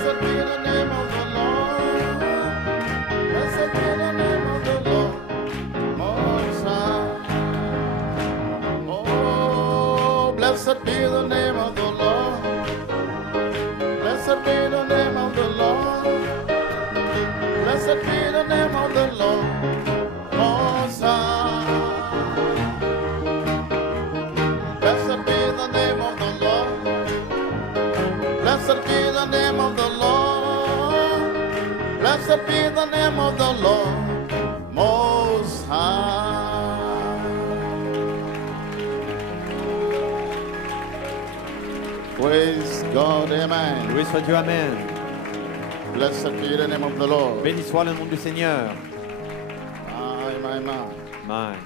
Blessed be the name of the Lord. Blessed be the name of the Lord. Most High. Oh, blessed be the name of the Lord. Blessed be the name of the Lord. Blessed be the name of the Lord. Most High. Blessed be the name of the Lord. Blessed be the name of the Lord. Blessed be the name of the Lord Most High. Praise God, amen. Loué soit Dieu, Amen. Blessed be the name of the Lord. Béni soit le nom du Seigneur. My. Amen.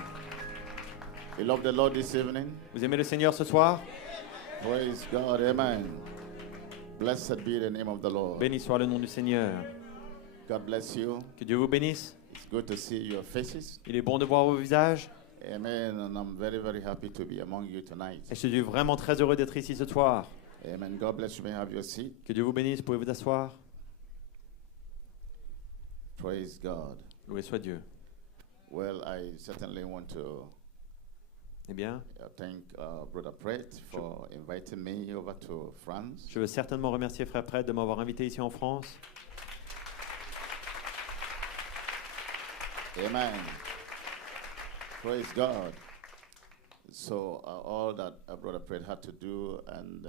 You love the Lord this evening? Vous aimez le Seigneur ce soir? Praise God, amen. Blessed be the name of the Lord. Béni soit le nom du Seigneur. God bless you. Que Dieu vous bénisse. It's good to see your faces. Il est bon de voir vos visages. Amen. And I'm very, very happy to be among you tonight. Et je suis vraiment très heureux d'être ici ce soir. Amen. God bless you. May have your seat. Que Dieu vous bénisse. Pouvez vous asseoir. Praise God. Loué soit Dieu. Well, I certainly want to Eh bien, thank Brother Pratt for inviting me over to France. je veux certainement remercier Frère Prêtre de m'avoir invité ici en France. Amen. Praise God. So all that Brother Pratt had to do, and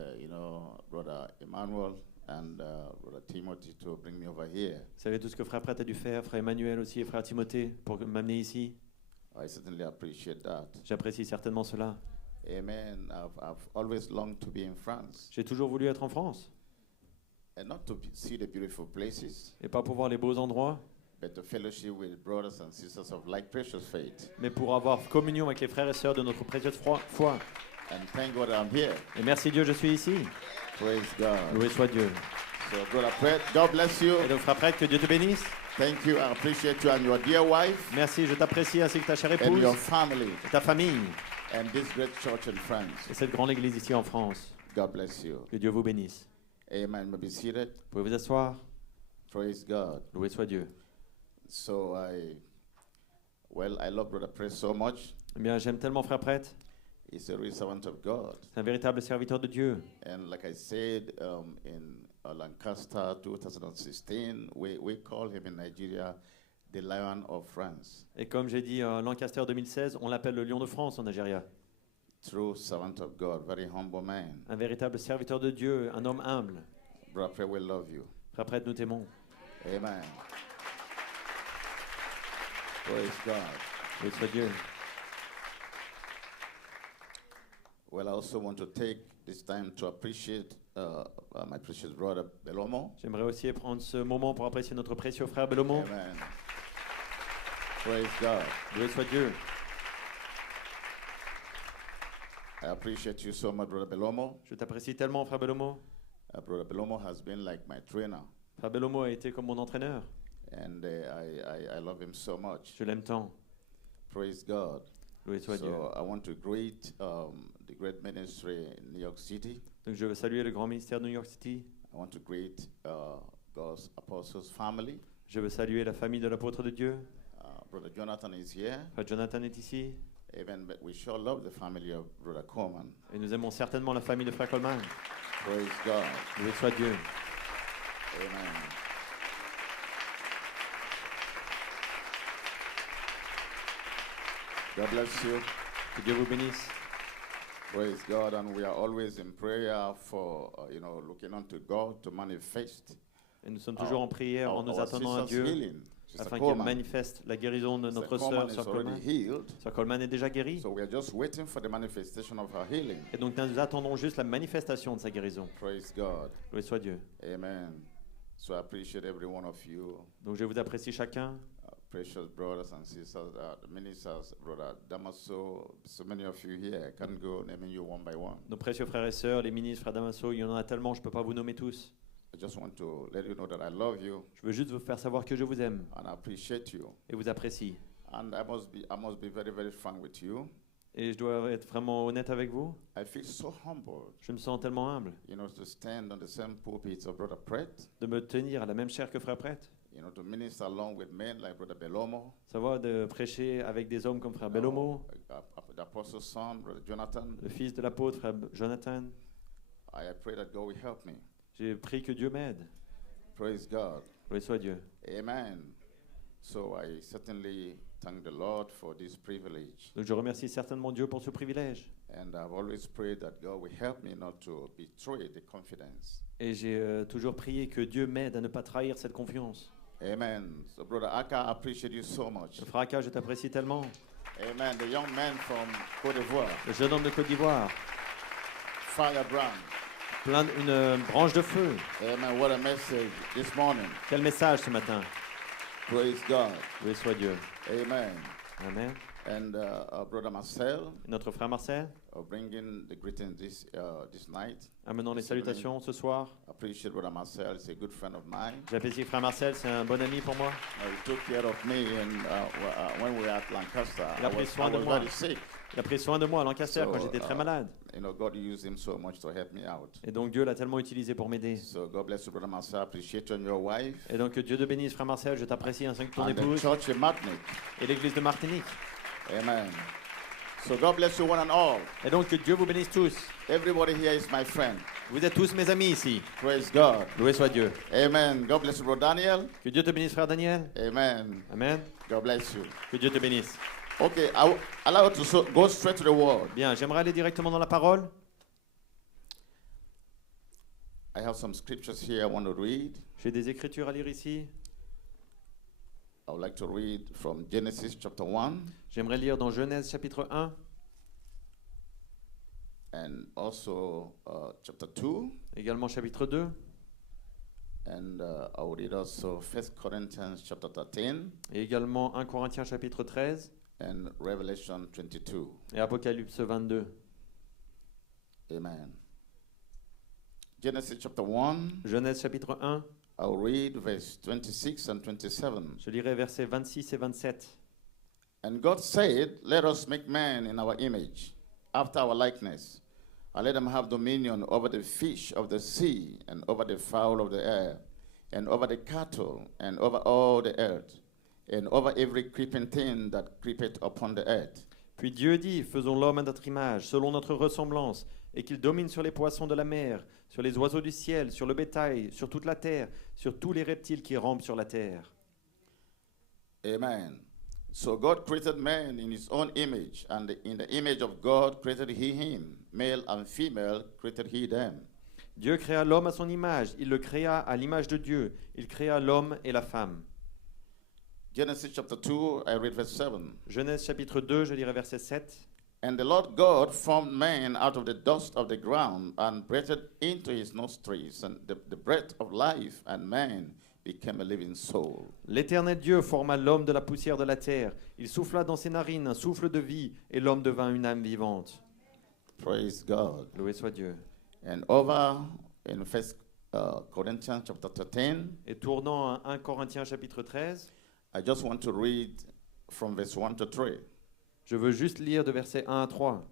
Brother Emmanuel and Brother Timothy to bring me over here. Vous savez tout ce que Frère Prêtre a dû faire, Frère Emmanuel aussi et Frère Timothée pour m'amener ici. I certainly appreciate that. J'apprécie certainement cela. Amen. I've always longed to be in France, J'ai toujours voulu être en France. and not to see the beautiful places, Et pas pour voir les beaux endroits, but to fellowship with brothers and sisters of like precious faith. mais pour avoir communion avec les frères et sœurs de notre précieuse foi. And thank God I'm here. Et merci Dieu, je suis ici. Praise God. Loué soit Dieu. So, Brother Pratt, God bless you. Et donc Frère Prêtre, que Dieu te bénisse. Thank you. I appreciate you and your dear wife Merci, je t'apprécie ainsi que ta chère and your épouse family et ta famille and this great church in France. et cette grande église ici en France. God bless you. Que Dieu vous bénisse. Amen. May be seated. Vous pouvez vous asseoir. Praise God. Loué soit Dieu. So I love Brother Pratt so much. Eh bien, j'aime tellement Frère Prêtre. He's a real servant of God. C'est un véritable serviteur de Dieu. And like I said in Lancaster 2016, we call him in Nigeria the Lion of France. Et comme j'ai dit en Lancaster 2016, on l'appelle le Lion de France en Nigeria. True servant of God, very humble man. Un véritable serviteur de Dieu, un homme humble. Brother Pratt, we love you. Frère Prêtre, nous t'aimons. Amen. Praise God. Loué soit Dieu. Well, I also want to take this time to appreciate my precious brother Belomo. J'aimerais aussi prendre ce moment pour apprécier notre précieux frère Belomo. Amen. Praise God. Loué soit Dieu. I appreciate you so much, Brother Belomo. Je t'apprécie tellement, frère Belomo. Brother Belomo has been like my trainer, Frère Belomo a été comme mon entraîneur. and I love him so much. Je l'aime tant. Praise God. Loué soit Dieu. So I want to greet the great ministry in New York City. Donc je veux saluer le grand ministère de New York City. I want to greet God's apostles' family. Je veux saluer la famille de l'apôtre de Dieu. Brother Jonathan is here. Frère Jonathan est ici. Amen. But we sure love the family of Brother Coleman. Et nous aimons certainement la famille de frère Coleman. Praise God. Loué soit Dieu. Amen. God bless you. Que Dieu vous bénisse. Praise God. And we are always in prayer for, looking unto God to manifest Et nous sommes toujours en prière en nous our attendant à sister's Dieu healing. Sister afin qu'il Coleman. manifeste la guérison de notre Sister sœur, Coleman is sœur already Coleman. healed. Sœur Coleman est déjà guérie. So we are just waiting for the manifestation of her healing. Et donc nous attendons juste la manifestation de sa guérison. Praise God. Loué soit Dieu. Amen. So I appreciate every one of you, Donc je vous apprécie chacun. precious brothers and sisters, the ministers, Brother Damaso, so many of you here. I can't go naming you one by one. Nos précieux frères et sœurs, les ministres, frère Damaso, il y en a tellement, je ne peux pas vous nommer tous. I just want to let you know that I love you Je veux juste vous faire savoir que je vous aime and I appreciate you. et vous apprécie. And I must be very, very frank with you. Et je dois être vraiment honnête avec vous. I feel so humbled, Je me sens tellement humble to stand on the same pulpit of Brother Pratt, de me tenir à la même chair que Frère Prêtre. to minister along with men like Brother Belomo, Ça va de prêcher avec des hommes comme Frère Bellomo, the apostle's son, Brother Jonathan. le fils de l'apôtre, Frère Jonathan. I pray that God will help me. J'ai prié que Dieu m'aide. Praise God. Loué soit Dieu. Amen. So I certainly thank the Lord for this privilege. Donc je remercie certainement Dieu pour ce privilège. And I've always prayed that God will help me not to betray the confidence. Et j'ai toujours prié que Dieu m'aide à ne pas trahir cette confiance. Amen. So Brother Aka, I appreciate you so much. Frère Aka, je t'apprécie tellement. Amen. The young man from Côte d'Ivoire, Le jeune homme de Côte d'Ivoire, Firebrand. une branche de feu. Amen. What a message this morning. Quel message ce matin. Praise God. Loué soit Dieu. Amen. Amen. And Brother Marcel Et notre frère Marcel, bringing the greetings this night. amenant les salutations ce soir. I appreciate Brother Marcel. He's a good friend of mine. J'apprécie frère Marcel, c'est un bon ami pour moi. He took care of me when we were at Lancaster. Il a pris soin de moi. Very sick. Il a pris soin de moi à Lancaster So, quand j'étais très malade. God used him so much to help me out. Et donc Dieu l'a tellement utilisé pour m'aider. So God bless you, Brother Marcel. I appreciate you and your wife. Et donc que Dieu te bénisse frère Marcel, je t'apprécie ainsi que ton And the épouse church in Martinique. et l'église de Martinique. Amen. So God bless you one and all. Et donc que Dieu vous bénisse tous. Everybody here is my friend. Vous êtes tous mes amis ici. Praise God. Loué soit Dieu. Amen. God bless you, Brother Daniel. Que Dieu te bénisse frère Daniel. Amen. Amen. God bless you. Que Dieu te bénisse. Okay, allow us to go straight to the word. Bien, j'aimerais aller directement dans la parole. I have some scriptures here I want to read. J'ai des écritures à lire ici. I would like to read from Genesis chapter 1 J'aimerais lire dans Genèse chapitre 1 and also chapter 2. également chapitre 2 And I will read also 1 Corinthians chapter 13 et également 1 Corinthiens chapitre 13 and Revelation 22. et Apocalypse 22. Amen. Genesis chapter 1, Genèse chapitre 1, I will read verse 26 and 27. je lirai versets 26 et 27. And God said, let us make man in our image, after our likeness, and let them have dominion over the fish of the sea, and over the fowl of the air, and over the cattle, and over all the earth, and over every creeping thing that creepeth upon the earth. Puis Dieu dit, faisons l'homme à notre image, selon notre ressemblance, et qu'il domine sur les poissons de la mer, sur les oiseaux du ciel, sur le bétail, sur toute la terre, sur tous les reptiles qui rampent sur la terre. Amen. So God created man in his own image, and in the image of God created he him. Male and female created he them. Dieu créa l'homme à son image, il le créa à l'image de Dieu, il créa l'homme et la femme. Genesis chapter 2, I read verse 7. Genèse chapitre 2, je lirai verset 7. And the Lord God formed man out of the dust of the ground and breathed into his nostrils and the breath of life, and man became a living soul. L'Éternel Dieu forma l'homme de la poussière de la terre. Il souffla dans ses narines un souffle de vie, et l'homme devint une âme vivante. Praise God. Loué soit Dieu. And over in 1 Corinthians chapter 13, Et tournant à 1 Corinthiens chapitre 13, I just want to read from verse 1 to 3. je veux juste lire de versets 1 à 3.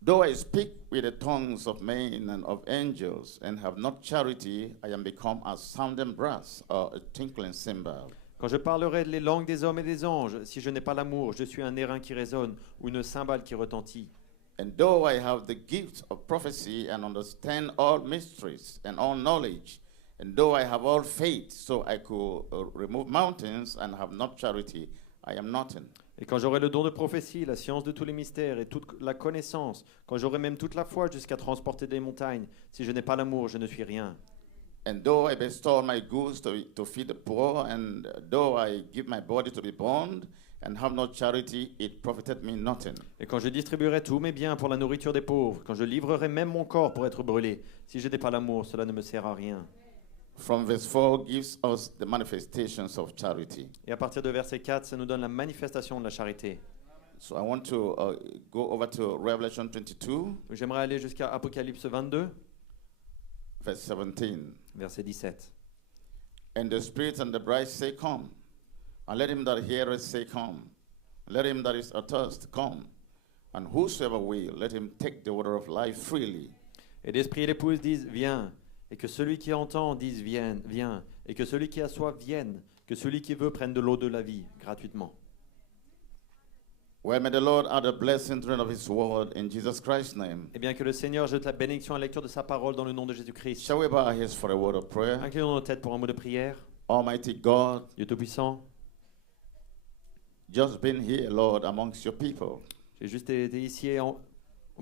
Though I speak with the tongues of men and of angels and have not charity, I am become as sounding brass or a tinkling cymbal. Quand je parlerai les langues des hommes et des anges, si je n'ai pas l'amour, je suis un airain qui résonne ou une cymbale qui retentit. And though I have the gift of prophecy and understand all mysteries and all knowledge, and though I have all faith so I could remove mountains and have not charity, I am nothing. Et quand j'aurai le don de prophétie, la science de tous les mystères et toute la connaissance, quand j'aurai même toute la foi jusqu'à transporter des montagnes, si je n'ai pas l'amour, je ne suis rien. And though I bestow my goods to feed the poor, and though I give my body to be burned, and have not charity, it profited me nothing. Et quand je distribuerai tous mes biens pour la nourriture des pauvres, quand je livrerai même mon corps pour être brûlé, si je n'ai pas l'amour, cela ne me sert à rien. From verse 4 gives us the manifestations of charity. Et à partir de verset 4, ça nous donne la manifestation de la charité. So I want to go over to Revelation 22, Donc j'aimerais aller jusqu'à Apocalypse 22, verse 17. verset 17. And the Spirit and the bride say, come. And let him that heareth say, come. Let him that is athirst come, and whosoever will, let him take the water of life freely. Et l'esprit et l'épouse disent viens, et que celui qui entend dise viens, viens, et que celui qui a soif vienne, que celui qui veut prenne de l'eau de la vie gratuitement. Well, may the Lord add a blessing to the end of his word in Jesus Christ's name. Et bien que le Seigneur jette la bénédiction à la lecture de sa parole dans le nom de Jésus-Christ. Shall we bow our heads for a word of prayer? Inclinons nos têtes pour un mot de prière. Almighty God, Dieu Tout-Puissant, just been here, Lord, amongst your people j'ai juste été ici au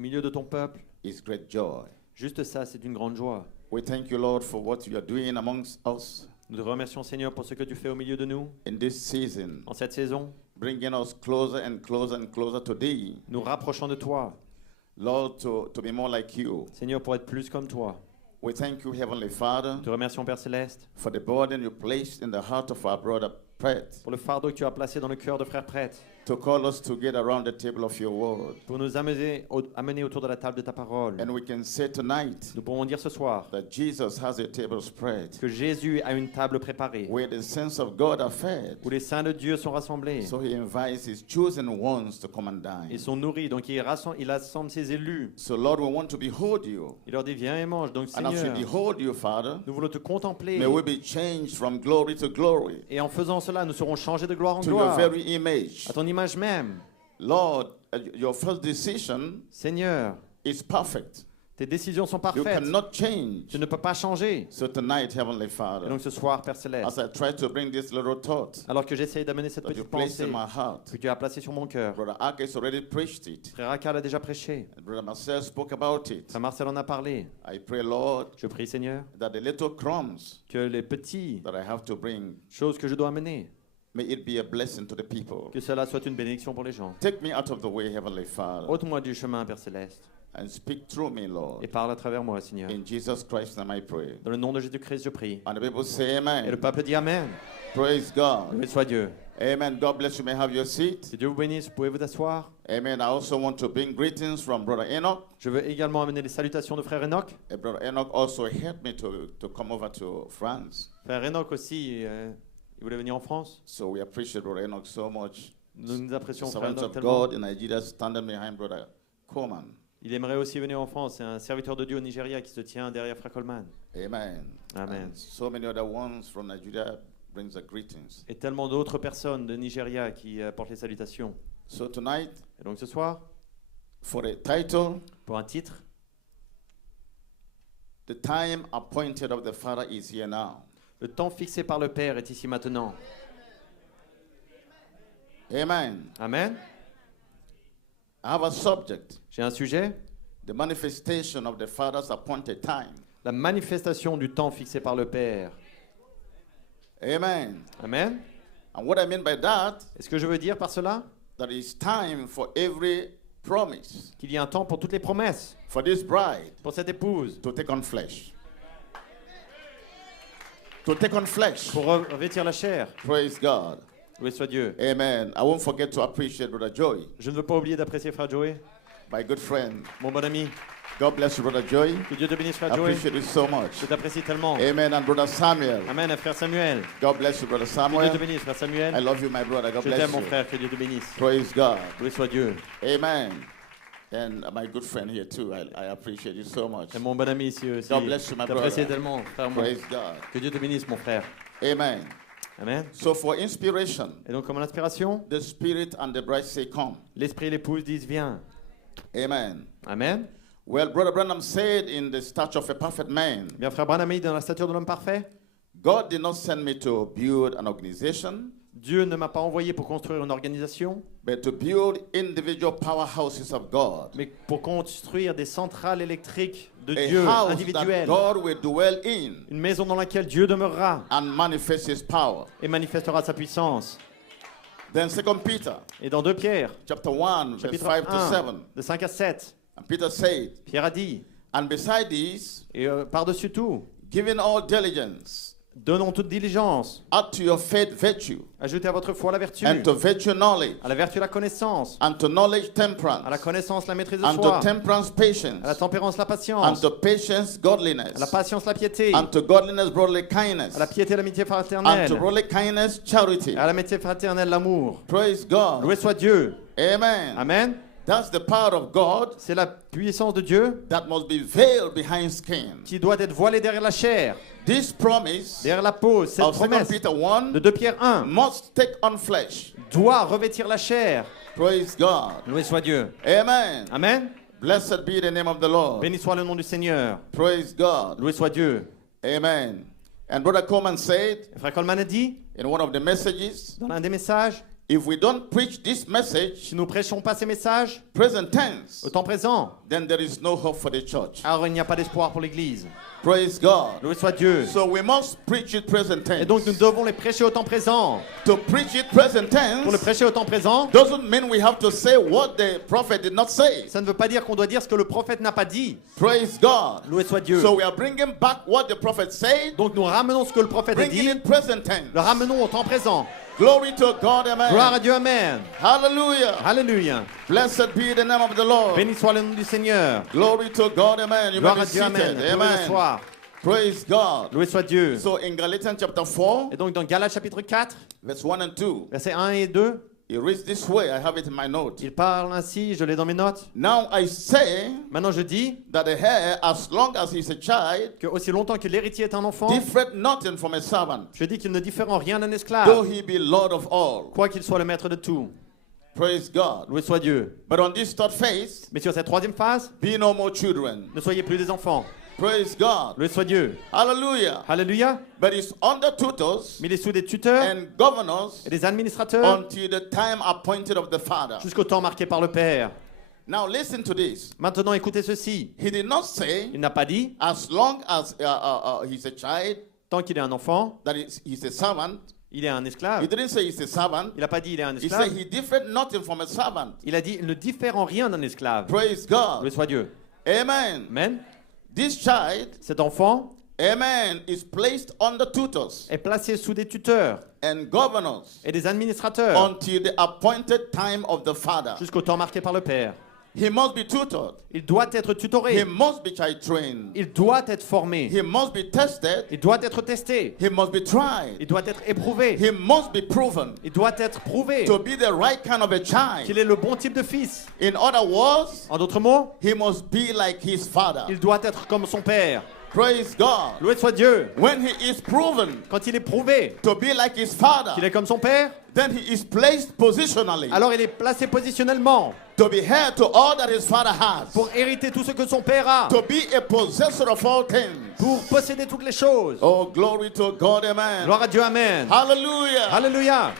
milieu de ton peuple. is great joy. Juste ça, c'est une grande joie. We thank you, Lord, for what you are doing amongst us Nous te remercions, Seigneur, pour ce que tu fais au milieu de nous in this season, en cette saison, bringing us closer and closer and closer to thee, nous rapprochant de toi, Lord, to be more like you. Seigneur, pour être plus comme toi. We thank you, Heavenly Father, Nous te remercions, Père Céleste, for the burden you placed in the heart of our brother Pret, pour le fardeau que tu as placé dans le cœur de frère prêtre, to call us to get around the table of your word. pour nous amener autour de la table de ta parole. And we can say tonight Nous pourrons dire ce soir that Jesus has a table spread que Jésus a une table préparée, where the saints of God are fed. où les saints de Dieu sont rassemblés So he invites his chosen ones to come and et dine. sont nourris. Donc il assemble ses élus. So Lord, we want to behold you. Il leur dit viens et mange. Donc And as we Seigneur, behold you, Father, nous voulons te contempler. may we be changed from glory to glory Et en faisant cela, nous serons changés de gloire en to your gloire, very image. à ton image même. Lord, your first decision Seigneur, is perfect. tes décisions sont You parfaites. cannot change. Tu ne peux pas changer. So tonight, Heavenly Et Father, donc ce soir, Père as Céleste, I try to bring this little thought alors que j'essaye d'amener cette that you petite placed pensée in my heart, que tu as placée sur mon cœur, Brother Ak has already preached it. Frère Akal a déjà prêché, And Brother Marcel spoke about it. Frère Marcel en a parlé. I pray, Lord, Je prie, Seigneur, that the little crumbs que les petites that I have to bring, choses que je dois amener, may it be a blessing to the people. que cela soit une bénédiction pour les gens. Take me out of the way, Heavenly Father, Ôte-moi du chemin, Père Céleste, and speak through me, Lord. et parle à travers moi, Seigneur. In Jesus Christ's name I pray. Dans le nom de Jésus-Christ, je prie. And the people say Et le amen. peuple dit Amen. Praise God. Loué soit Dieu. Amen. God bless you. May have your seat. Que Dieu vous bénisse. Vous pouvez vous asseoir. Amen. I also want to bring greetings from Brother Enoch. Je veux également amener les salutations de Frère Enoch. Brother Enoch also helped me to come over to France. Frère Enoch aussi, il voulait venir en France. So we appreciate Brother Enoch so much. Nous apprécions Frère Servants Enoch of tellement. God in Nigeria standing behind Brother Coleman. Il aimerait aussi venir en France. C'est un serviteur de Dieu au Nigeria qui se tient derrière Frère Coleman. Amen. Amen. And so many other ones from Nigeria brings the greetings. Et tellement d'autres personnes de Nigeria qui apportent les salutations. So tonight, Et donc ce soir, for the title, pour un titre, the time appointed of the Father is here now. le temps fixé par le Père est ici maintenant. Amen. Amen. I have a subject, J'ai un sujet. the manifestation of the Father's appointed time. La manifestation du temps fixé par le Père. Amen. Amen. And what I mean by that, Et ce que je veux dire par cela, that it's time for every promise, qu'il y a un temps pour toutes les promesses, for this bride pour cette épouse, to take on flesh. To take on flesh. pour revêtir la chair. Praise God. Loué soit Dieu. Amen. I won't forget to appreciate Brother Joy, Je ne veux pas oublier d'apprécier Frère Joey, my good friend. mon bon ami. God bless you, Brother Joy. Que Dieu te bénisse, I Frère Joey. appreciate it so much. Je t'apprécie tellement. Amen. And Brother Samuel. Amen, Frère Samuel. God bless you, Brother Que Dieu te Samuel. bénisse, Frère I Samuel. love you, my brother. God Je bless t'aime, mon you. frère. Que Dieu te bénisse. Praise God. Loué soit Dieu. Amen. And my good friend here too. I appreciate you so much. Et mon bon ami ici aussi. God bless you, my T'apprécie brother. tellement, frère. Praise God. Que Dieu te bénisse, mon frère. Amen. Amen. So for inspiration, Et donc, comme inspiration, the Spirit and the bride say, come. l'esprit et l'épouse disent viens. Amen. Amen. Well, Brother Branham said in the stature of a perfect man, Bien, frère Branham dit dans la stature de l'homme parfait, God did not send me to build an organization, Dieu ne m'a pas envoyé pour construire une organisation, but to build individual powerhouses of God. mais pour construire des centrales électriques de A Dieu house that individuelles. God will dwell in Une maison dans laquelle Dieu demeurera and manifest His power. et manifestera sa puissance. Then 2 Peter Et dans 2 Pierre, chapter 1, verse chapitre 5 to 1, 7, de 5 à 7, and Peter said, Pierre a dit, and beside this, et par-dessus tout, giving all diligence, Donnons toute diligence. Add to your faith virtue, Ajoutez à votre foi la vertu. and to virtue knowledge, À la vertu la connaissance. and to knowledge À la temperance, connaissance la maîtrise de and to soi. temperance patience, À la tempérance la and patience. to patience À la godliness, patience la piété. and to godliness brotherly kindness, À la piété l'amitié and to fraternelle. brotherly kindness charity. À l'amitié fraternelle l'amour. Praise God. Loué soit Dieu. Amen. Amen. That's the power of God C'est la puissance de Dieu that must be veiled behind skin. qui doit être voilée derrière la chair, This promise derrière la peau. Cette of 2 promesse Peter de 1 2 Pierre 1 must take on flesh. doit revêtir la chair. Praise God. Loué soit Dieu. Amen. Amen. Blessed be the name of the Lord. Béni soit le nom du Seigneur. Praise God. Loué soit Dieu. Amen. And Brother Coleman said Et Frère Coleman a dit in one of the messages, dans l'un des messages, if we don't preach this message, si nous prêchons pas ces messages present tense, au temps présent, then there is no hope for the church. alors il n'y a pas d'espoir pour l'Église. Praise God. Loué soit Dieu. So we must preach it present tense. Et donc nous devons les prêcher au temps présent. To preach it present Pour le tense prêcher au temps présent, doesn't mean we have to say what the prophet did not say. ça ne veut pas dire qu'on doit dire ce que le prophète n'a pas dit. Praise God. Loué soit Dieu. So we are bringing back what the prophet said, Donc nous ramenons ce que le prophète a bringing dit, it present tense. le ramenons au temps présent. Glory to God, Gloire à amen. Dieu, Amen. Hallelujah. Alléluia. Blessed be the name of the Lord. Béni soit le nom du Seigneur. Glory to God, amen. You may Gloire be à Dieu, Amen. seated. Loué Amen. soit. Praise God. Loué soit Dieu. So in Galatians chapter 4, Et donc dans Galates chapitre 4, verse 1 and 2, versets 1 et 2, it reads this way. I have it in my note. il parle ainsi, je l'ai dans mes notes. Now I say Maintenant je dis that the heir, as long as he is a child, que aussi longtemps que l'héritier est un enfant, differeth nothing from a servant, je dis qu'il ne diffère en rien d'un though esclave, he be Lord of all. quoiqu'il soit le maître de tout. Praise God. Loué soit Dieu. But on this third phase, Mais sur cette troisième phase, be no more children. ne soyez plus des enfants. Praise God. Loué soit Dieu. Hallelujah. Alléluia. But it's under tutors Mais il est sous des tuteurs and governors et des administrateurs until the time appointed of the Father. jusqu'au temps marqué par le Père. Now listen to this. Maintenant écoutez ceci. He did not say, Il n'a pas dit, as long as he's a child, tant qu'il est un enfant, that he's a servant. il est un He esclave. didn't say he's a servant. Il n'a pas dit il est un He esclave. said he differed nothing from a servant. Il a dit il ne diffère en rien d'un esclave. Praise Loué God. soit Dieu. Amen. Amen. This child, Cet enfant amen, is placed under tutors est placé sous des tuteurs and governors et des administrateurs until the appointed time of the Father. jusqu'au temps marqué par le Père. He must be tutored. Il doit être He tutoré. must be child trained. Il doit être formé. He must be tested. Il doit être testé. He must be tried. Il doit être éprouvé. He must be proven Il doit être prouvé to be the right kind of a child. qu'il est le bon type de fils. In other words, En d'autres mots, he must be like his father. il doit être comme son Père. Praise God. Loué soit Dieu. When he is proven Quand il est prouvé to be like his father, qu'il est comme son Père, then he is placed positionally alors il est placé positionnellement to be heir to all that his father has, pour hériter tout ce que son Père a, to be a possessor of all things. pour posséder toutes les choses. Oh, glory to God, amen. Gloire à Dieu, Amen. Hallelujah. Alléluia.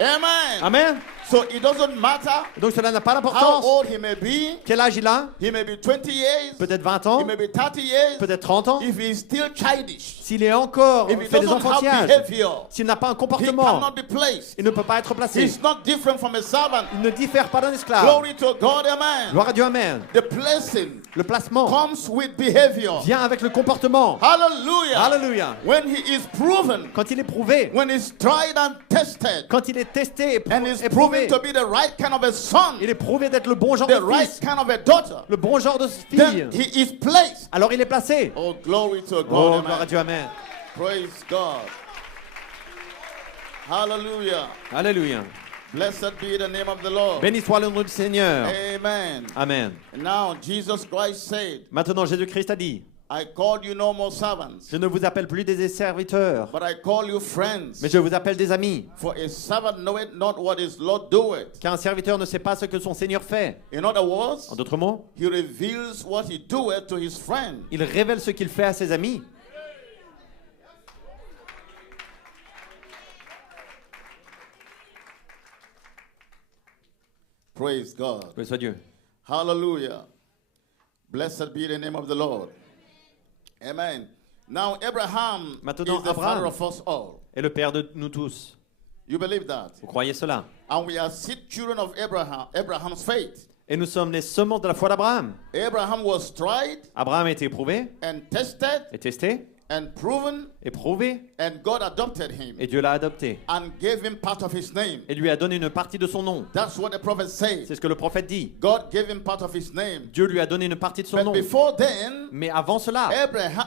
Amen. Amen. So it doesn't matter Donc cela n'a pas how d'importance. old he may be. Quel âge il a? He may be 20 years. Peut-être 20 He ans, may be 30 years. peut-être 30 ans. If he is still childish, S'il est encore if he fait des doesn't have enfantillages, behavior, s'il n'a pas un he comportement, cannot be placed. il ne peut pas être placé. He's not different from a servant. Il ne diffère pas d'un esclave. Glory to God, amen. Gloire à Dieu, Amen. The placing Le placement comes with behavior. vient avec le comportement. Hallelujah. Alléluia. When he is proven, Quand il est prouvé, when he's tried and tested, quand il est testé et and is éprouvé, proven to be the right kind of a son, il est prouvé d'être le bon genre the de right fils, kind of a daughter, le bon genre de then fille. he is placed. Alors il est placé. Oh, glory to God, Oh, amen. gloire à Dieu, Amen. Praise God. Hallelujah. Alléluia. Blessed be the name of the Lord. Béni soit le nom du Seigneur. Amen. Amen. And now Jesus Christ said, Maintenant, Jésus-Christ a dit, I called you no more servants, je ne vous appelle plus des serviteurs, but I call you friends. mais je vous appelle des amis. For a servant knoweth not what his Lord doeth. Car un serviteur ne sait pas ce que son Seigneur fait. In other words, En d'autres mots, he reveals what he doeth to his friend. il révèle ce qu'il fait à ses amis. Praise God. Loué soit Dieu. Hallelujah. Blessed be the name of the Lord. Amen. Now Abraham Maintenant, is the Abraham. father of us all. Et le Père de nous tous. You believe that? Vous croyez cela? And we are seed children of Abraham's faith. Et nous sommes les semences de la foi d'Abraham. Abraham was tried Abraham a été éprouvé and tested et testé and proven, éprouvé, and God adopted him et Dieu l'a adopté. and gave him part of his name. Et lui a donné une partie de son nom. That's what the prophet said. C'est ce que le prophète dit. God gave him part of his name. Dieu lui a donné une partie de son But nom. before then, Mais avant cela,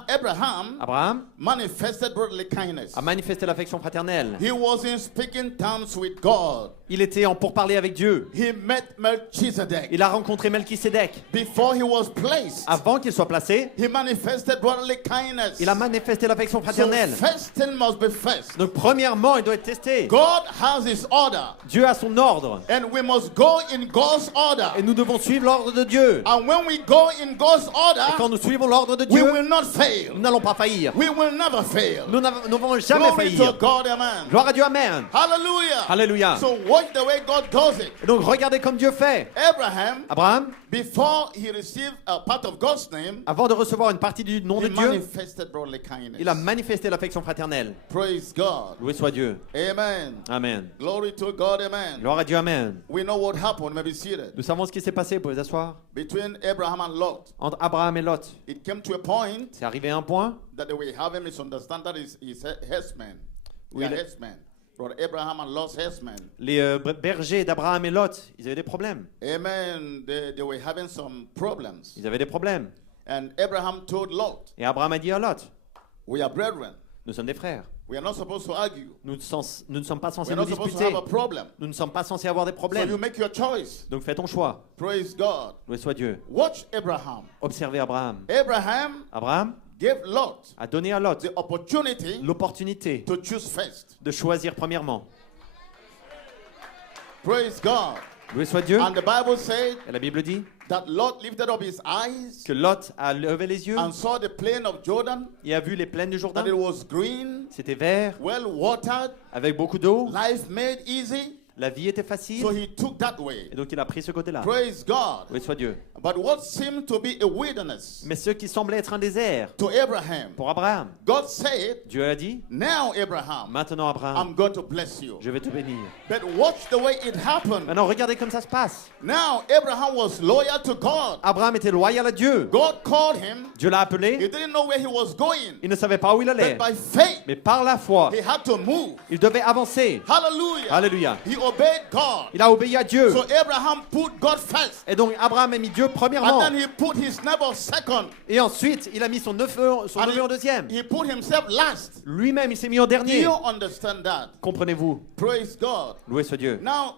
Abraham Abraham manifested brotherly kindness. a manifesté l'affection fraternelle. He was in speaking terms with God. Il était en pourparlers avec Dieu. He met Melchizedek. Il a rencontré Melchisédek. Before he was placed, Avant qu'il soit placé, he manifested brotherly kindness. il a manifesté l'affection So fraternelle. first thing must be first. Donc premièrement, il doit être testé. God has his order, Dieu a son ordre. and we must go in God's order. Et nous devons suivre l'ordre de Dieu. And when we go in God's Et order, quand nous suivons l'ordre de we Dieu, will not nous fail. n'allons pas faillir. We will never fail. Nous n'avons jamais Glory to faillir. God, amen. Gloire à Dieu, Amen. Hallelujah. Alléluia. So watch the way God does it. Et donc regardez comme Dieu fait. Abraham, Abraham, before he received a part of God's name, avant de recevoir une partie du nom he de Dieu, manifested brotherly kindness. il a manifesté l'affection fraternelle. Praise God. Loué soit Dieu. Amen. Amen. Glory to God, amen. Gloire à Dieu, Amen. We know what happened. Maybe seated. Nous savons ce qui s'est passé, vous pouvez vous asseoir. Between Abraham and Lot, Entre Abraham et Lot, it came to a point c'est arrivé à un point that they were having misunderstanding that he's herdsmen. Oui, They are le- herdsmen. Brother Abraham and Lot's herdsmen. les bergers d'Abraham et Lot, ils avaient des problèmes. Amen. They were having some problems. Ils avaient des problèmes. And Abraham told Lot, Et Abraham a dit à Lot, we are brethren. nous sommes des frères. We are not supposed to argue. Nous ne sommes pas We censés are nous not supposed to disputer. have a problem. Nous ne sommes pas censés avoir des So you problèmes. make your choice. Donc fais ton choix. Praise God. Loué soit Dieu. Watch Abraham. Observez Abraham. Abraham Abraham gave Lot a donné à Lot the opportunity l'opportunité to choose first. de choisir premièrement. Praise God. Loué soit Dieu. And the Bible said Et la Bible dit that Lot lifted up his eyes que Lot a levé les yeux and saw the plain of Jordan, et a vu les plaines du that Jourdain. it was green, C'était vert, well watered, avec beaucoup d'eau. life made easy. La vie était So facile. he took that way. Et donc il a pris ce côté-là. Praise God. Loué soit Dieu. But what seemed to be a wilderness Mais ce qui semblait être un désert to Abraham, pour Abraham, God said, Dieu a dit, now Abraham, maintenant Abraham, I'm going to bless you. je vais te bénir. But watch the way it happened. Maintenant regardez comme ça se passe. Now Abraham was loyal to God. Abraham était loyal à Dieu. God called him. Dieu l'a He appelé. didn't know where he was going. Il ne savait pas où il allait. But by faith, Mais par la foi, he had to move. il devait avancer. Hallelujah. Alléluia. He obeyed God. Il a obéi à Dieu. So Abraham put God first. Et donc Abraham a mis Dieu And premièrement. then he put his neighbor second. Et ensuite, il a mis son neveu And en deuxième. he put himself last. Lui-même, il s'est mis en Do dernier. you understand that? Comprenez-vous? Praise God. Loué soit Dieu. Now,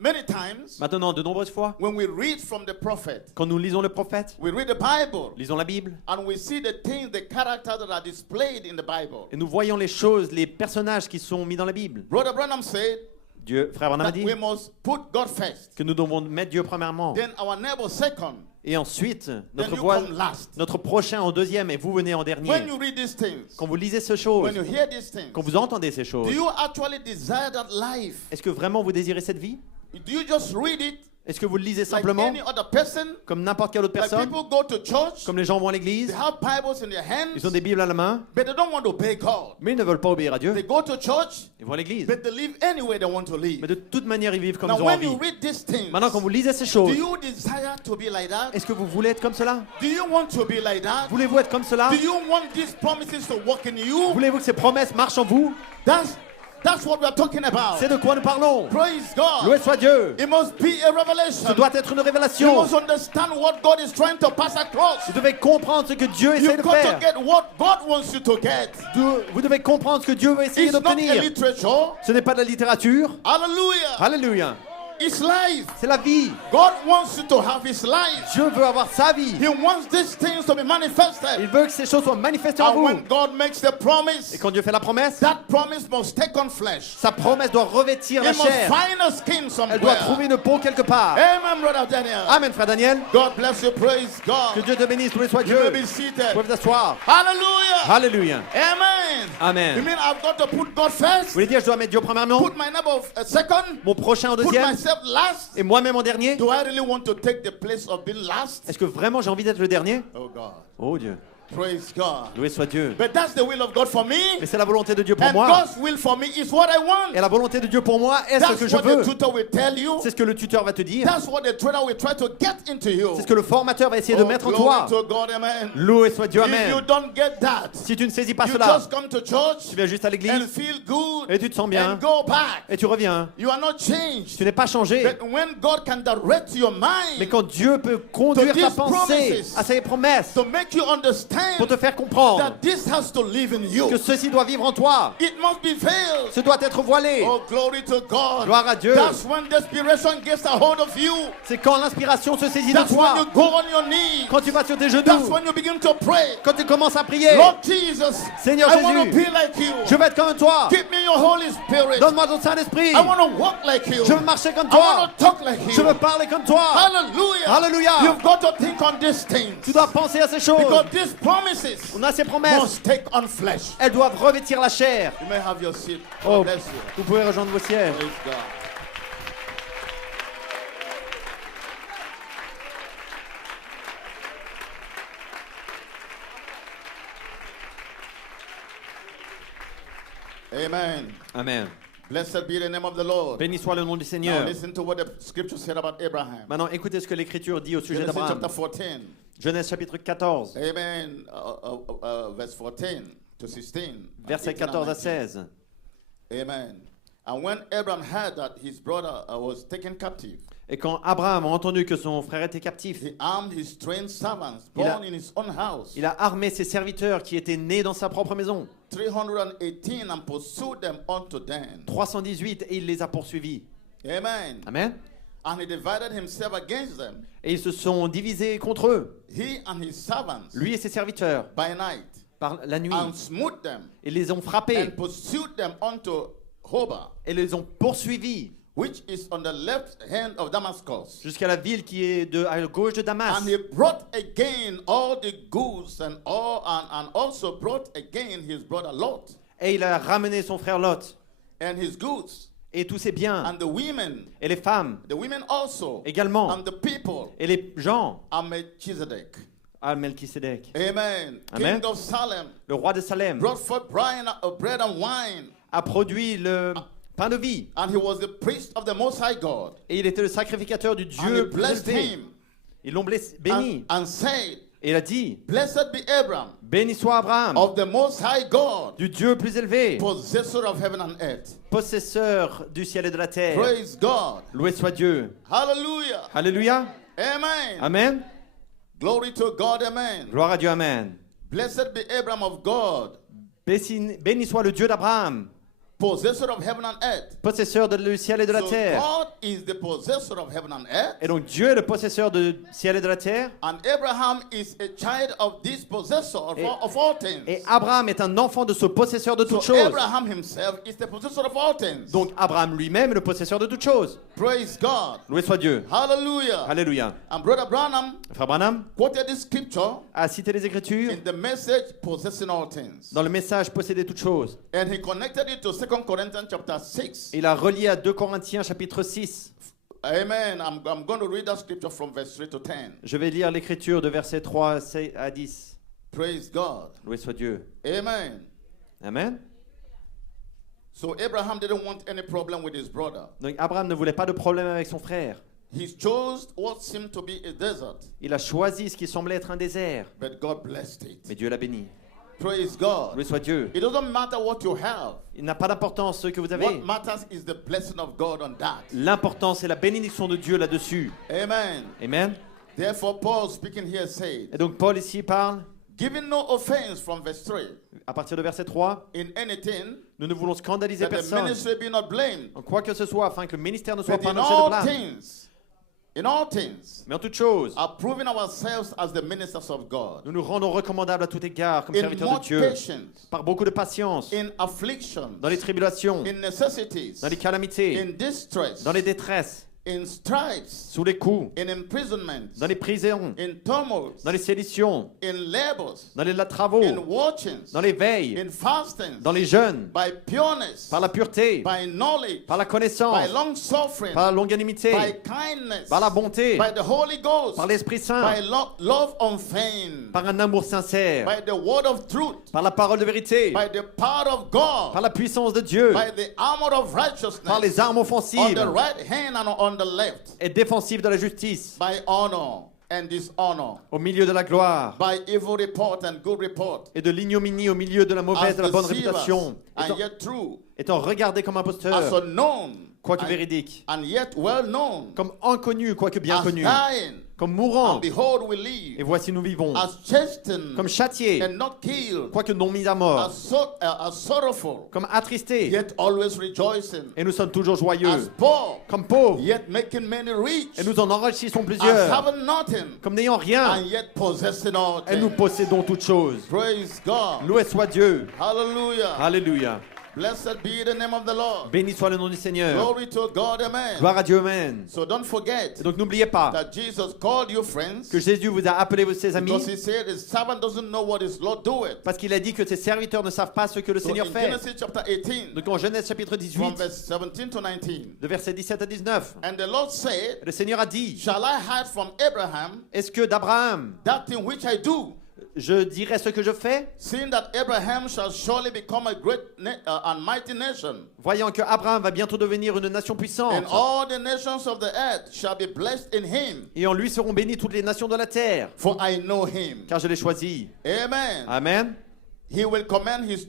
many times, Maintenant, de nombreuses fois, when we read from the prophet, quand nous lisons le prophète, we read the Bible, lisons la Bible, and we see the things, the characters that are displayed in the Bible. et nous voyons les choses, les personnages qui sont mis dans la Bible. Brother Branham said Dieu, frère Branham a that dit we must put God first, que nous devons mettre Dieu premièrement. then our neighbor second, Et ensuite, then notre you voisin, come last. notre prochain en deuxième et vous venez en dernier. When you read these things, Quand vous lisez ces choses, when you hear these things, quand vous entendez ces do choses, you actually desire that life? est-ce que vraiment vous désirez cette vie? Do you just read it Est-ce que vous le lisez like simplement any other person? comme n'importe quelle autre Like personne? people go to church, Comme les gens vont à they l'église, have Bibles in their ils ont hands, des Bibles à la main, but they don't want to obey God. mais ils ne veulent pas obéir à They Dieu. go to church, Ils vont à l'église. but they live anywhere they want to live. Mais de toute manière, ils vivent comme Now, ils ont when envie. you read these things, Maintenant, quand vous lisez ces do choses, you desire to be like that? est-ce que vous voulez être comme cela? Do you want to be like that? Voulez-vous être comme cela? Do you want these promises to work in you? Voulez-vous que ces promesses marchent en vous? That's what we're talking about. C'est de quoi nous parlons. Praise God. Loué soit Dieu. It must be a revelation. Ce doit être une You révélation. must understand what God is trying to pass across. Vous devez comprendre ce que Dieu essaie You've de got to faire. get what God wants you to get. Vous devez comprendre ce que Dieu veut essayer It's not a d'obtenir. literature. Ce n'est pas de la littérature. Hallelujah. Alléluia. It's life. C'est la vie. God wants you to have His life. Dieu veut avoir sa vie. He wants these things to be Il manifested. veut que ces choses soient manifestées en And vous. when God makes the Et promise, quand Dieu fait la promesse, that promise must take on flesh. sa promesse doit revêtir la It must chair. find a skin Elle doit somewhere. trouver une peau quelque part. Amen, brother Daniel. Amen, frère Daniel. God bless you. Praise Que God. Dieu te bénisse, loué soit You Dieu. may be Vous seated. pouvez vous asseoir. Hallelujah. Alléluia. Amen. Amen. You mean I've got to put God Vous first? voulez dire je dois mettre Dieu premièrement, Put my neighbor second? mon prochain en Put deuxième myself last? et moi-même en dernier? Do I really want to take the place of being last? Est-ce que vraiment j'ai envie d'être le dernier? Oh God. Oh Dieu. Praise God. Loué soit Dieu. But that's the will of God for me. Mais c'est la volonté de Dieu pour And moi. God's will for me is what I want. Et la volonté de Dieu pour moi est ce que That's je what veux. the tutor will tell you. C'est ce que le tuteur va te dire. That's what the trainer will try to get into you. C'est ce que le formateur va essayer de mettre en glory toi. to God, amen. Loué soit Dieu, If you amen. don't get that, Si tu ne saisis pas you cela, just come to church tu viens juste à and l'église feel good et tu te sens bien and go back. et tu reviens. You are not changed. Tu n'es pas changé. But when God can direct your Mais mind quand Dieu peut conduire To ta these pensée promises. à ses promesses to make you understand pour te faire comprendre that this has to live in you, que ceci doit vivre en toi, it must be veiled. ce doit être voilé. Oh, glory to God. Gloire à Dieu. That's when desperation gets a hold of you. C'est quand l'inspiration se saisit de That's when you toi, go on your knees. quand tu vas sur tes That's genoux, when you begin to pray. quand tu commences à prier. Lord Jesus, Seigneur I want to Jésus, be like you. Je veux être comme toi. Give me your Holy Spirit. Donne-moi ton Saint-Esprit. I want to walk like you. Je veux marcher comme I toi. want to talk like Je you. veux parler comme toi. Hallelujah. Alléluia. You've got to think on these things. Tu dois penser à ces choses. Because these promises On a ces promesses. must take on flesh. Elles doivent revêtir la chair. You may have your seat. Oh, God bless you. vous pouvez rejoindre vos sièges. Praise God. Amen. Amen. Blessed be the name of the Lord. Béni soit le nom du Now Seigneur. listen to what the scripture said about Abraham. Maintenant, écoutez ce que l'Écriture dit au sujet Genesis d'Abraham. chapter 14. Genèse chapitre 14, Amen. Verse 14 to 16. versets 18 and 14 à 19. 16. Amen. And when Abraham heard that his brother was taken captive, Et quand Abraham a entendu que son frère était captif, he armed his trained servants Il a- born in his own house, il a armé ses serviteurs qui étaient nés dans sa propre maison. 318, and pursued them unto Dan. 318 et il les a poursuivis. Amen. Amen. And he divided himself against them, Et ils se sont divisés contre eux, he and his servants, lui et ses serviteurs, by night, par la nuit. and smote them, Ils les ont frappés and pursued them unto Hobah, et les ont poursuivis which is on the left hand of Damascus. jusqu'à la ville qui est à gauche de Damas. And he brought again all the goods and also brought again his brother Lot Et il a ramené son frère Lot and his goods et tous ses biens and the women et les femmes also également and the people et les gens and Melchizedek. à Melchisédek. Amen. Amen. King of Salem Le roi de Salem brought forth bread and wine, a produit le pain de vie and he was the priest of the Most High God. et il était le sacrificateur du And he Dieu plus blessed élevé. him Ils l'ont béni and said, et il a dit Blessed be Abram béni soit Abraham of the Most High God, du Dieu plus élevé, possessor of heaven and earth. possesseur du ciel et de la terre. Praise God. Loué soit Dieu. Hallelujah. Alléluia. Amen. Amen. Glory to God. Amen. Gloire à Dieu. Amen. Blessed be Abram of God, Béni soit le Dieu d'Abraham, possessor of heaven and earth. possesseur du ciel et de la So terre. God is the possessor of heaven and earth, Et donc Dieu est le possesseur du ciel et de la terre. and Abraham is a child of this possessor of all things. Et Abraham est un enfant de ce possesseur de toutes So choses. Abraham himself is the possessor of all things. Donc Abraham lui-même est le possesseur de toutes choses. Praise God. Loué soit Dieu. Hallelujah. Alléluia. And Brother Branham Frère Branham quoted this scripture a cité les Écritures in the message possessing all things. dans le message posséder toutes choses. And he connected it to 2 Corinthians chapter 6. Il a relié à 2 Corinthiens chapitre 6. Amen. I'm going to read that scripture from verse 3 to 10. Je vais lire l'Écriture de versets 3 à 10. Praise God. Loué soit Dieu. Amen. Amen. So Abraham didn't want any problem with his brother. Donc Abraham ne voulait pas de problème avec son frère. He chose what seemed to be a desert, Il a choisi ce qui semblait être un désert. but God blessed it. Mais Dieu l'a béni. Praise God. Loué soit Dieu. It doesn't matter what you have. Il n'a pas d'importance ce que vous avez. What matters is the blessing of God on that. L'important, c'est la bénédiction de Dieu là-dessus. Amen. Amen. Therefore, Paul speaking here said, Et donc Paul ici parle, giving no offense from verse 3 à partir de verset 3, in anything, nous ne voulons scandaliser that the personne. ministry be not blamed, En quoi que ce soit, afin que le ministère ne soit but pas in un objet de all blâme. things, Mais en toute chose, approving ourselves as the ministers of God, nous nous rendons recommandables à tout égard comme in serviteurs de much Dieu, patience, par beaucoup de patience, in affliction, dans les tribulations, in necessities, dans les calamités, in distress, dans les détresses, in stripes, sous les coups, in imprisonments, dans les prisons, in tumults, dans les séditions, in labors, dans les travaux, in watchings, dans les veilles, in fastings, dans les jeûnes, by pureness, par la pureté, by knowledge, par la by connaissance, long suffering, par la longanimité, by kindness, par la bonté, by the Holy Ghost, par l'Esprit by Saint, love unfeigned, par un amour sincère, by the word of truth, par la parole de vérité, by the power of God, par la puissance de Dieu, by the armor of par righteousness, les armes on offensives the right hand and on the left, et défensives de la justice, by honor and dishonor, au milieu de la gloire, by evil report and good report, et de l'ignominie au milieu de la mauvaise as et de la bonne deceivers réputation, and yet true, étant regardé comme as imposteur, unknown quoique and, véridique, and yet well known, comme inconnu, quoique bien as connu, dying, comme mourant, and behold we et live, voici nous vivons, as chastened comme châtié, and not killed, quoique non mis à mort, as sorrowful, comme attristé, yet always rejoicing, et nous sommes toujours as joyeux, poor, comme pauvres, yet making many rich, et nous en enrichissons as plusieurs, having nothing, comme n'ayant rien, and yet possessing all et nous things. possédons toutes choses. Praise God. Loué soit Dieu. Hallelujah. Alléluia. Blessed be the name of the Lord. Béni soit le nom du Seigneur. Glory to God. Amen. Gloire à Dieu, Amen. So don't forget Et donc n'oubliez pas that Jesus called you friends que Jésus vous a appelé ses amis, because he said his servant doesn't know what his Lord doeth. parce qu'il a dit que ses serviteurs ne savent pas ce que le So Seigneur in fait. Genesis chapter 18, Donc en Genèse chapitre from 18, verse 17 to 19, de versets 17 à 19, and the Lord said, le Seigneur a dit, shall I hide from Abraham est-ce que d'Abraham, that thing which I do, je dirai ce que je fais, seeing that Abraham shall surely become a great and mighty nation, voyant que Abraham va bientôt devenir une nation puissante, and all the nations of the earth shall be blessed in him, et en lui seront bénies toutes les nations de la terre, for I know him. car je l'ai choisi. Amen. Amen. He will command his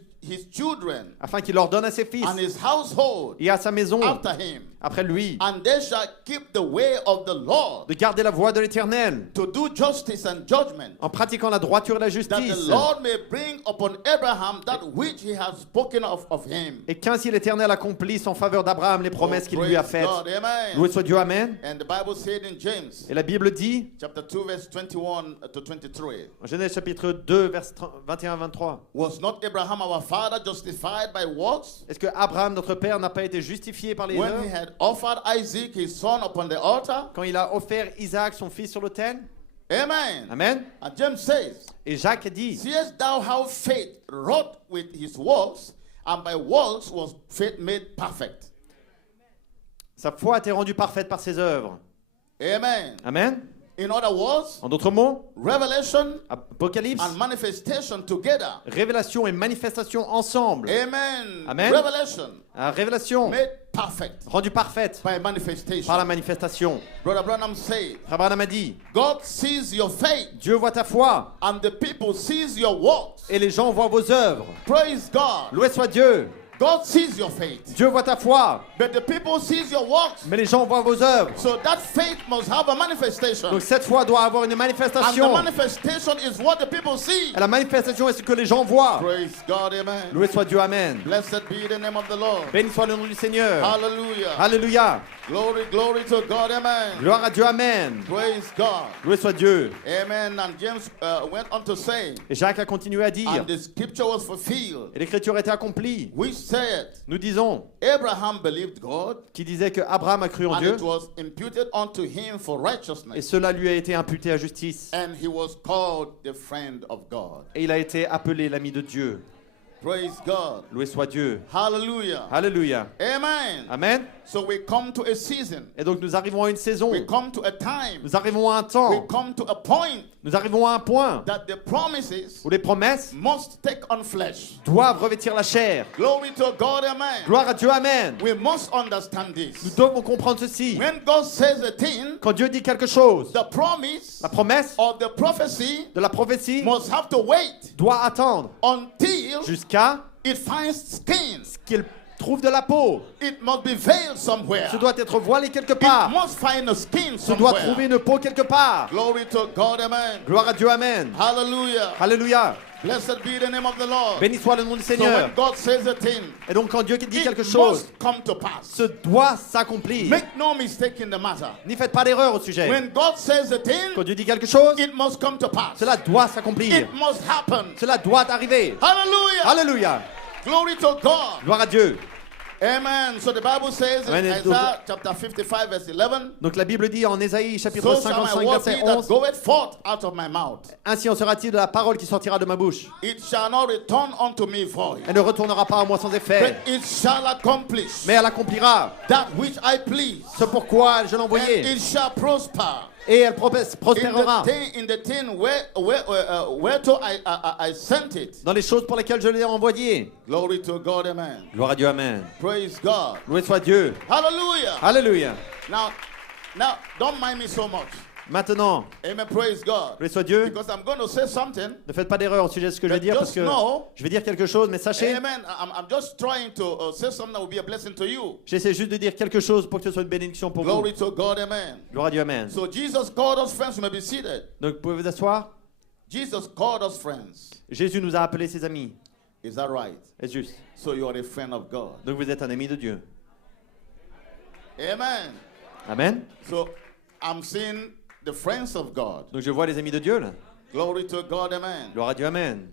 children Afin qu'il ordonne à ses fils and his household et à sa maison, after him, après lui, and they shall keep the way of the Lord, de garder la voie de l'Éternel, to do justice and judgment, en pratiquant la droiture et la that the justice, Lord may bring upon Abraham that which he has spoken of him. et qu'ainsi l'Éternel accomplisse en faveur d'Abraham les promesses qu'il lui a Praise faites. God. Amen. Loué soit Dieu, Amen. And the Bible said in James Et la Bible dit, chapter 2 verse 21 to 23, en Genèse chapitre 2, versets 21 à 23, was not Abraham our father justified by works est-ce que Abraham, notre père, n'a pas été justifié par les when he œuvres had offered Isaac his son upon the altar? quand il a offert Isaac, son fils, sur l'autel? Amen. Amen. And James says, Et Jacques dit, seest thou how faith wrought with his works, and by works was faith made perfect. sa foi a été rendue parfaite par ses œuvres. Amen. Amen. In other words, En d'autres mots, revelation Apocalypse, and manifestation together. révélation et manifestation ensemble. Amen. Amen. Revelation La révélation made perfect rendue parfaite by manifestation. par la manifestation. Brother Branham said, Frère Branham a dit, God sees your faith Dieu voit ta foi and the people sees your works. et les gens voient vos œuvres. Praise God. Loué soit Dieu. God sees your faith, Dieu voit ta foi, but the people sees your works. mais les gens voient vos œuvres. So that faith must have a manifestation. Donc cette foi doit avoir une And the manifestation. manifestation is what the people see. Et la manifestation est ce que les gens voient. Praise God, amen. Loué soit Dieu, Amen. Blessed be the name of the Lord. Béni soit le nom du Seigneur. Hallelujah. Alléluia. Glory, glory to God, amen. Gloire à Dieu, Amen. Praise God. Loué soit Dieu. Amen. And James went on to say, Et Jacques a continué à dire, and the scripture was fulfilled, et l'écriture était accomplie. which said, Nous disons, Abraham believed God, qui disait que Abraham a cru en and Dieu, it was imputed unto him for et righteousness, cela lui a été imputé à justice. and he was called the friend of God. Et il a été appelé l'ami de Dieu. Praise God. Loué soit Dieu. Hallelujah. Alléluia. Amen. Amen. So we come to a season. Et donc nous arrivons à une saison. We come to a time. Nous arrivons à un We temps. come to a point Nous arrivons à un point that the promises où les promesses must take on flesh. doivent revêtir la chair. Glory to God, amen. Gloire à Dieu, Amen. We must understand Nous this. devons comprendre ceci. When God says a thing, Quand Dieu dit quelque chose, the promise la promesse or the prophecy de la prophétie must have to wait doit attendre until jusqu'à it finds skin. ce qu'il trouve de la peau. It must be veiled somewhere. Ce doit être voilé quelque It part. must find a skin Ce doit trouver somewhere. une peau quelque part. Glory to God, amen. Gloire à Dieu, Amen. Hallelujah. Alléluia. Blessed be the name of the Lord. Béni soit le nom du So Seigneur. when God says a thing, Et donc quand Dieu dit quelque it chose, must come to pass. ce doit s'accomplir. Make no mistake in the matter. N'y faites pas d'erreur au sujet. When God says a thing, Quand Dieu dit quelque chose, it must come to pass. cela doit s'accomplir. It must happen. Cela doit arriver. Hallelujah. Alléluia. Glory to God. Gloire à Dieu. Amen. So the Bible says in Amen. Isaiah chapter 55 verse 11, Donc la Bible dit en Ésaïe chapitre so shall my 55 word verset be that 11, goeth forth out of my mouth. ainsi en sera-t-il de la parole qui sortira de ma bouche. It shall not return unto me void, Elle ne retournera pas à moi sans effet, but it shall accomplish mais elle accomplira that which I please, ce pourquoi je l'ai and envoyée, it shall prosper et elle in prospérera the thing whereto I sent it. dans les choses pour lesquelles je l'ai envoyée. Glory to God, amen. Gloire à Dieu, amen. Praise God. Loué soit Dieu. Hallelujah. Alléluia. Now, don't mind me so much. Maintenant, Amen. Praise God. loué soit Dieu. Because I'm going to say something. Ne faites pas d'erreur au sujet de ce que je vais dire, parce Just que know, je vais dire quelque chose, mais sachez, amen. I'm just trying to say something that will be a blessing to you. j'essaie juste de dire quelque chose pour que ce soit une bénédiction pour vous. Glory to God, amen. Gloire à Dieu, amen. So Jesus called us friends. You may be seated. Donc, pouvez vous asseoir. Jesus called us friends. Jésus nous a appelés ses amis. Is that right? Est-ce juste? So you are a friend of God. Donc, vous êtes un ami de Dieu. Amen. Amen. So I'm seeing the friends of God. Donc, je vois les amis de Dieu, là. Glory to God, amen. Gloire à Dieu, amen.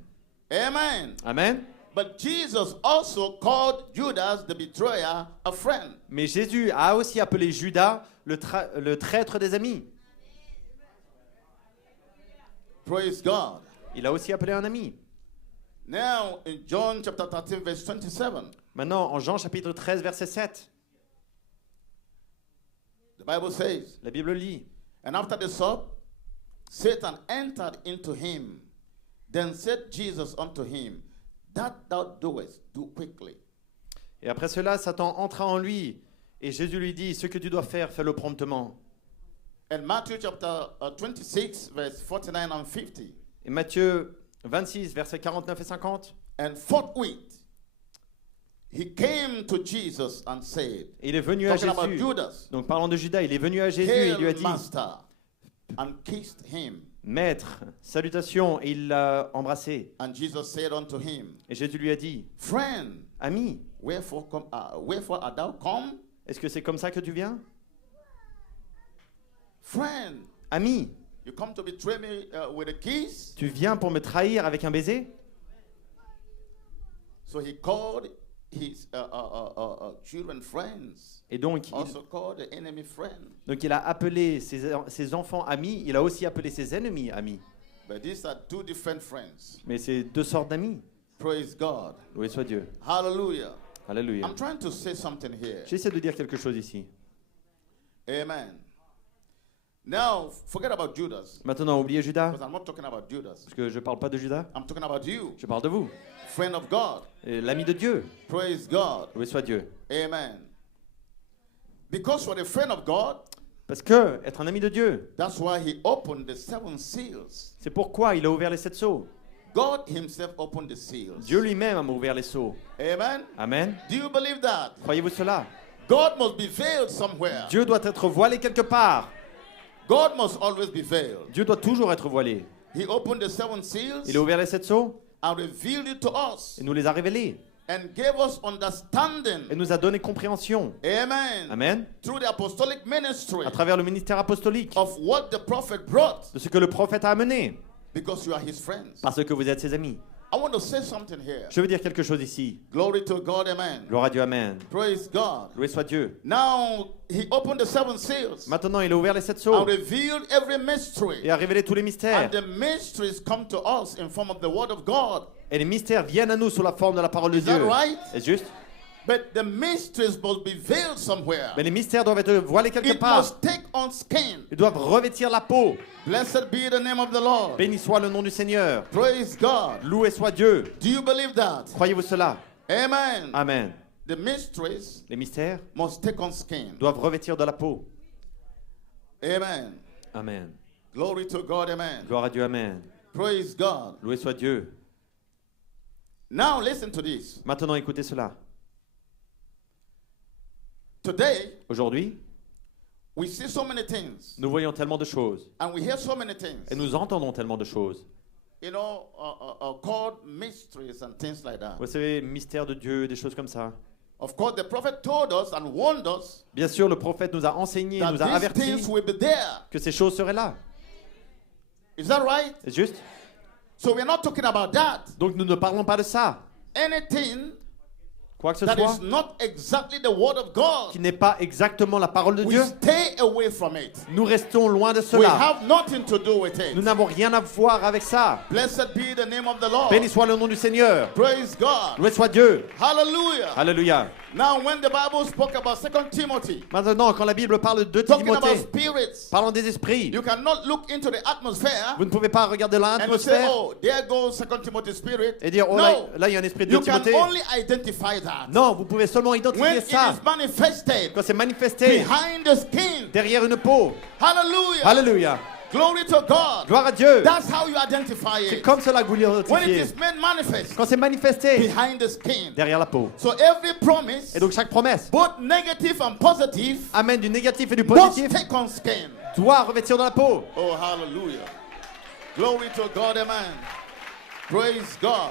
Amen. Amen. But Jesus also called Judas the betrayer a friend. Mais Jésus a aussi appelé Judas le traître des amis. Praise God. Il a aussi appelé un ami. Now in John chapter 13 verse 27, Maintenant, en Jean chapitre 13, verset 7, the Bible says, la Bible lit. and after the sup, Satan entered into him. Then said Jesus unto him, that thou doest, do quickly. Et après cela, Satan entra en lui. Et Jésus lui dit, ce que tu dois faire, fais-le promptement. And Matthew chapter 26 verse 49 and 50. Et Matthieu 26, versets 49 et 50. And forthwith he came to Jesus and said, Et il est venu à talking about Jésus. Judas, Donc parlant de Judas, il est venu à Jésus et il lui a hail dit, master, and kissed him. Maître, salutations, et il l'a embrassé. And Jesus said unto him, Et Jésus lui a dit, friend, ami, wherefore art thou come? est-ce que c'est comme ça que tu viens? Friend, Ami, you come to betray me with a kiss? tu viens pour me trahir avec un baiser? So he called his children friends, Et donc also called the enemy friend. il a appelé ses enfants amis, il a aussi appelé ses ennemis amis. But these are two different friends. Mais c'est deux sortes d'amis. Praise God. Loué soit Dieu. Hallelujah. Alléluia. I'm trying to say something here. J'essaie de dire quelque chose ici. Amen. Now, forget about Judas. Maintenant, oubliez Judas, Because I'm not talking about Judas. parce que je ne parle pas de Judas, I'm talking about you, je parle de vous, friend of God. l'ami de Dieu. Praise God. Loué soit Dieu. Amen. Because you're a friend of God, Parce que être un ami de Dieu, that's why he opened the seven seals. c'est pourquoi il a ouvert les 7 sceaux. God himself opened the seals. Dieu lui-même a ouvert les sceaux. Amen. Amen. Do you believe that? Croyez-vous cela? God must be veiled somewhere. Dieu doit être voilé quelque part. God must always be veiled. Dieu doit toujours être voilé. He opened the seven seals Il a ouvert les 7 sceaux and revealed it to us et nous les a révélés. and gave us understanding. Et nous a donné compréhension. Amen. Amen. Through the apostolic ministry À travers le ministère apostolique of what the prophet brought, de ce que le prophète a amené. because you are his friends. Parce que vous êtes ses amis. I want to say something here. Je veux dire quelque chose ici. Glory to God, amen. Gloire à Dieu, amen. Praise God. Loué soit Dieu. Now he opened the seven seals Maintenant, il a ouvert les 7 and sceaux revealed every mystery. et a révélé tous les And mystères. the mysteries come to us in form of the word of God. Et les mystères viennent à nous sous la forme de la parole de Is that Dieu. right? Est-ce juste? But the mysteries must be veiled somewhere. Mais les mystères doivent être voilés quelque It part. must take on skin. Ils doivent revêtir la peau. Blessed be the name of the Lord. Béni soit le nom du Seigneur. Praise God. Loué soit Dieu. Do you believe that? Croyez-vous cela? Amen. Amen. The mysteries Les mystères must take on skin. doivent revêtir de la peau. Amen. Amen. Glory to God. Amen. Gloire à Dieu, amen. Praise God. Loué soit Dieu. Now listen to this. Maintenant, écoutez cela. Today, Aujourd'hui, we see so many things nous voyons tellement de choses and we hear so many things, et nous entendons tellement de choses. you know, called mysteries and things like that. Vous savez, mystère de Dieu, des choses comme ça. Of course, the prophet told us and warned us Bien sûr, le prophète nous a enseigné, that nous a these avertis things will be there. que ces choses seraient là. Is that right? C'est juste? So we're not talking about that. Donc nous ne parlons pas de ça. Anything quoi que ce that soit, is not exactly the word of God, qui n'est pas exactement la parole de we Dieu, stay away from it. nous restons loin de We cela. have nothing to do with it. Nous n'avons rien à voir avec ça. Blessed be the name of the Lord. Béni soit le nom du Seigneur. Praise God. Loué soit Dieu. Hallelujah. Alléluia. Now, when the Bible spoke about 2 Timothy, Maintenant, quand la Bible parle de talking about Timothée, spirits, parlant des esprits, you cannot look into the atmosphere vous ne pouvez pas regarder and you say, l'atmosphère oh, there goes 2 Timothy spirit. et dire, oh No, là, il y a un esprit de you can Timothée. only identify that Non, vous pouvez seulement when identifier it ça is manifested quand c'est manifesté behind the skin. derrière une peau. Hallelujah. Alléluia. Glory to God. Gloire à Dieu. That's how you identify C'est it. comme cela que vous When it l'identifiez. is made manifest Quand c'est manifesté behind the skin. derrière la peau. So every promise, Et donc chaque promesse both negative and positive, amène du négatif et du must positif take on skin. doit revêtir dans la peau. Oh, hallelujah. Glory to God, amen. Praise God.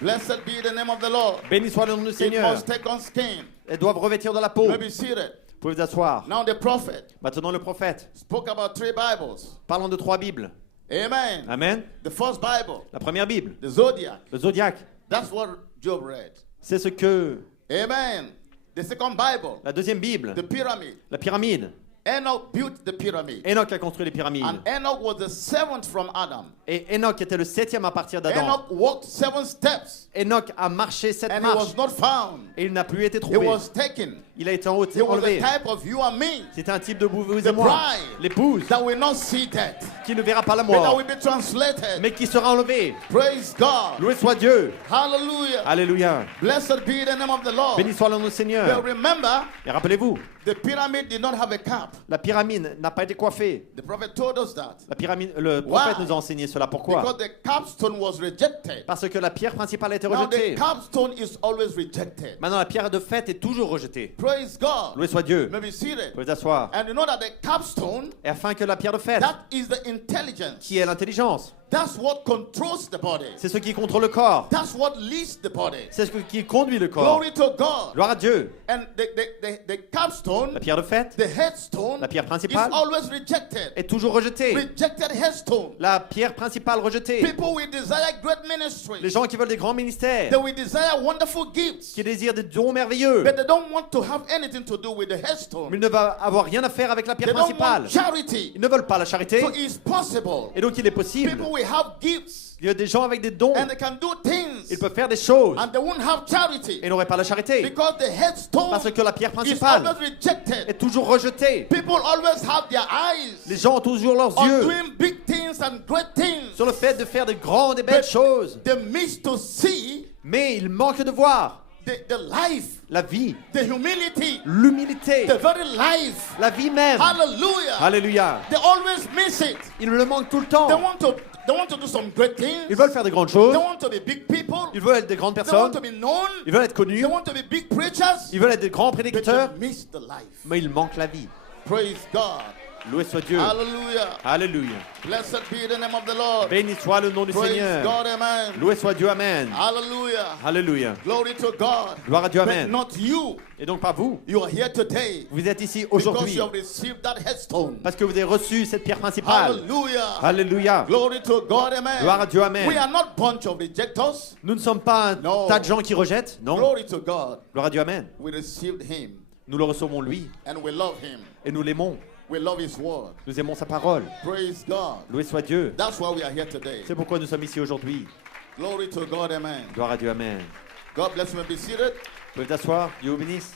Blessed be the name of the Lord. Béni soit le nom du It Seigneur. must take on skin. Elles doivent revêtir dans la peau. You Vous may be seated. pouvez vous asseoir. Now the prophet Maintenant le prophète. spoke about 3 Bibles. Parlons de 3 Bibles. Amen. Amen. The first Bible, La première Bible, the Zodiac. le zodiaque. That's what Job read. C'est ce que Amen. The second Bible, la deuxième Bible, the pyramid. la pyramide. Enoch built the pyramid. Enoch a construit les pyramides. And Enoch was the 7th from Adam. Et Enoch était le 7e à partir d'Adam. Enoch walked 7 steps Enoch a marché 7 and he marches was not found. et il n'a plus été He trouvé. was taken. Il a été He was the enlevé. type of you and me C'était un type de vous et The moi. bride. L'épouse that will not see death, qui ne verra pas la but that mort, will be translated. mais qui sera enlevée. Praise God. Loué soit Dieu. Hallelujah. Alléluia. Blessed be the name of the Lord. Béni soit le nom du But Seigneur. remember, Et rappelez-vous, the pyramid did not have a cap. la pyramide n'a pas été coiffée. The prophet told us that. La pyramide, le prophète Why? nous a enseigné cela. Pourquoi? Because the capstone was rejected. Parce que la pierre principale a été Now the rejetée. capstone is always rejected. Maintenant, la pierre de fête est toujours rejetée. Praise God. Loué soit Dieu. You may be seated. Vous pouvez vous asseoir. And you know that the capstone, Et afin que la pierre de fête, that is the intelligence. qui est l'intelligence, That's what controls the body. c'est ce qui contrôle le corps. That's what leads the body. C'est ce qui conduit le corps. Glory to God. Gloire à Dieu. And the capstone, La pierre de fête the headstone, La pierre is principale always rejected. est toujours rejetée. Rejected headstone. La pierre principale rejetée. People will desire great ministry. Les gens qui veulent des grands ministères, They will desire wonderful gifts. qui désirent des dons merveilleux, But they don't want to have anything to do with the mais headstone. ils ne veulent avoir rien à faire avec la They pierre don't principale. want charity. Ils ne veulent pas la charité. So it's possible. Et donc il est possible. People will have gifts Il y a des gens avec des dons. and they can do things Ils peuvent faire des choses and they won't have charity et n'auraient pas la charité. because the headstone Parce que la pierre is principale always rejected. est toujours rejetée. People always have their eyes Les gens ont toujours leurs on yeux doing big things and great things. sur le fait de faire de grandes et belles But choses. they miss to see Mais ils manquent de voir the life, la vie, the humility, l'humilité, the very life. la vie même. Hallelujah. Alléluia. They always miss it. Ils le manquent tout le temps. They want to do some great things. Ils veulent faire de grandes choses. They want to be big people. Ils veulent être des grandes They want personnes. to be known. Ils veulent être connus. They want to be big preachers. Ils veulent être des grands But prédicateurs. they miss the life. Mais ils manquent la vie. Praise God. Loué soit Dieu. Hallelujah. Alléluia. Blessed be the name of the Lord. Béni soit le nom du Praise Seigneur. God, amen. Loué soit Dieu. Amen. Hallelujah. Alléluia. Glory to God. Gloire à Dieu. But Amen. not you. Et donc pas vous. You are here today Vous êtes ici because aujourd'hui you have received that headstone. parce que vous avez reçu cette pierre principale. Hallelujah. Alléluia. Glory to God, amen. Gloire à Dieu. Amen. We are not bunch of rejectors. Nous ne sommes pas un No. tas de gens qui rejettent. Non. Glory to God. Gloire à Dieu. Amen. We received him Nous le recevons lui and we love him. et nous l'aimons. We love his word. Nous aimons sa parole. Praise God. Loué soit Dieu. That's why we are here today. C'est pourquoi nous sommes ici aujourd'hui. Glory to God, amen. Gloire à Dieu. Amen. God bless you and be seated. Vous pouvez t'asseoir. Dieu vous bénisse.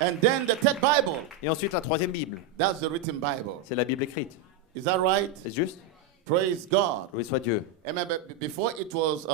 And then the third Bible, Et ensuite la troisième Bible. that's the written Bible. C'est la Bible écrite. Is that right? C'est juste? Praise God. Loué soit Dieu. Amen. But before it was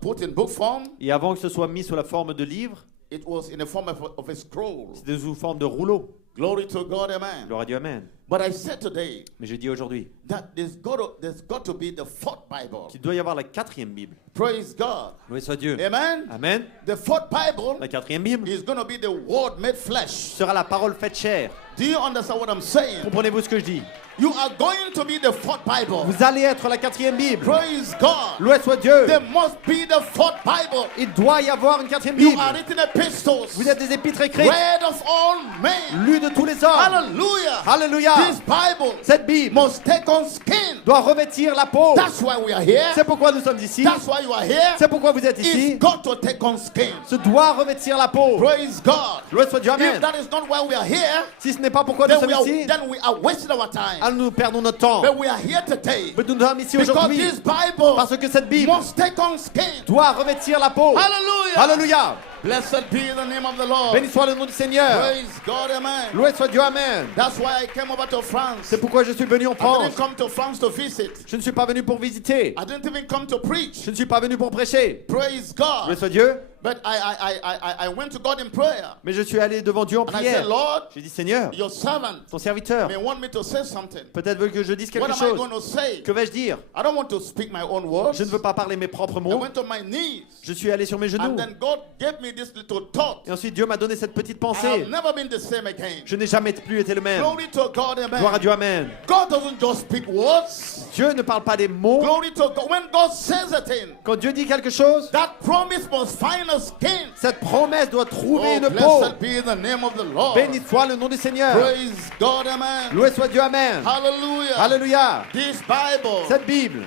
put in book form, Et avant que ce soit mis sous la forme de livre, it was in the form of a scroll. c'était sous forme de rouleau. Glory to God, amen. Gloire à Dieu. Amen. But I said today Mais je dis aujourd'hui that there's got to be the fourth Bible. qu'il doit y avoir la quatrième Bible. Praise God. Loué soit Dieu. Amen. Amen. The fourth Bible La quatrième Bible is going to be the word made flesh. sera la parole faite chair. Do you understand what I'm saying? Comprenez-vous ce que je dis? You are going to be the fourth Bible. Vous allez être la 4e Bible. Praise God. Loué soit Dieu. There must be the fourth Bible. Il doit y avoir une 4e You Bible. are written epistles. Vous êtes des épîtres écrites, Read of all men. lues de tous les hommes. Hallelujah. Alléluia. This Bible Cette Bible must take on skin. doit revêtir la peau. That's why we are here. C'est pourquoi nous sommes ici. That's why you are here. C'est pourquoi vous êtes It's ici. got to take on skin. Ce doit revêtir la peau. Praise God. Loué soit Dieu. If Amen. that is not why we are here, Si ce n'est pas pourquoi nous then sommes ici, we are wasting our time. alors nous perdons notre temps. But we are here today Mais nous sommes ici because aujourd'hui this Bible parce que cette Bible must take on skin. doit revêtir la peau. Hallelujah. Alléluia. Blessed be the name of the Lord. Béni soit le nom du Seigneur. Praise God, amen. Loué soit Dieu. Amen. That's why I came over to France. C'est pourquoi je suis venu en I France. didn't come to France to visit. Je ne suis pas venu pour visiter. I didn't even come to preach. Je ne suis pas venu pour prêcher. Praise Loué God. soit Dieu. But I went to God in prayer. Mais je suis allé devant Dieu en And I said, prière. Lord, J'ai dit, Seigneur, your servant ton serviteur, may want me to say something. peut-être veut que je dise quelque What am I chose. going to say? Que vais-je dire? I don't want to speak my own words. Je ne veux pas parler mes propres I mots. went to my knees. Je suis allé sur mes genoux. And then God gave me this little thought. Et ensuite, Dieu m'a donné cette petite I pensée. have never been the same again. Je n'ai jamais plus été le même. Glory to God, amen. Gloire à Dieu, Amen. God doesn't just speak words. Dieu ne parle pas des mots. Glory to God. When God says a thing, Quand Dieu dit quelque chose, that promise must find a skin. cette promesse doit trouver Oh, une peau. blessed be the name of the Lord. Béni soit le nom du Seigneur. Praise God, amen. Loué soit Dieu, Amen. Hallelujah. Alléluia. This Bible, Cette Bible,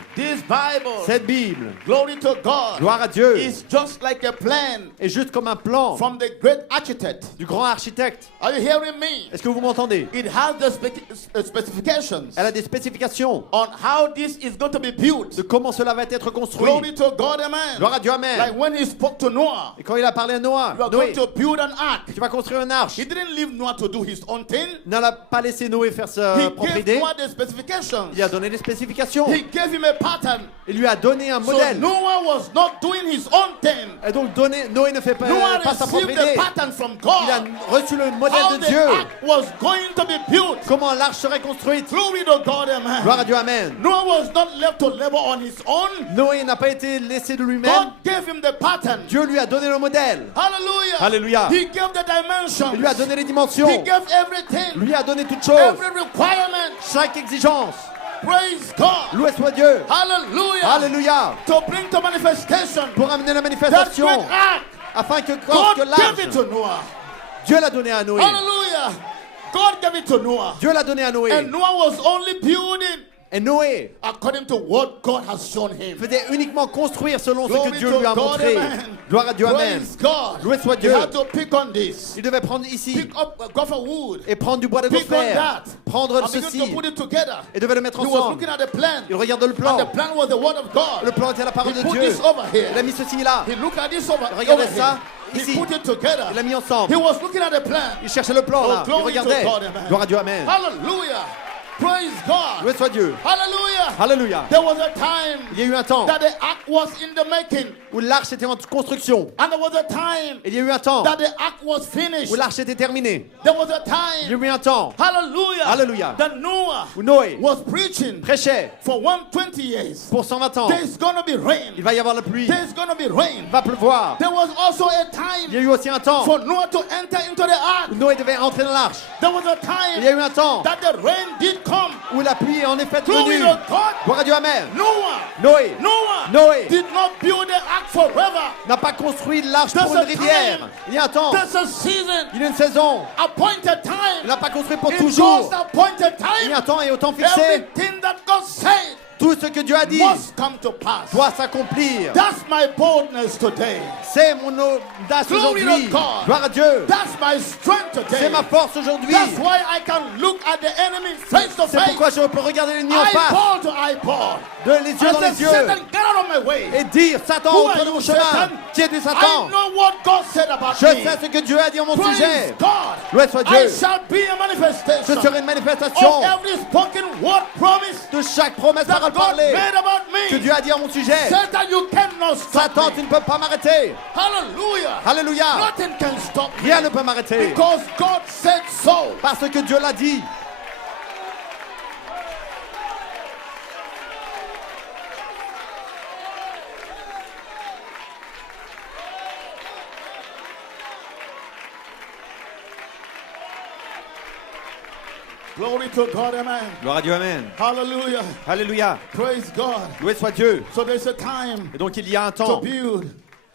cette Bible, glory to God, gloire à Dieu, is just like a plan est juste comme un plan from the great architect. du grand architecte. Are you hearing me? Est-ce que vous m'entendez? It has the specifications Elle a des spécifications on how this is going to be built. de comment cela va être construit. Glory to God, amen. Gloire à Dieu, Amen. Like when he spoke to Noah, Et quand il a parlé à Noah, you are Noé, going to build an ark. tu vas construire une arche. He didn't leave Noah to do his own thing. Il n'a pas laissé Noé faire sa He propre gave idée. Noah the specifications. Il a donné les spécifications. He gave him a pattern. Il lui a donné un So modèle. Noah was not doing his own thing. Et donc Noé ne fait pas, Noah pas sa propre received the idée. pattern from Il a God. reçu le How modèle de the Dieu. ark was going to be built. Comment l'arche serait construite. Glory to God, amen. Gloire à Dieu, Amen. Noah was not left to labor on his own. Noé n'a pas été laissé de lui-même. God gave him the pattern. Dieu lui a donné le modèle. Hallelujah. Alléluia. He gave the dimensions. Il lui a donné les dimensions. He gave everything. Lui a donné toutes choses. Every requirement. Chaque exigence. Praise God. Loué soit Dieu. Hallelujah. Alléluia. To bring to manifestation Pour amener la that manifestation. great ark. Afin que quand God que gave it l'arche, to Noah. Dieu l'a donné à Noé. Hallelujah. God gave it to Noah. Dieu l'a donné à Noé. And Noah was only building Et Noé according to what God has shown him. faisait uniquement construire selon ce Glory que Dieu to lui a God, montré. amen. Gloire à Dieu, Amen. Praise God. Loué soit He Dieu. had to pick on this. Il devait prendre ici Pick up a gopher wood. et prendre du bois de Pick on gopher, that. prendre And begin to ceci put it together. et devait le mettre He was ensemble. looking at the plan. Il regarde le And plan. the plan was the word of God. Le plan était la parole He de put Dieu. this over Il a here. mis ceci là. He looked at this over, Regardez over ça, here. ici. He put it together. Il l'a mis He ensemble. was looking at the plan. Il cherchait le plan là. Oh, Il glory to regardait. God, amen. Gloire à Dieu, Amen. Hallelujah. Praise God. Loué soit Dieu. Hallelujah. Alléluia. There was a time Il y a eu un temps that the ark was in the making. où l'arche était en construction. And there was a time Il y a eu un temps that the ark was finished. où l'arche était terminée. There was a Il y a time, eu un temps hallelujah, Hallelujah. that Noah où Noé was preaching prêchait for 120 years. pour 120 ans. There's gonna be rain. Il va y avoir la pluie. There's gonna be rain. Il va pleuvoir. There was also a Il y a time eu aussi un temps for Noah to enter into the ark. où Noé devait entrer dans l'arche. There was a Il y a time eu un temps that the rain did come. où la pluie est en effet Glory venue. to God. Gloire à Dieu, Amen. Noah Noé did not build the ark forever. n'a pas construit l'arche There's pour a une rivière. time. Il y a un temps. There's a season, Il y a une saison. appointed Il time. n'a pas construit pour In toujours. God's appointed Il y a un time, temps et au temps fixé. everything that God said Tout ce que Dieu a dit must come to pass. doit s'accomplir. That's my boldness today. C'est mon audace Glory aujourd'hui. to God. Gloire à Dieu. That's my strength C'est today. ma force aujourd'hui. That's why I can look at the enemy face to C'est face. pourquoi je peux regarder l'ennemi en face, Eyeball to eyeball. les yeux I dans said, les yeux, Satan, get out of my way. et dire Satan, Who entre are de mon you, chemin. Satan? Qui es-tu, I Satan? know what God said about Je me. sais ce que Dieu a dit en mon Praise sujet. God. Loué soit I Dieu. shall be a Ce manifestation serait une manifestation of every spoken word promise de chaque promesse that parole God parlée made about que me. Dieu a dit à mon sujet. Satan, you cannot stop Satan, tu me. ne peux pas m'arrêter. Hallelujah. Alléluia. Nothing can stop me. Rien ne peut m'arrêter. Because God said so. Parce que Dieu l'a dit. Glory to God, amen. Gloire à Dieu, amen. Hallelujah. Alléluia. Praise God. Loué soit Dieu. So there's a time Et donc il y a un to temps build.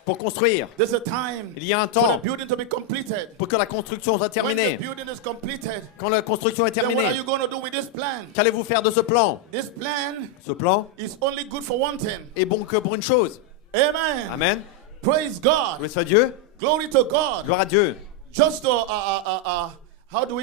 pour construire. There's a time Il y a un for the temps building to be completed. pour que la construction soit When the terminée. building is completed, Quand la construction est then what are terminée, you going to do with this plan? qu'allez-vous faire de ce plan? This plan Ce plan is only good for one thing. est bon que pour une chose. Amen. Amen. Praise God. Loué soit Dieu. Glory to God. Gloire à Dieu. Just to, how do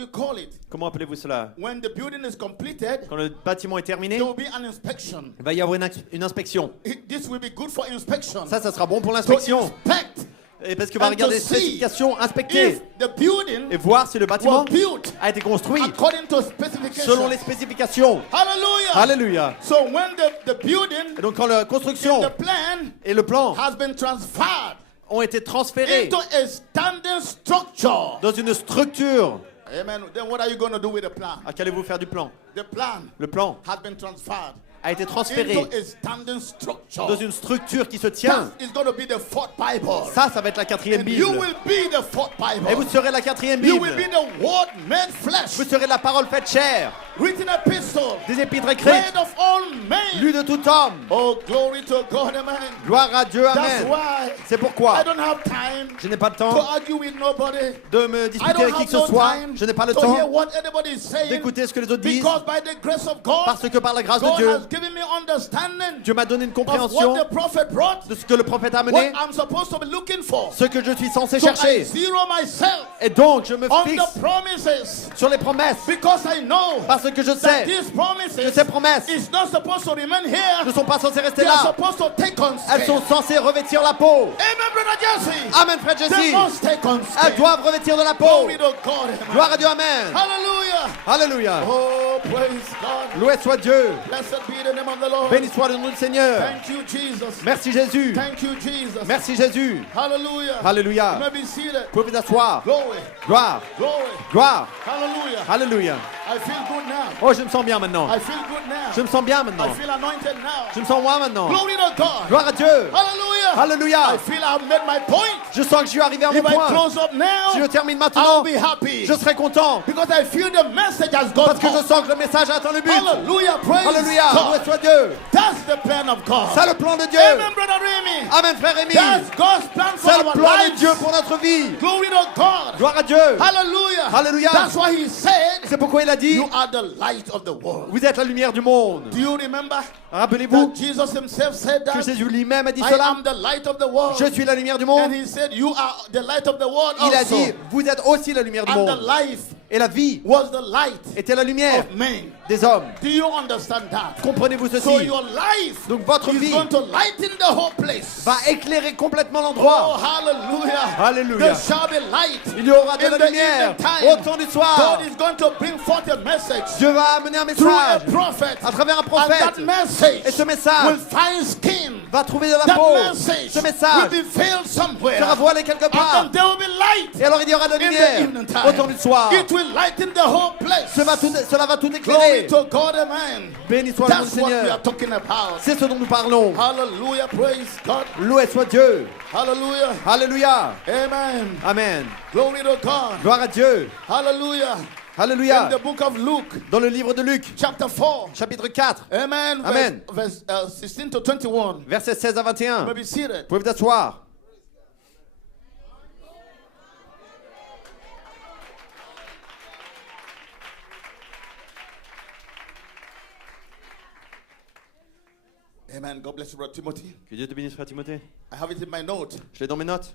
you call it? Comment appelez-vous cela? When the building is completed, Quand le bâtiment est terminé, there will be an inspection. il va y avoir une inspection. This will be good for inspection. Ça sera bon pour To l'inspection. inspect Et parce que va and regarder to les see spécifications, inspecter if the building et voir si le bâtiment was built a été construit according to specifications. selon les spécifications. Hallelujah. Alléluia. So when the building, Et donc quand la construction the plan et le plan has been transferred ont été transférés into a standing structure. dans une structure, Amen. Then what are you going to do with the plan? qu'allez-vous faire du plan? The plan Le plan has been transferred a été transféré into a standing structure. dans une structure qui se tient. That is going to be the fourth Bible. Ça va être la quatrième And you Bible. will be the fourth Bible. Et vous serez la quatrième You Bible. will be the word made flesh. Vous serez la parole faite chair, Written epistle. des épîtres écrites, Read of all men. lues de tout homme. Oh, glory to God, amen. Gloire à Dieu, That's amen. why C'est pourquoi I don't have time je n'ai pas le to temps argue with nobody. de me I disputer don't avec qui have que ce no soit. time Je n'ai pas le to hear temps what anybody is saying. d'écouter ce que les autres disent, Because by the grace of God, parce que par la grâce de God Dieu, has given me understanding Dieu m'a donné une of compréhension what the prophet brought, de ce que le prophète a what mené, I'm supposed to be looking for. ce que je suis censé So I chercher. zero myself Et donc, je me on fixe the promises sur les promesses, because I know parce que je that sais these que promises ces promesses is not supposed to remain ne here. sont pas censées rester They are là. supposed to take on Elles sont censées revêtir la peau. Amen, brother Jesse. Amen, frère They Jesse. must take on Elles doivent revêtir de la peau. Glory to God. Amen. Gloire à Dieu, amen. Hallelujah. Alléluia. Oh, praise God. Loué soit Dieu. Blessed be the name of the Lord. Béni soit le nom du Seigneur. Thank you, Jesus. Merci Jésus. Thank you, Jesus. Merci Jésus. Hallelujah. You Alléluia. may be seated. Vous pouvez vous asseoir. Glory. Gloire. Glory. Gloire. Hallelujah. Alléluia. I feel good now. Oh, je me sens bien maintenant. I feel good now. Je me sens bien I maintenant. feel anointed now. Je me sens moi maintenant. Glory to God. Gloire à Dieu. Hallelujah. Alléluia. I feel I've made my point. Je sens que je suis arrivé à mon If I point. close up Si je now, termine I'll maintenant, be happy. je serai content. Because I feel the message has gone Parce que je out. sens que le message a atteint le but. Hallelujah. Praise Alléluia. Loué God. soit Dieu. That's the plan of God. C'est le plan de Dieu. Amen, brother Remy. Amen, frère Rémi. That's God's plan for C'est le our plan de lives. Dieu pour notre vie. Glory to God. Gloire à Dieu. Hallelujah. Hallelujah. That's why he said, C'est pourquoi il a dit, you are the light of the world. vous êtes la lumière du monde. Do you remember Rappelez-vous that Jesus himself said que that? Jésus lui-même a dit I cela. am the light of the world. Je suis la lumière du And monde. he said, you are the light of the world Il a also. dit, vous êtes aussi la lumière du And the monde. life Et la vie was the light était la lumière of men. des hommes. Do you understand that? Comprenez-vous So ceci? your life Donc votre is vie going to lighten the whole place. va éclairer complètement Oh, l'endroit. hallelujah. Alléluia. There shall be light. Il y aura de In la the lumière evening time, au temps du soir. God is going to bring forth a message Dieu va amener un through a message prophet. à travers un And that prophète. message Et ce message will find skin. va trouver de la That peau. message Ce will message be veiled somewhere. sera voilé quelque And part. then there will be light Et alors il y aura de la in the lumière evening au temps time. du soir. It will lighten the whole place. Cela va tout Glory éclairer. to God, amen. Béni soit le nom du That's what we Seigneur. are talking about. C'est ce dont nous parlons. Hallelujah, praise God. Loué soit Dieu. Hallelujah, Alléluia. amen. Amen. Glory to God. Gloire à Dieu. Hallelujah. In Alléluia. the book of Luke, Dans le livre de Luc, chapter 4. chapitre 4, Amen. Amen. Verse 16 to 21. versets 16 à 21. You may be seated. Vous pouvez vous asseoir. Amen. God bless you, Brother Timothy. Que Dieu te bénisse, frère Timothée. I have it in my note. Je l'ai dans mes notes.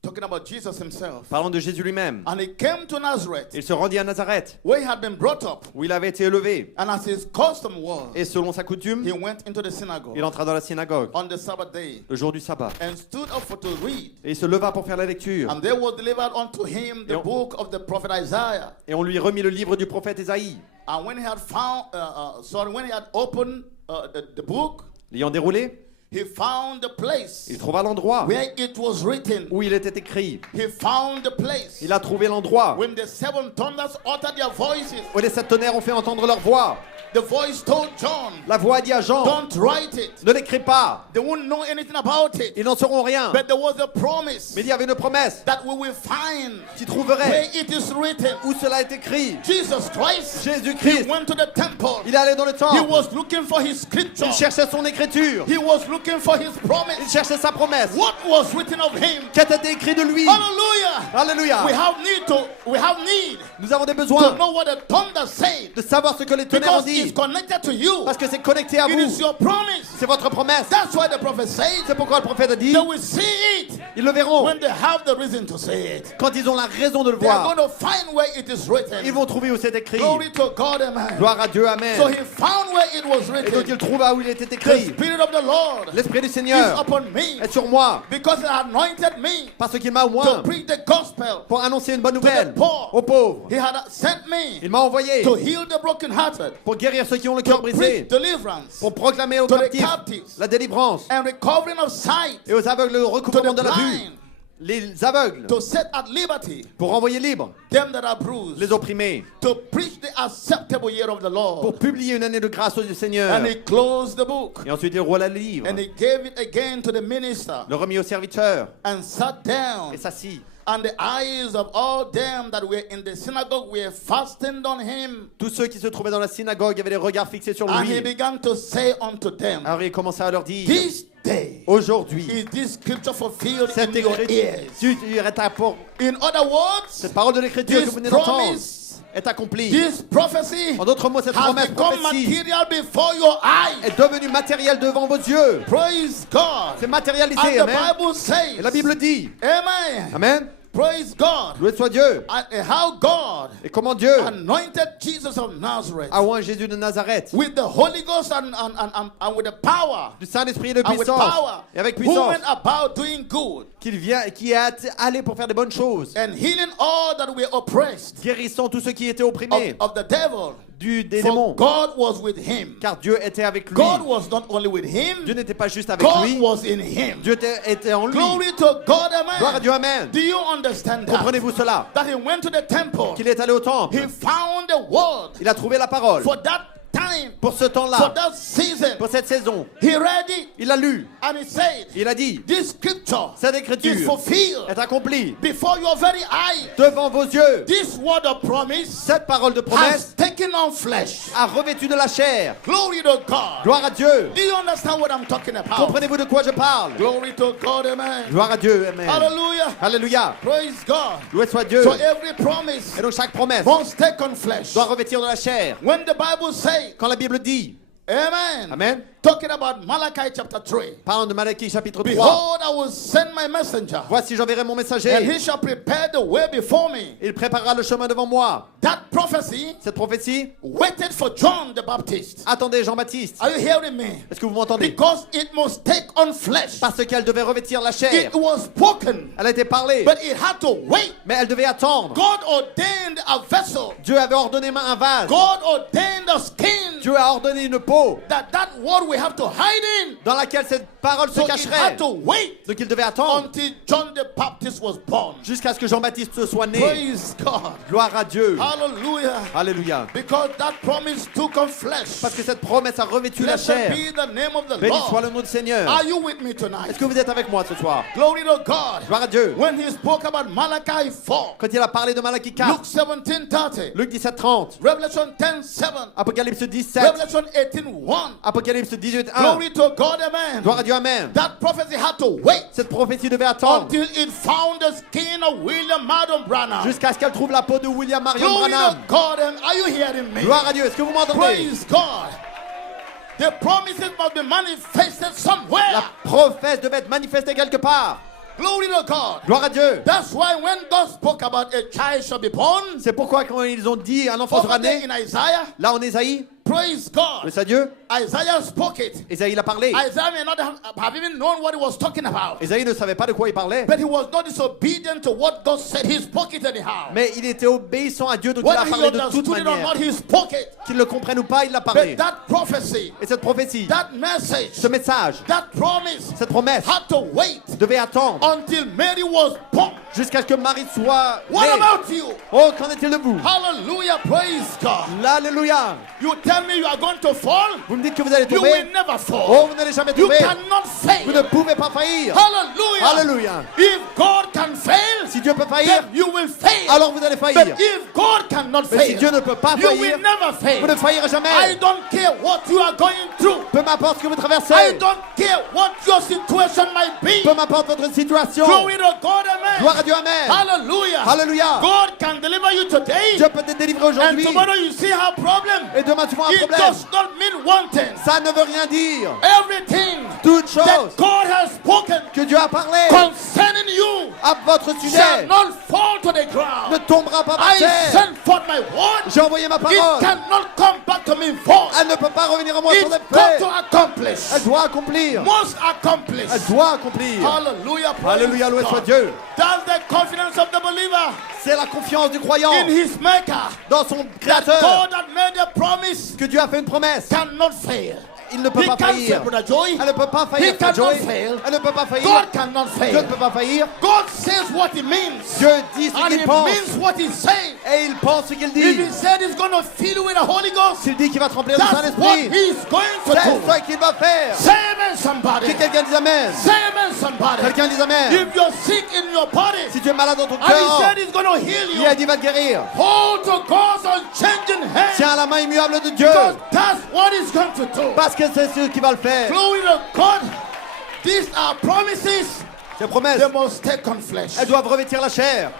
Talking about Jesus himself. Parlons de Jésus lui-même. And he came to Nazareth, Il se rendit à Nazareth, where he had been brought up. où il avait été élevé. And as his custom was, Et selon sa coutume, he went into the synagogue il entra dans la synagogue on the Sabbath day le jour du sabbat. and stood up for to read. Et il se leva pour faire la lecture. And there was delivered unto him the Et on- book of the prophet Isaiah. Et on lui remit le livre du prophète Ésaïe. And when he had when he had opened the book, L'ayant déroulé, He found the place Il trouva l'endroit where it was written. où il était écrit. He found the place. Il a trouvé l'endroit When the seven thunders uttered their voices, où les sept tonnerres ont fait entendre leur voix. the voice told John, La voix a dit à Jean, don't write it. ne l'écris pas, They wouldn't know anything about it. ils n'en sauront rien. But there was a promise Mais il y avait une promesse that we will find qui where trouverait it is written. où cela est écrit. Jesus Christ, he Jésus-Christ, went to the temple. il est allé dans le He temple. was looking for his scripture. Il cherchait son écriture. He was looking for his Il promise. cherchait sa promesse. What was written of him? Qu'était écrit de lui. Hallelujah. Alléluia. We have need Nous avons des to besoins know what the thunder said, de savoir ce que les tonnerres ont because it's dit. connected to you. Parce que c'est connecté à It vous. is your promise. C'est votre promesse. That's why the prophet said C'est pourquoi le prophète a dit, they will see it ils le verront when they have the reason to say it. quand ils ont la raison de le They are voir. going to find where it is written. Ils vont trouver où c'est écrit. Glory to God, amen. Gloire à Dieu, So amen. he found where it was Et donc written. il trouva où il était The écrit. Spirit of the Lord L'Esprit du is Seigneur upon me est sur moi, because he anointed me parce qu'il m'a to oint preach the gospel. pour annoncer une bonne the nouvelle poor. aux pauvres. He had sent me Il m'a envoyé to heal the brokenhearted, pour guérir ceux qui ont le to cœur brisé, preach deliverance, pour proclamer aux to the captifs captives, la délivrance and recovering of sight, et aux aveugles le to recouvrement the de la vue. blind, Les aveugles to set at liberty pour renvoyer libres them that are bruised, les opprimés, to preach the acceptable year of the pour Lord. publier une année de grâce du Seigneur. And he closed the book, Et ensuite il roula le livre, and he gave it again to the minister, le remit au serviteur and sat down. et s'assit. And the eyes of all them that were in the synagogue were fastened on him. Tous ceux qui se trouvaient dans la synagogue avaient les regards fixés sur And he lui. began to say unto them, Alors il commença à leur dire, this day aujourd'hui, is this scripture fulfilled cette in your ears. écriture est pour In other words, cette parole de l'écriture que this vous venez d'entendre promise, est accomplie. this prophecy En d'autres mots, cette has promesse become prophétie material before your eyes. est devenue matérielle devant vos yeux. Praise God. C'est matérialisé, And the amen. Bible says, Et la Bible dit, amen. amen. Praise God. Loué soit Dieu. And how God Et comment Dieu anointed Jesus of Nazareth a oint Jésus de Nazareth with the Holy Ghost and with the power. du Saint-Esprit et de And with puissance. power, Et avec who puissance, went about doing good qui est allé pour faire des bonnes choses, and healing all that were oppressed guérissant tous ceux qui étaient opprimés of the devil. des For démons. God was with him. Car Dieu était avec lui. God was not only with him, Dieu n'était pas juste avec God lui, was in him. Dieu était en lui. Glory to God, Gloire à amen. Dieu, amen. Do you understand that? Comprenez-vous cela? That he went to the temple, Qu'il est allé au temple. he found the word Il a trouvé la parole. for that time, Pour ce for temps-là, that season. pour cette saison, He read it il a lu. and he said, Il a dit, this scripture cette is écriture fulfilled est accomplie before your very eyes. devant vos yeux. This word of promise Cette parole de promesse has taken on flesh. a revêtu de la chair. Glory to God. Gloire à Dieu. Do you understand what I'm talking about? Comprenez-vous de quoi je parle? Glory to God, amen. Gloire à Dieu, amen. Hallelujah. Alléluia. Praise God. Loué soit Dieu. So every promise Et donc chaque promesse must take on flesh. doit revêtir de la chair. When the Bible says, Quand la Bible dit, amen. amen, Talking about Malachi chapter 3. parlant de Malachie chapitre 3. Behold, I will send my messenger, Voici, j'enverrai mon and messager. he shall prepare the way before me. Il préparera le chemin devant moi. That prophecy Cette prophétie, waited for John the Baptist. attendez Jean-Baptiste. Are you hearing me? Est-ce que vous m'entendez? Because it must take on flesh. Parce qu'elle devait revêtir la chair. It was spoken, Elle a été parlée, but it had to wait. mais elle devait attendre. God ordained a vessel. Dieu avait ordonné un vase. God ordained a skin Dieu a ordonné une peau that word we have to hide in. dans laquelle cette parole se So it cacherait. had to wait Donc il devait attendre until John the Baptist was born. jusqu'à ce que Jean-Baptiste soit né. Praise God. Gloire à Dieu. Hallelujah. Alléluia. Because that promise took on flesh. Parce que cette promesse a revêtu la Blessed chair. be the name of the Béni soit Lord. le nom du Seigneur. Are you with me tonight? Est-ce que vous êtes avec moi ce soir? Glory to God. Gloire à Dieu. When he spoke about Malachi 4, Quand il a parlé de Malachie Luke 4, 17:30, Luc 17:30, Revelation 10:7, Apocalypse 17, Revelation 18:1. Apocalypse 18:1. Glory to God, amen. Gloire à Dieu, amen. That prophecy had to wait Cette prophétie devait attendre until it found the skin of William Marion Branham. jusqu'à ce qu'elle trouve la peau de William Marion Glory Branham. to God, and are you hearing me? Gloire à Dieu. Est-ce que vous m'entendez? Praise God. The promises must be manifested somewhere. La prophète devait être manifestée quelque part. Glory to God. Gloire à Dieu. That's why when God spoke about a child shall be born, C'est pourquoi quand ils ont dit un enfant sera over there né, in Isaiah, là en Ésaïe, Praise God. Gloire à Dieu. Isaiah spoke it. Isaïe a parlé. Isaiah may not have even known what he was talking about. Isaïe ne savait pas de quoi il parlait. But he was not disobedient to what God said. He spoke it anyhow. Mais il était obéissant à Dieu, donc il a Whether he parlé de toute understood it or manière. not, he spoke it. Qu'il le comprenne ou pas, il l'a parlé. But that prophecy, Et cette prophétie, that message, ce message, that promise cette promesse had to wait devait attendre until Mary was born. jusqu'à ce que Marie soit What née. about you? Oh, qu'en est-il de vous? Hallelujah, praise God. Alléluia. You tell me you are going to fall? Vous me dites que vous allez You tomber? will never fall. Oh, vous n'allez jamais You tomber. cannot Vous ne fail. pouvez pas faillir. Hallelujah. Alléluia. If God can fail, Si Dieu peut faillir, then you will fail. alors vous allez But faillir. if God cannot Mais si fail, Dieu ne peut pas you faillir, will never vous ne fail. faillirez I jamais. don't care what you are going through. Peu m'importe ce que vous I traversez. don't care what your situation might be. Peu m'importe votre situation. Glory to God, amen. Gloire à Dieu, amen. Hallelujah. Alléluia. God can deliver you today, Dieu peut te délivrer and aujourd'hui. tomorrow you see her problem. Et demain tu vois un It problème. does not mean one thing. Ça ne veut rien dire. Everything Toute chose that God has spoken que Dieu a parlé concerning you à votre shall sujet not fall to the ne ground. tombera pas par I terre. send forth my word. J'ai envoyé ma It parole. cannot come back to me void. Elle ne peut pas revenir à moi It's sans got effet. to accomplish. Elle doit accomplir. Must accomplish. Elle doit accomplir. Hallelujah. Praise Alléluia, loué soit God. Dieu. That's the confidence of the believer C'est la confiance du croyant in his maker. dans son That Créateur. God that made a promise Que Dieu a fait une promesse. cannot fail. Il ne peut He pas can't faillir. fail, Brother Joy. Elle ne peut pas He faillir. cannot Joey. fail. Elle ne peut pas faillir. God cannot Dieu ne fail. peut pas faillir. God says what he means. Dieu dit ce And qu'il he pense. means what he says. Et il pense ce qu'il If dit. he said he's going to fill you with the Holy Ghost, S'il dit qu'il va te remplir du that's what Saint-Esprit, he's going to c'est do. ça qu'il va faire. Say amen, somebody. Que quelqu'un dise Amen. Say amen, somebody. Quelqu'un dise Amen. If you're sick in your body, Si tu es malade dans ton and he cœur, said he's going to heal il a you, dit va te guérir. hold to God's unchanging hand. Tiens la main immuable de Dieu. Because that's what he's going to do. Parce que c'est ce qui va le faire. Glory to God. These are promises. Ces promesses, They must take on flesh. elles doivent revêtir la chair.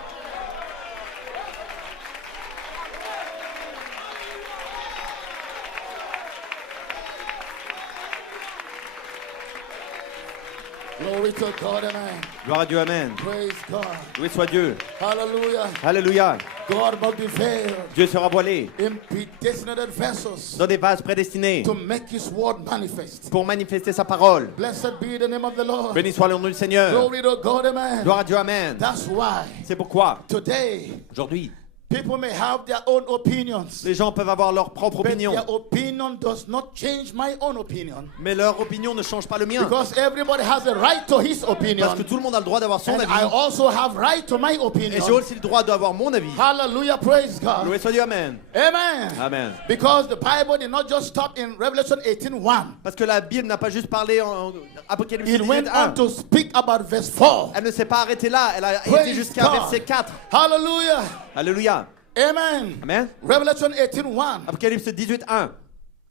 Glory to God, amen. Gloire à Dieu, Amen. Praise God. Loué soit Dieu. Hallelujah. Alléluia. God must be veiled Dieu sera voilé in predestinated vessels dans des vases prédestinés to make his word manifest. pour manifester sa parole. Blessed be the name of the Lord. Béni soit le nom du Seigneur. Glory to God, amen. Gloire à Dieu, Amen. That's why C'est pourquoi, today aujourd'hui, people may have their own opinions. les gens peuvent avoir leur propre But opinion. their opinion does not change my own opinion. Mais leur opinion ne change pas le mien. Because everybody has a right to his Parce que opinion. tout le monde a le droit d'avoir son And I avis. also have right to my Et opinion. j'ai aussi le droit d'avoir mon avis. Hallelujah, praise God. Loué soit Dieu, Amen. Amen. Amen. Because the Bible did not just stop in Revelation 18:1. Parce que la Bible n'a pas juste parlé en Apocalypse It went 18:1. on to speak about verse 4. Elle ne s'est pas arrêtée là. Elle a Praise été jusqu'à God. verset 4. Hallelujah. Alléluia. Amen. Amen. Revelation 18:1. Apocalypse 18:1.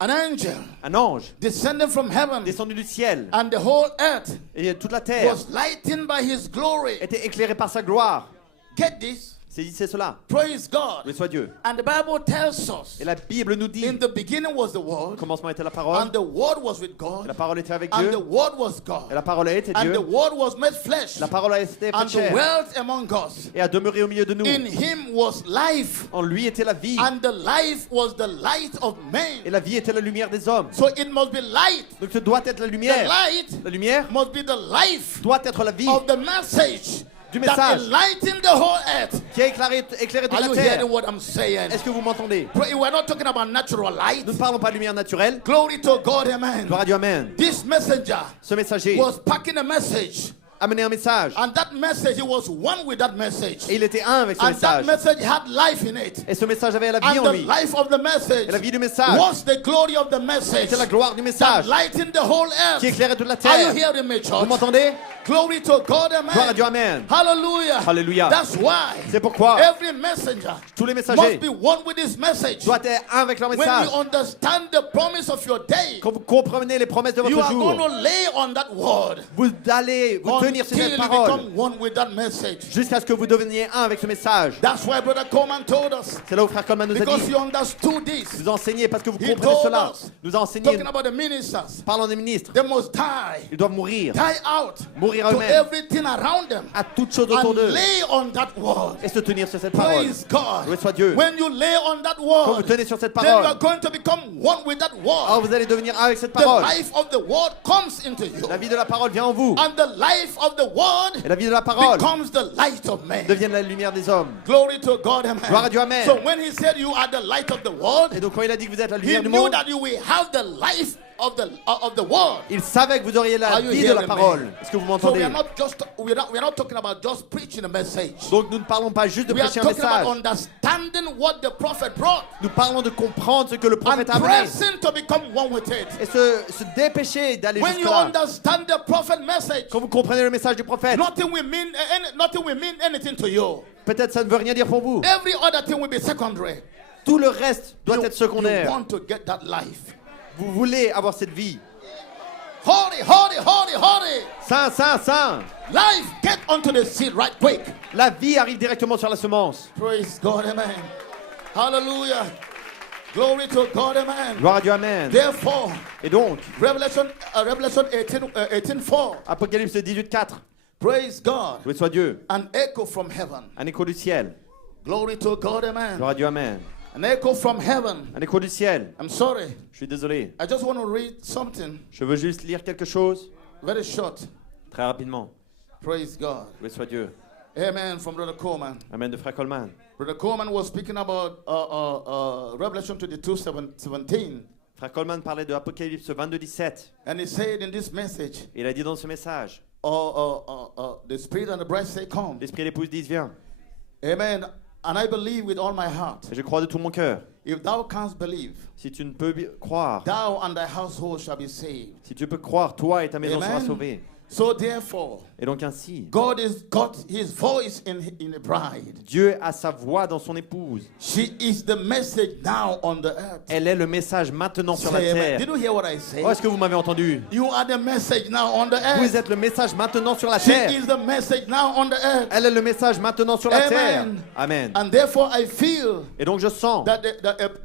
An angel Un ange descended from heaven, descendu du ciel and the whole earth et toute la terre was lightened by his glory. était éclairée par sa gloire. Get this. C'est cela. Praise God. Loué soit Dieu. And the Bible tells us, Et la Bible nous dit, in the beginning was the au Word, commencement était la parole, and the Word was with et God, la parole était avec and Dieu, the Word was et God, la parole a été and Dieu, the Word was made flesh, la parole a été and faite chair, dwelt among us. et a demeuré au milieu de nous. In him was life, En lui était la vie, and the life was the light of et men. la vie était la lumière des hommes. So it must be light. Donc ce doit être la The lumière. light La lumière must be the life doit être la vie of the message du that message enlightened the whole earth. qui a éclairé toute Are la you terre. hearing what I'm saying? Est-ce que vous m'entendez? We're not talking about natural light. Nous ne parlons pas de lumière naturelle. Glory to God, amen. Gloire à Dieu, Amen. This messenger Ce messager was packing a message, a mené un message. and that message, he was one with that message. Et il était un avec ce And that message. message had life in it. Et ce message avait la vie And en the lui. life of the message Et la vie du message, was the glory of the message c'est la gloire du that message lightened the whole qui earth. éclairait toute la Are terre. you hearing me, Vous church? m'entendez? Glory to God, Gloire à amen. Dieu, Amen. Hallelujah. Alléluia. That's why C'est pourquoi every messenger tous les must messagers be one with his message. doivent être un avec leur When message. you understand the promise of your day, Quand vous comprenez les promesses de you votre are going jour, to lay on that word vous allez vous until tenir sur until cette you parole become one with that message. jusqu'à ce que vous deveniez un avec ce message. That's why Brother Coleman told us. C'est là où Frère Coleman nous a Because dit, he understood this. vous enseignez parce que vous He comprenez told cela. us, Nous a enseigné, talking about the ministers, parlant des ministres, they must die. ils doivent mourir, Die out mourir to eux-mêmes, everything around them à toutes choses autour and d'eux, lay on that word. et se tenir sur cette parole. Praise God. Loué soit Dieu. When you lay on that Quand vous word, tenez sur cette then you are parole, going to become one with that alors word. vous allez devenir un avec cette The parole. life of the word comes into you. La vie de la parole vient en vous. And the life of the word Et la vie de la parole becomes the light of man. devient la lumière des hommes. Glory to God, amen. Gloire à Dieu, amen. So when he said you are the light of the world, Et donc quand il a dit que vous êtes la he lumière du knew monde, that you will have the life of the world. il savait que vous auriez la Are you vie de la hearing parole. me? Est-ce que vous So we m'entendez? are not talking about just preaching a message. Donc nous ne parlons pas juste de We are prêcher un talking about message. understanding what the prophet brought Nous parlons de comprendre ce que le and prophète a amené. pressing to become one with it. Et se dépêcher d'aller When you jusque-là. understand the prophet message, Quand vous comprenez le message du prophète, nothing will mean anything to you. peut-être ça ne veut rien dire pour vous. Every other thing will be secondary. Tout le reste doit You être secondaire. want to get that life. Vous voulez avoir cette vie. Holy, holy, holy, holy. Saint, saint, saint. Life, get onto the seed right quick. La vie arrive directement sur la semence. Praise God, amen. Hallelujah. Glory to God, amen. Gloire à Dieu, amen. Therefore, Et donc, Revelation 18:4. Apocalypse 18:4. Praise God. Loué soit Dieu. An echo from heaven. Un écho du ciel. Glory to God, amen. Gloire à Dieu, amen. An echo from heaven. Un écho du ciel. I'm sorry. Je suis désolé. I just want to read something Je veux juste lire quelque chose very short. très rapidement. Praise God. Loué soit Dieu. Amen. From Brother Coleman. Amen de Frère Coleman. Brother Coleman was speaking about Revelation 22:17. Frère Coleman parlait de Apocalypse 22:17. And he said in this message, Il a dit dans ce message, the Spirit and the bride say, come. l'Esprit et l'épouse disent, viens. Amen. And I believe with all my heart. Et je crois de tout mon cœur. If thou canst believe, Si tu ne peux croire, thou and thy household shall be saved. si tu peux croire, toi et ta maison Amen. sera sauvée. So therefore, Et donc ainsi, God has got his voice in the bride. Dieu a sa voix dans son épouse. She is the message now on the earth. Elle est le message maintenant sur la Say amen. terre. Did you hear what I say? Oh, est-ce que vous m'avez entendu? You are the message now on the Vous earth. êtes le message maintenant sur la She terre. is the message now on the earth. Elle est le message maintenant sur la Amen. terre. Amen. And therefore I feel Et donc je sens, that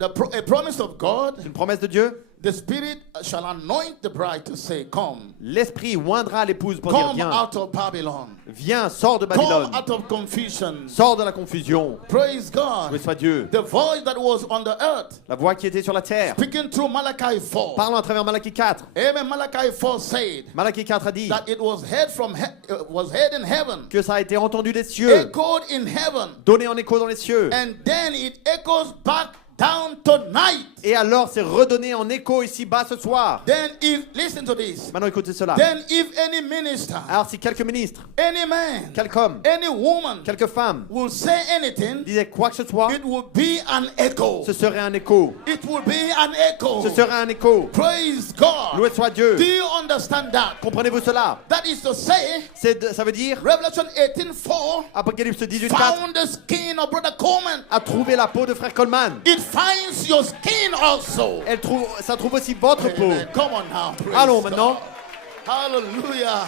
a promise of God, c'est une promesse de Dieu, the Spirit shall anoint the bride to say, come. l'Esprit oindra l'épouse pour dire Come viens, out of Babylon. viens, sors de Come Babylone, out of confusion. sors de la confusion. Praise Loué God. soit Dieu. The voice that was on the earth, La voix qui était sur la terre, speaking through Malachi 4. parlant à travers Malachie 4. Amen. Malachi 4 said Malachie 4 a dit that it was heard in heaven, que ça a été entendu des cieux, echoed in heaven, donné en écho dans les cieux. and then it echoes back down tonight. Et alors c'est redonné en écho ici-bas ce soir. Then if, listen to this, Maintenant écoutez cela. then if any minister, Alors si quelques ministres, any man, quelques hommes, any woman quelques femmes will say anything, disaient quoi que ce soit, it will be an echo. ce serait un écho. It will be an echo. Ce serait un écho. Praise God. Loué soit Dieu. Do you understand that? Comprenez-vous cela? That is to say, Ça veut dire, Revelation 18:4 Apocalypse 18:4 found the skin of Brother Coleman. a trouvé la peau de Frère Coleman. It finds your skin also. Ça trouve aussi votre peau. Amen. Come on now. Praise Allons God. maintenant. Hallelujah.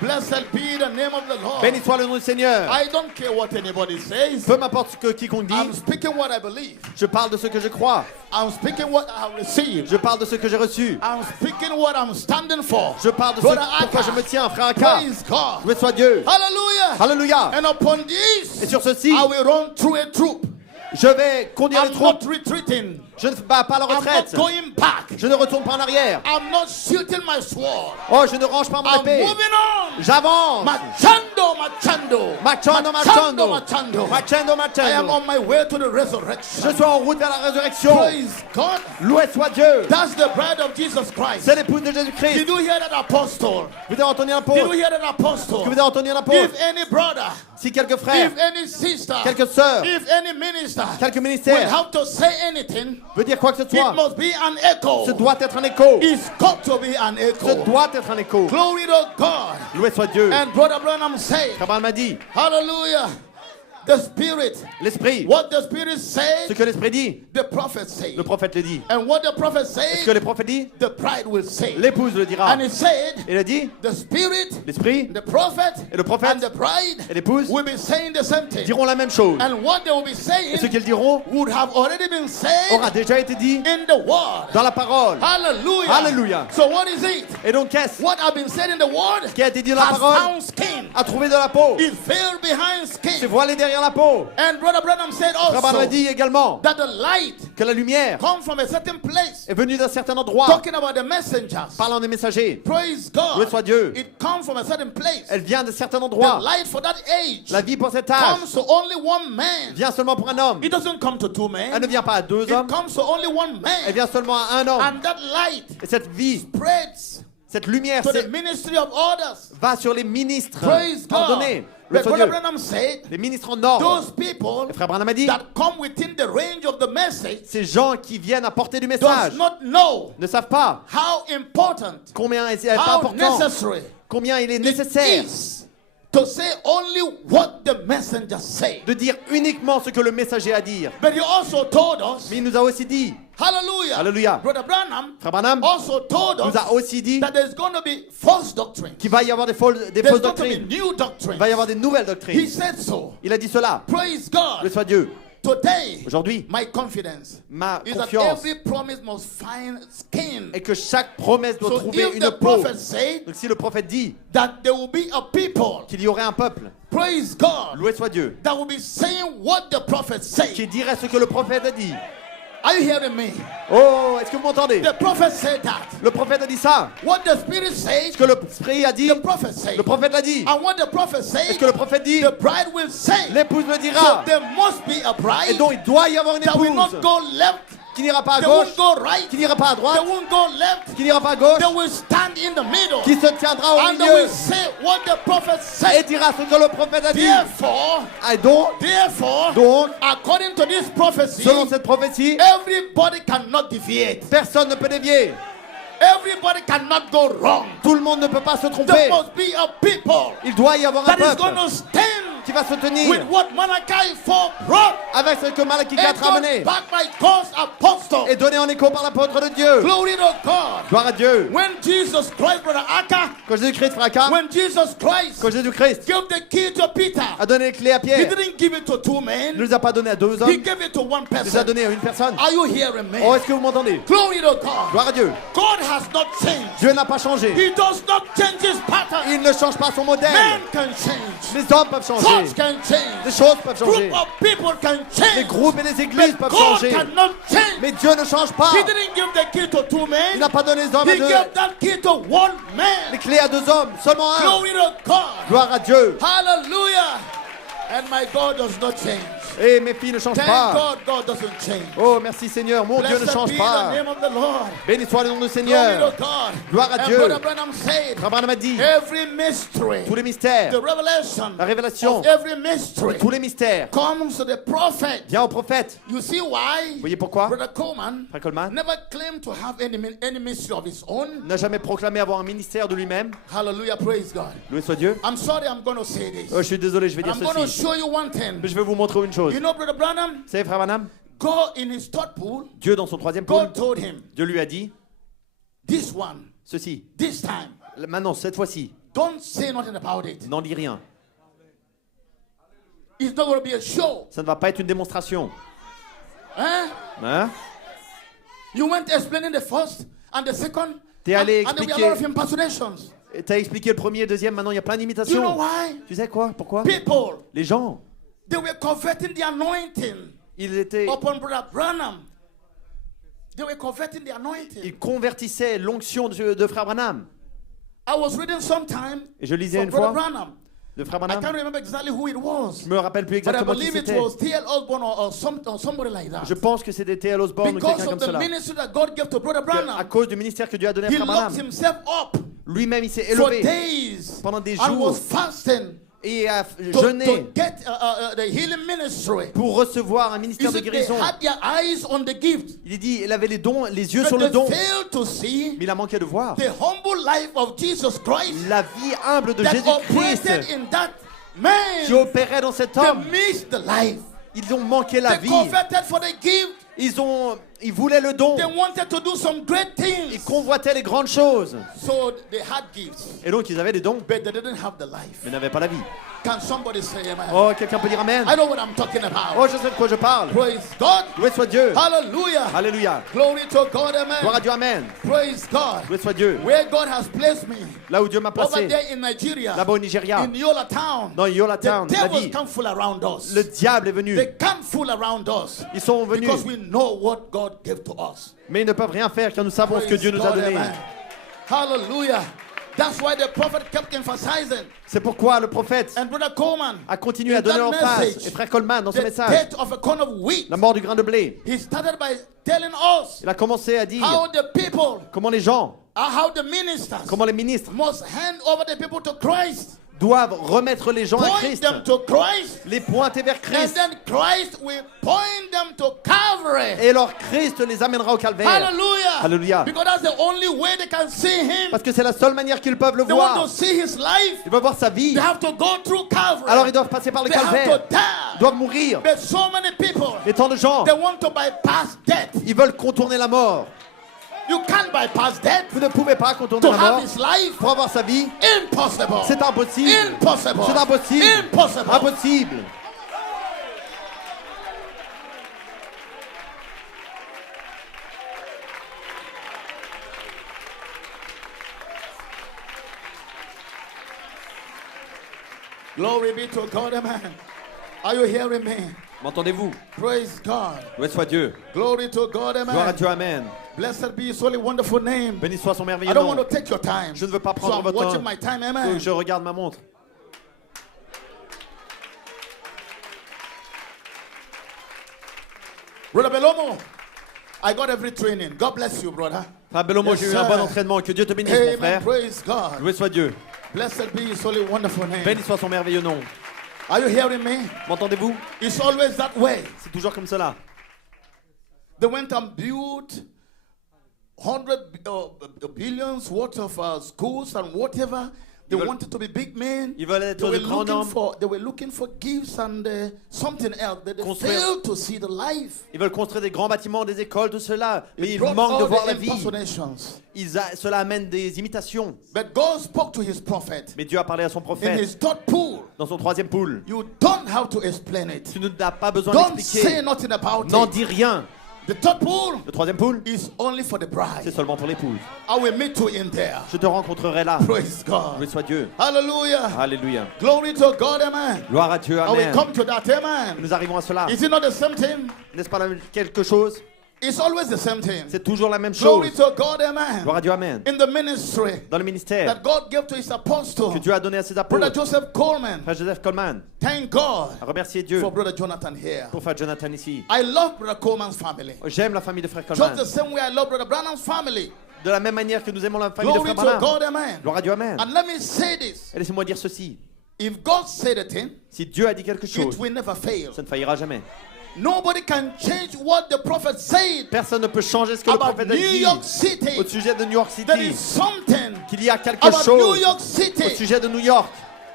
Blessed be the name of the Lord. Béni soit le nom du Seigneur. I don't care what anybody says. Peu m'importe ce que quiconque I'm dit, speaking what I believe. je parle de ce que je crois. I'm speaking what I have received. Je parle de ce que j'ai reçu. I'm speaking what I'm standing for. Je parle de ce Brother pourquoi Aka. je me tiens, Frère Aka. Praise God. Loué soit Dieu. Hallelujah. Alléluia. And upon this, Et sur ceci, I will run through a troop. je vais conduire les I'm troupes. not retreating. Je ne bats pas la I'm not retraite. going back. Je ne retourne pas en arrière. I'm not shooting my sword. Oh, je ne range pas mon I'm épée. moving on. J'avance. Machando, machando. Machando, Machando, machando. machando. Machando, I am machando. on my way to the resurrection. Je suis en route vers la résurrection. Praise God. Loué soit Dieu. That's the bride of Jesus Christ. C'est l'épouse de Did Jésus-Christ. you hear that apostle? Vous avez entendu un Did you apôtre? hear that apostle? Que vous avez entendu un apôtre? If any brother, Si quelques frères, if any sister, quelques sœurs, if any minister quelques will ministères have to say anything, veut dire quoi que ce it soit, must be an echo. ce doit être un écho. It's got to be an Ce echo. doit être un écho. Glory to God. Loué soit Dieu. And Brother Branham said, Kabal m'a dit, hallelujah, The Spirit. L'Esprit. What the Spirit Ce says, que l'Esprit dit, the prophet says. le prophète le dit. And what the prophet Ce says, que le prophète dit, the bride will say. l'épouse le dira. And he said, Il a dit, the Spirit, l'Esprit the prophet, et le prophète and the bride et l'épouse will be saying the same thing. diront la même chose. And what they will be Et ce saying qu'ils diront would have already been said aura déjà été dit in the word. dans la parole. Hallelujah. Hallelujah. So what is it? Et donc qu'est-ce What have been said in the word qui a été dit dans la has parole found skin. a trouvé de la peau. It fell behind C'est skin. voilé derrière la peau. And Brother Branham said Frère Branham a also dit également that the light que la lumière come from a certain place. est venue d'un certain endroit. Talking about the messengers. Parlant des messagers, Praise loué God. soit Dieu. It comes from a certain place. Elle vient d'un certain The endroit. light for that age La vie pour cet âge comes to only one man. vient seulement pour un homme. It doesn't come to two Elle men. ne vient pas à deux hommes. It comes to only one Elle man. vient seulement à un homme. And that light Et cette vie, spreads cette lumière to the ministry of others. va sur les ministres Praise God. ordonnés. Loué But soit Brother Dieu. Branham said, Les ministres en ordre. those people Et Frère Branham a dit, that come within the range of the message ces gens qui viennent apporter du does message not know ne savent pas how important, combien c'est how important, necessary combien il est it nécessaire is to say only what the messenger say. de dire uniquement ce que le messager a à dire. But he also told us, Mais il nous a aussi dit, hallelujah, Alléluia. Brother Branham Frère Branham also told nous us a aussi dit that there's going to be false doctrine. qu'il va y avoir des fausses There's going to doctrines. be new Il doctrine. va y avoir des nouvelles He doctrines. said so. Il a dit cela. Praise Loué God. soit Dieu. Today, Aujourd'hui, my confidence ma is that confiance every promise must find skin. est que chaque promesse doit So trouver if une the peau. prophet said Donc si le prophète dit that there will be a people, qu'il y aurait un peuple, praise God, loué soit Dieu, that will be saying what the prophet said. qui dirait ce que le prophète a dit. Are you hearing me? Oh, est-ce que vous m'entendez? The prophet said that. Le prophète a dit ça. What the Spirit says, Ce que le Esprit a dit, the prophet said. le prophèète l'a dit. And what the prophet says, Est-ce que le prophète dit, the bride will say. l'épouse le So dira. there must be a Et bride donc il doit y avoir une that will épouse not go left, qui n'ira pas à they gauche, won't go right, qui n'ira pas à they droite, won't go left, qui n'ira pas à gauche, they will stand in the middle. qui se tiendra au And they milieu will say what the prophet et said. dira ce que le prophète a dit. Therefore, Et donc, donc, according to this prophecy, selon cette prophétie, everybody cannot deviate. personne ne peut dévier. Everybody cannot go wrong. Tout le monde ne peut pas se There tromper. must be a people Il doit y avoir un that is going peuple to stand qui va se tenir with what Malachi 4 brought avec ce que Malachie and 4 a mené got back by God's apostle. et donné en écho par l'apôtre de Dieu. Glory to God. Gloire à Dieu. When Jesus Christ, Brother Aka, Quand Jésus-Christ fracas, when Jesus Christ quand Jésus-Christ gave the key to Peter, a donné les clés à he Pierre, didn't give it to two il ne men, les a pas donné à deux he hommes, gave it to one il les a person. donnés à une personne. Are you hearing me? Oh, est-ce que vous m'entendez? Glory to God. Gloire à Dieu. God has not changed. Dieu n'a pas changé. He does not change his pattern. Il ne change pas son modèle. Man can change. Les hommes peuvent changer. Church can Les change. choses peuvent changer. Group of people can Les change. groupes et les églises But peuvent God changer. cannot change. Mais Dieu ne change pas. He didn't give the key to two Il men. n'a pas donné les hommes à He deux. gave that key to one Les man. clés à deux hommes, seulement un. Glory to God. Gloire à Dieu. Hallelujah. And my God does not change. Et mes filles ne changent Thank pas. God, God doesn't change. Oh, merci Seigneur. Mon Dieu ne Blessed change be the pas. name of the Lord. Béni soit le nom du Glory Seigneur. to God. Gloire à And Dieu. Brother Branham said, Frère Branham a dit, every mystery, tous les mystères, the revelation la révélation, of every mystery tous les mystères, comes to the prophet. vient au prophète. You see why Vous voyez pourquoi? Brother Coleman Frère Coleman never claimed to have any mystery of his own. n'a jamais proclamé avoir un ministère de lui-même. Hallelujah, praise God. Loué soit Dieu. I'm sorry I'm going to say this. Oh, je suis désolé, je vais dire I'm going to ceci. show you one thing. Mais je vais vous montrer une chose. You know, Brother Branham, Vous savez, Frère Branham, God in his third pool, Dieu dans son troisième pôle, God told him, Dieu lui a dit this one, ceci. this time, Maintenant, cette fois-ci, don't say nothing about it. n'en dis rien. It's not going to be a show. Ça ne va pas être une démonstration. Hein? Hein? You went explaining the first and the second, T'es allé and there will be a lot of expliquer. impersonations. T'as expliqué le premier et le deuxième, maintenant il y a plein Do you know d'imitations. why? Tu sais quoi? Pourquoi? People, Les gens, they were converting the anointing ils étaient, upon Brother Branham. They were converting the anointing. ils convertissaient l'onction de Frère Branham. I was reading sometime Et je lisais from une Brother fois Branham. de Frère I can't Branham. remember exactly who it was. Je me rappelle plus But I exactement qui believe it c'était. was T.L. Osborne or somebody like that. Je pense que c'était T.L. Osborne ou Because quelqu'un of comme the cela. ministry that God gave to Brother À Branham, cause du ministère que Dieu a donné à he Frère locked Branham, himself up lui-même il s'est for élevé days pendant des and jours was fasting et a to jeûné get the healing ministry. pour recevoir un He ministère de said they guérison. had their eyes on the gift, Il dit il avait les dons, les yeux but sur le they don, failed to see mais il a manqué de voir the humble life of Jesus Christ la vie humble de that Jésus-Christ, operated in that qui opérait dans cet They homme. missed the life. Ils ont manqué la They vie. converted for the gift. Ils voulaient le don. They wanted to do some great Ils things. convoitaient les grandes choses. So they had gifts, Et donc ils avaient des dons, but they didn't have the life. mais n'avaient pas la vie. Can somebody say amen? Oh, quelqu'un peut dire Amen. I know what I'm talking about. Oh, je sais de quoi je parle. Praise God. Loué soit Dieu. Hallelujah. Alléluia. Glory to God. Gloire à Amen. Dieu, Amen. Praise God. Loué soit Dieu. Where God has placed me. Là où Dieu m'a Over placé, there in Nigeria. là-bas au Nigeria, In Yola Town. dans Yola The Town, la devils vie, can't fool around us. le diable est venu. They can't fool around us. Ils sont venus, Because we know what God gave to us. mais ils ne peuvent rien faire car nous savons ce que Praise Dieu nous a God, donné. amen. Hallelujah. That's why the prophet kept emphasizing. C'est pourquoi le prophète And Brother Coleman, a continué à in donner that l'emphase. message, Et frère Coleman, dans son the message, death of a corn of wheat, la mort du grain de blé, he started by telling us il a commencé à how dire the people, comment les gens, how the ministers comment les ministres must hand over the people to Christ, doivent remettre les gens à point Christ, them to Christ, les pointer vers and Christ. then Christ will point them to Calvary. Et alors Christ les amènera au calvaire. Hallelujah. Alléluia. Because that's the only way they can see him. Parce que c'est la seule manière qu'ils peuvent le They want voir. to see his life. Ils veulent voir sa vie. They have to go through Calvary. Alors ils doivent passer par le They have calvaire. to die. Ils doivent mourir. But so many people, Et tant de gens, they want to bypass death. ils veulent contourner la mort. You can't bypass death Vous ne pouvez pas contourner to la have mort his life. pour avoir sa vie. Impossible. C'est impossible. Impossible. C'est impossible. Impossible. Impossible. Glory be to God, amen. Are you hearing me? M'entendez-vous? Praise God. Loué soit Dieu. Glory to God, Gloire à amen. Dieu, Amen. Blessed be his holy wonderful name. Béni soit son merveilleux I don't want nom. to take your time. Je ne veux pas So prendre I'm votre watching temps. my time, Donc amen. je regarde ma montre. Brother Belomo, I got every training. God bless you, brother. Frère Belomo, Yes, j'ai eu un sir. bon entraînement. Que Dieu te bénisse, mon Amen. frère. Praise God. Loué soit Dieu. Blessed be his holy wonderful name. Béni soit son merveilleux nom. Are you hearing me? M'entendez-vous? It's always that way. C'est toujours comme cela. They went and built 100 billions worth of schools and whatever. They Ils veulent- wanted to be big men. Ils veulent être de grands hommes. They were looking for gifts and something else. They Construire- failed to see the life. Ils veulent construire des grands bâtiments, des écoles, tout cela. Mais It ils brought manquent de all voir the la vie. impersonations. Cela amène des imitations. But God spoke to his prophet Mais Dieu a parlé à son in prophète his third pool. dans son troisième poule. You don't have to explain it. Tu n'as pas besoin Don't say d'expliquer. nothing about N'en it. dis rien. The third pool Le troisième poule, is only for the c'est bride. seulement pour l'épouse. I will meet you in there. Je te rencontrerai là. Praise God. Loué soit Dieu. Hallelujah. Alléluia. Glory to God, amen. Gloire à Dieu. I will Amen. come to that, amen. Nous arrivons à cela. Is it not the same thing? N'est-ce pas quelque chose? It's always the same thing. C'est toujours la même Glory chose. to God, amen. Gloire à Dieu. Amen. In the ministry Dans le ministère that God gave to his apostle, que Dieu a donné à ses Brother apôtres, Joseph Coleman, Frère Joseph Coleman thank God a remercié Dieu for Brother Jonathan here. pour Frère Jonathan ici. I love Brother Coleman's family. J'aime la famille de Frère Just Coleman. the same way I love Brother Branham's family. De la même manière que nous aimons la famille de Glory Frère to Branham. God, amen. Gloire à Dieu. Amen. And let me say this. Et laissez-moi dire ceci. If God said a thing, Si Dieu a dit quelque chose, it will never fail. ça ne faillira jamais. Nobody can change what the prophet said Personne ne peut changer ce que le about prophète a New dit York City. au sujet de New York There City. is something Qu'il y a quelque about New chose York au City. sujet de New York.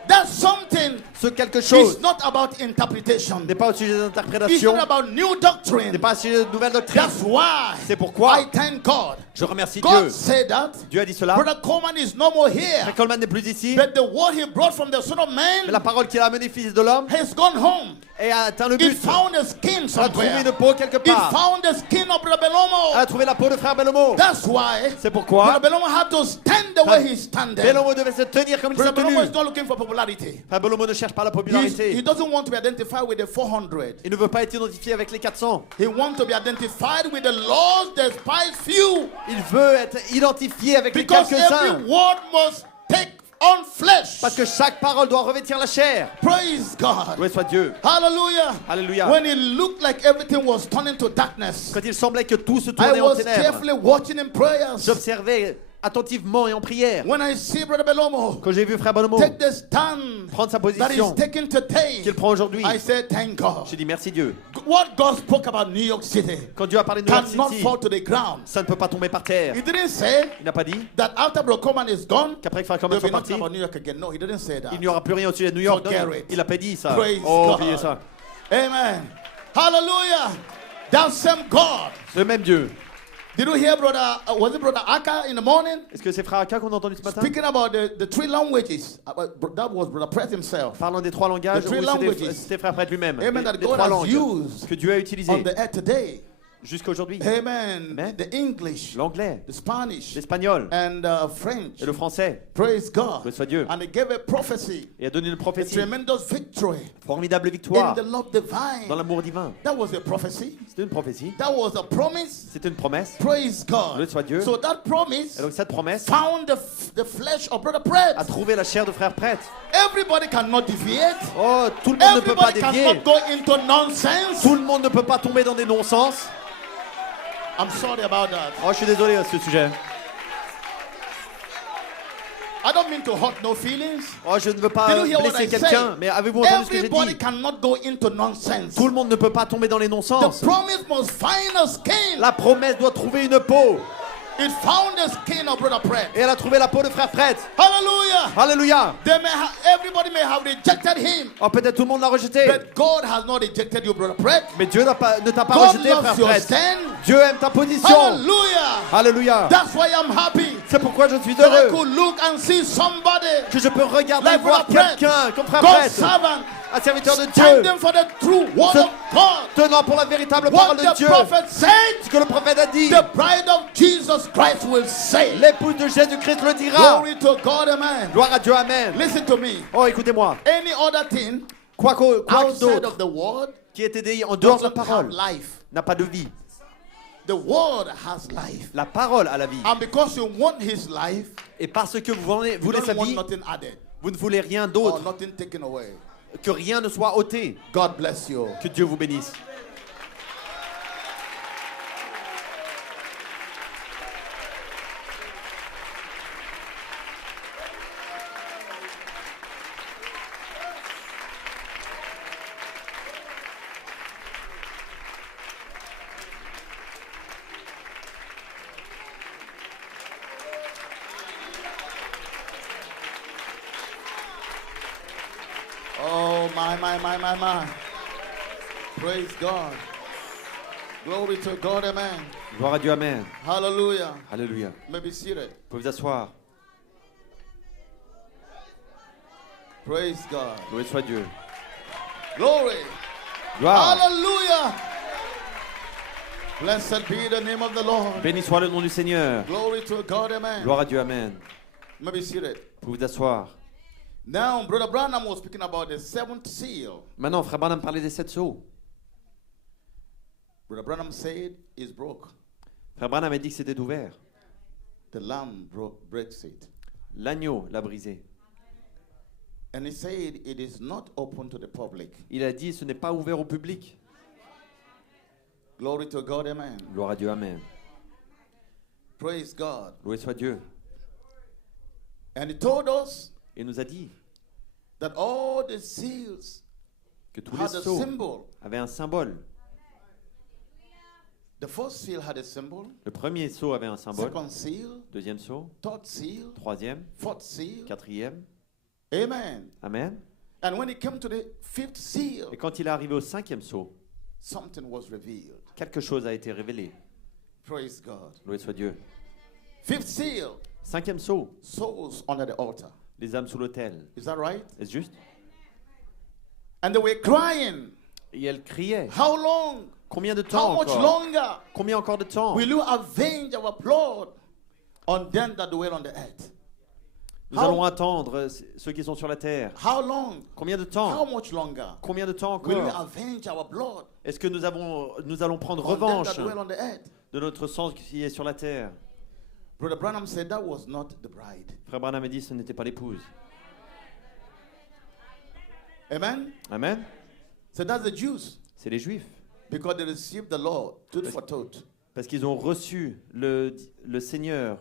That something Ce quelque chose is not about interpretation. n'est pas au sujet It's d'interprétation, not about new n'est doctrine. pas au sujet de nouvelles doctrines. That's why C'est pourquoi I thank God. je remercie God Dieu. said that. Dieu a dit cela. Brother Coleman is no more here. Frère Coleman n'est plus ici. But the word he brought from the Son of Mais la Man parole qu'il a amenée, Fils de l'homme, has gone home. et a atteint le It but. found a skin Elle a trouvé somewhere. une peau quelque It part. found the skin of Brother Elle Belomo. a trouvé la peau de Frère Belomo. That's why C'est Brother pourquoi Belomo had to stand the way he's standing. Belomo devait se tenir comme il s'est Brother Belomo tenu. is not looking for popularity. Frère Belomo ne cherche pas la He popularité. doesn't want to be identified with the 400. Il ne veut pas être identifié avec les 400. He wants to be identified with the lost, despised few. Il veut être identifié avec les Because quelques-uns. every word must take on flesh. Parce que chaque parole doit revêtir la chair. Praise God. Loué soit Dieu. Hallelujah. Alléluia. When it looked like everything was turning to darknness, Quand il semblait que tout se I tournait en was ténèbres, carefully watching in prayers. j'observais attentivement et en prière. When I see Brother Belomo Quand j'ai vu Frère Bonomo take the stand prendre sa that he's position taking today, qu'il prend aujourd'hui, I say thank God. j'ai dit merci Dieu. What God spoke about New York City Quand Dieu a parlé de New York cannot City, fall to the ground. ça ne peut pas tomber par terre. He didn't say Il n'a pas dit that after Brother Coleman is gone, qu'après que Frère they'll Coleman be soit not talking parti, about New York again. No, he didn't say that. il n'y aura plus rien au sujet de New York. Forget Non, it. il n'a pas dit ça. Praise Oh, God. oubliez ça. Amen. Hallelujah. That same God. Ce même Dieu. Did you hear Brother, was it Brother Aka in the morning? Est-ce que c'est Frère Aka qu'on a entendu ce matin? Speaking about the three languages. That was Brother Pratt himself. Parlant des trois langages, The three oui, languages. c'était Frère Prêtre lui-même. Amen. That Les God trois has langues used que Dieu a utilisées on the earth today. jusqu'à aujourd'hui. Amen. Amen. The English, L'anglais, the Spanish, l'espagnol and French. et le français. Praise God. Loué soit Dieu. And he gave a prophecy, Et a donné une a prophétie. tremendous victory Formidable in victoire the love divine. dans l'amour divin. That was a prophecy. C'était une prophétie. That was a promise. C'était une promesse. Praise God. Loué soit Dieu. So that promise Et donc cette promesse found the flesh of Brother a Pratt. trouvé la chair de Frère Prêtre. Everybody cannot deviate. Oh, tout le monde ne peut pas Everybody dévier. cannot go into nonsense. Tout le monde ne peut pas tomber dans des non-sens. I'm sorry about that. Oh, je suis désolé à ce sujet. I don't mean to hurt no feelings. Oh, je ne veux pas Did you hear what blesser I quelqu'un, say? mais avez-vous entendu ce que j'ai Everybody dit? cannot go into nonsense. Tout le monde ne peut pas tomber dans les The non-sens. promise must find a skin. La promesse doit trouver une peau. It found the skin of Brother Pratt. Et elle a trouvé la peau de Frère Prêtre. Hallelujah. Alléluia. Everybody may have rejected him, Oh, peut-être tout le monde l'a rejeté. but God has not rejected you, Brother Pratt. Mais Dieu ne t'a pas God rejeté, loves Frère your Prêtre. stand. Dieu aime ta position. Hallelujah. Alléluia. That's why I'm happy C'est pourquoi je suis that I heureux could look and see somebody, que je peux regarder et like voir Brother Pratt, quelqu'un comme Frère God's Prêtre, servant, un serviteur de Dieu, standing for the true word Se- of God. tenant pour la véritable What parole de the Dieu. prophet said, Ce que le prophète a dit, the bride of Jesus Christ will say. l'épouse de Jésus-Christ le dira. Glory to God, amen. Gloire à Dieu, Amen. Listen to me. Oh, écoutez-moi. Any other thing Quoi outside d'autre of the word qui était dit en dehors de la doesn't have parole life. n'a pas de vie. The word has life. La parole a la vie. And because you want his life, Et parce que vous you voulez sa don't want vie, nothing added vous ne voulez rien or d'autre, nothing taken away. que rien ne soit ôté. God bless you. Que Dieu vous bénisse. Oh, my. Praise God. Glory to God, amen. Gloire à Dieu, Amen. Hallelujah. Alléluia. You may be seated. Vous pouvez vous asseoir. Praise God. Loué soit Dieu. Glory. Gloire. Hallelujah. Blessed be the name of the Lord. Béni soit le nom du Seigneur. Glory to God, amen. Gloire à Dieu, Amen. You may be seated. Vous pouvez vous asseoir. Now, Brother Branham was speaking about the seventh seal. Maintenant, Frère Branham parlait des 7 sceaux. Brother Branham said it's broke. Frère Branham a dit que c'était ouvert. The lamb breaks it. L'agneau l'a brisé. And he said it is not open to the public. Il a dit ce n'est pas ouvert au public. Glory to God, amen. Gloire à Dieu, Amen. Praise God. Loué soit Dieu. And he told us Il nous a dit that all the seals que tous les had a sceaux symbol. avaient un symbole. The first seal had a symbol. Le premier sceau avait un symbole. Second seal, Deuxième sceau. third seal, Troisième. fourth seal. Quatrième. Amen. Amen. And when it came to the fifth seal, Et quand il est arrivé au 5e sceau, something was revealed. quelque chose a été révélé. Praise God. Loué soit Dieu. Fifth seal, 5e sceau, souls under the altar. les âmes sous l'autel. Is that right? Est-ce juste? And they were crying. Et elle criait. How long? Combien de temps How much encore? longer Combien encore de temps? will you avenge our blood on them that dwell on the earth? Nous How- allons attendre ceux qui sont sur la terre. How long? Combien de How temps? much longer Combien de temps will we encore? avenge our blood Est-ce que nous allons prendre on them revanche that dwell on the earth? de notre sang qui est sur la terre? Brother Branham said that was not the bride. Frère Branham a dit ce n'était pas l'épouse. Amen? Amen. So that's the Jews. C'est les Juifs. Because they received the law, tooth for tooth. Parce qu'ils ont reçu le Seigneur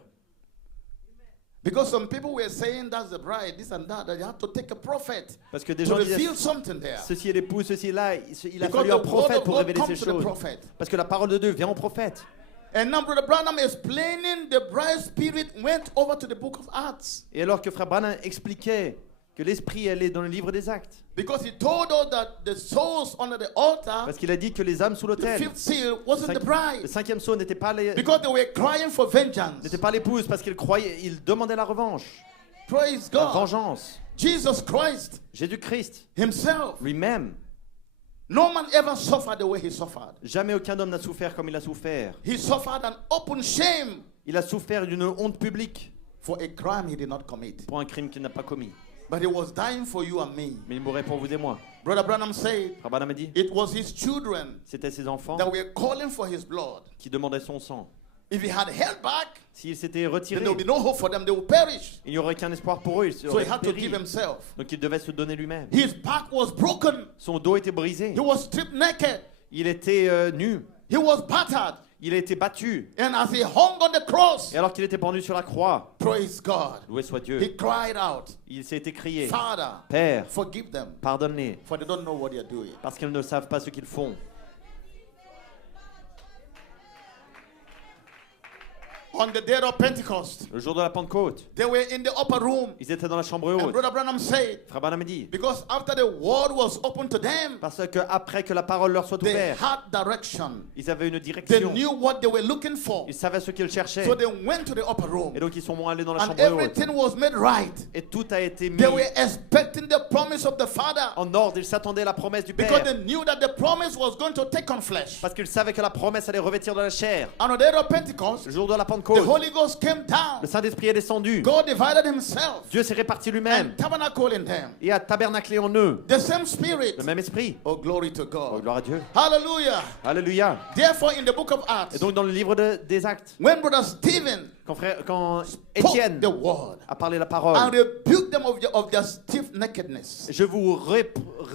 Because some people were saying that's the bride, this and that you have to take a prophet Parce que des to gens disaient reveal something there. ceci est l'époux, ceci est là. Il a Because fallu the un word prophète of pour God révéler ces comes to the choses. prophet. Parce que la parole de Dieu vient au prophète. And now Brother Branham explaining the bride spirit went over to the book of Acts. Et alors que Frère Branham expliquait que l'esprit elle est dans le livre des Actes, Because he told us that the souls under the altar, parce qu'il a dit que les âmes sous the l'autel, fifth seal wasn't the bride. le cinquième sceau n'était pas Because they were crying for vengeance. l'épouse, parce qu'il croyait, il demandait la revanche, Praise la God. vengeance. Jesus Christ Jésus-Christ himself. lui-même, No man ever suffered the way he suffered. jamais aucun homme n'a souffert comme il a souffert. He suffered an open shame Il a souffert d'une honte publique for a crime he did not commit. pour un crime qu'il n'a pas commis. But he was dying for you and me. Mais il mourrait pour vous et moi. Brother Branham said Frère Branham a dit, it was his children c'était ses enfants that were calling for his blood. qui demandaient son sang. If he had held back, S'il s'était then retiré, there would be no hope for them. They would perish. il n'y aurait qu'un espoir pour eux, ils So he auraient had to péri. give himself. Donc il devait se donner lui-même. His back was broken. Son dos était brisé. He was stripped naked. Il était nu. He was battered. Il a été battu. And as he hung on the cross, Et alors qu'il était pendu sur la croix, praise God, loué soit Dieu, he cried out, il s'est écrié, Father, Père, forgive them, pardonne-les, for they don't know what they are doing. parce qu'ils ne savent pas ce qu'ils font. On the day of Pentecost, Le jour de la Pentecôte, they were in the upper room. ils étaient dans la chambre And haute. Brother Branham said, Frère Branham dit, because after the word was opened to them, parce que après que la parole leur soit they ouverte, had direction. ils avaient une They direction. knew what they were looking for. Ils savaient ce qu'ils cherchaient. So they went to the upper room. Et donc ils sont allés dans la And chambre haute. everything was made right. Et tout a été mis They were expecting the promise of the Father. en ordre. Ils s'attendaient à la promesse du Because Père. they knew that the promise was going to take on flesh. Parce qu'ils savaient que la promesse allait revêtir de la chair. On the day of Pentecost, Le jour de la the Pentecôte, Holy Ghost came down. le Saint-Esprit est descendu. God divided himself Dieu s'est réparti lui-même and tabernacled in them. et a tabernaclé en eux. The same spirit. Le même esprit. Oh, glory to Oh, God. gloire à Dieu. Hallelujah. Alléluia. Therefore, in the book of Acts, Et donc dans le livre des Actes, when Brother Stephen quand spoke Étienne the word a parlé la and parole, rebuked them of their stiff nakedness, je vous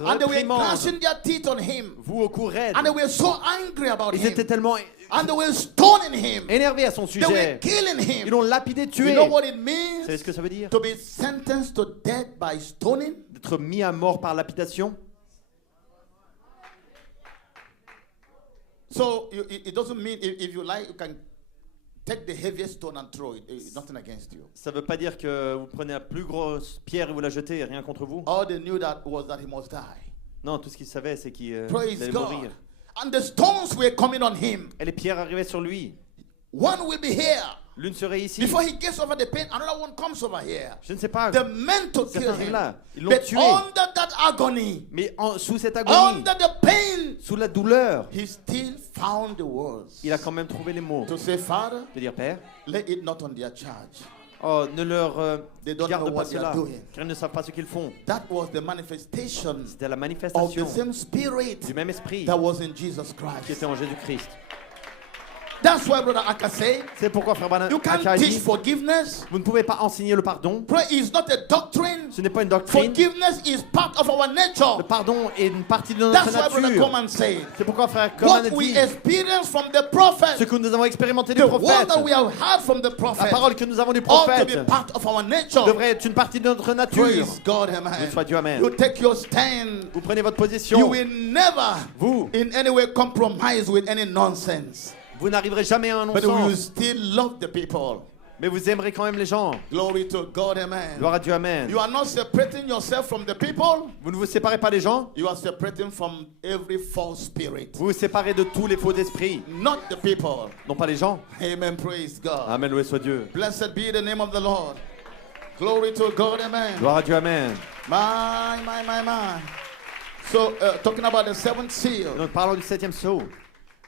and they were réprimande, gnashing their teeth on him, vous au cou raide. and they were so angry about Ils étaient him, tellement and they were stoning him, énervés à son they were sujet. killing Ils him. l'ont lapidé, You tué. know what it Vous savez means ce que ça veut dire? to be sentenced to death by stoning? D'être mis à mort par lapidation. So it doesn't mean if you like, you can take the heaviest stone and throw it. It's nothing against you. Ça veut pas dire que vous prenez la plus grosse pierre et vous la jetez, rien contre vous. All they knew that was that he must die. Non, tout ce qu'ils savaient, c'est qu'il Praise allait God. mourir. And the stones were coming on him. Et les pierres arrivaient sur lui. One will be here. L'une serait ici. Before he gets over the pain, another one comes over here. Je ne sais pas. The men to kill Certains arrivent him. là. Ils l'ont But tué. under that agony, Mais sous cette agonie, under the pain, sous la douleur, he still found the words il a quand même trouvé les mots. to say, Father, De dire, Père, lay it not on their charge. oh, ne leur They don't garde know pas what they cela, are doing. car ils ne savent pas ce qu'ils font. That was the manifestation C'était la of manifestation the same spirit du même esprit that was in Jesus qui Christ. était en Jésus-Christ. That's why Brother Akka said, C'est pourquoi Frère Branham you can't a teach dit, forgiveness. vous ne pouvez pas enseigner le pardon. Prayer is not a doctrine. Ce n'est pas une doctrine. Forgiveness is part of our Le nature. pardon est une partie de notre That's why Brother nature. Coleman said, C'est pourquoi Frère Coleman a what we dit, experience from the ce prophet, que nous avons expérimenté du the word prophète, that we have heard from the la prophet, parole que nous avons du ought to prophète, be part of our nature. devrait être une partie de notre nature. Praise God, amen. Loué soit Dieu, amen. You take your stand. Vous prenez votre You position. will never Vous, in any way compromise with any nonsense. vous n'arriverez jamais à un But you will non-sens. still love the people. Mais vous aimerez quand même les gens. Glory to God, amen. Gloire à Dieu, amen. You are not separating yourself from the people. Vous ne vous séparez pas des gens. You are separating from every false spirit. Vous vous séparez de tous les faux esprits. Not the people. Non pas les gens. Amen. Praise God. Amen, loué soit Dieu. Blessed be the name of the Lord. Glory to God, amen. Gloire à Dieu, amen. My. So, talking about the seventh seal. Donc parlons du 7e sceau.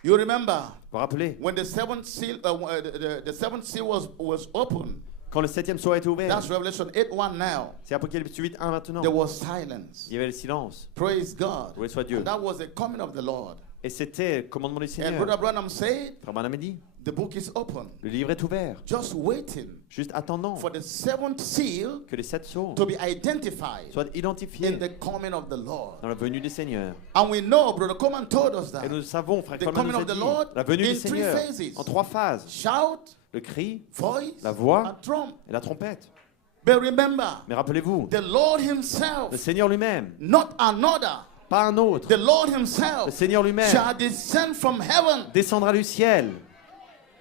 You remember Vous vous rappelez, when the seventh seal, the seventh seal was open. quand le 7e sceau a été ouvert, That's Revelation 8:1 now. c'est Apocalypse 8:1 maintenant. There was silence. Il y avait le silence. Praise God. Loué soit Dieu. And that was the coming of the Lord. Et c'était le commandement du And Seigneur. Brother Branham said, Frère Branham a dit, the book is open, le livre est ouvert, just waiting juste attendant for the seventh seal que les 7 sceaux to be identified soient in identifiés the coming of the Lord. dans la venue du Seigneur. And we know, Brother Coleman told us Et that. nous savons, Frère The Coleman coming nous a of the dit, Lord la venue in du 3 Seigneur phases. en 3 phases. Shout, Le cri, voice, la voix and trump. et la trompette. But remember, Mais rappelez-vous, the Lord le himself, Seigneur lui-même, not another, pas un autre, the Lord le himself Seigneur lui-même shall descend from heaven descendra du ciel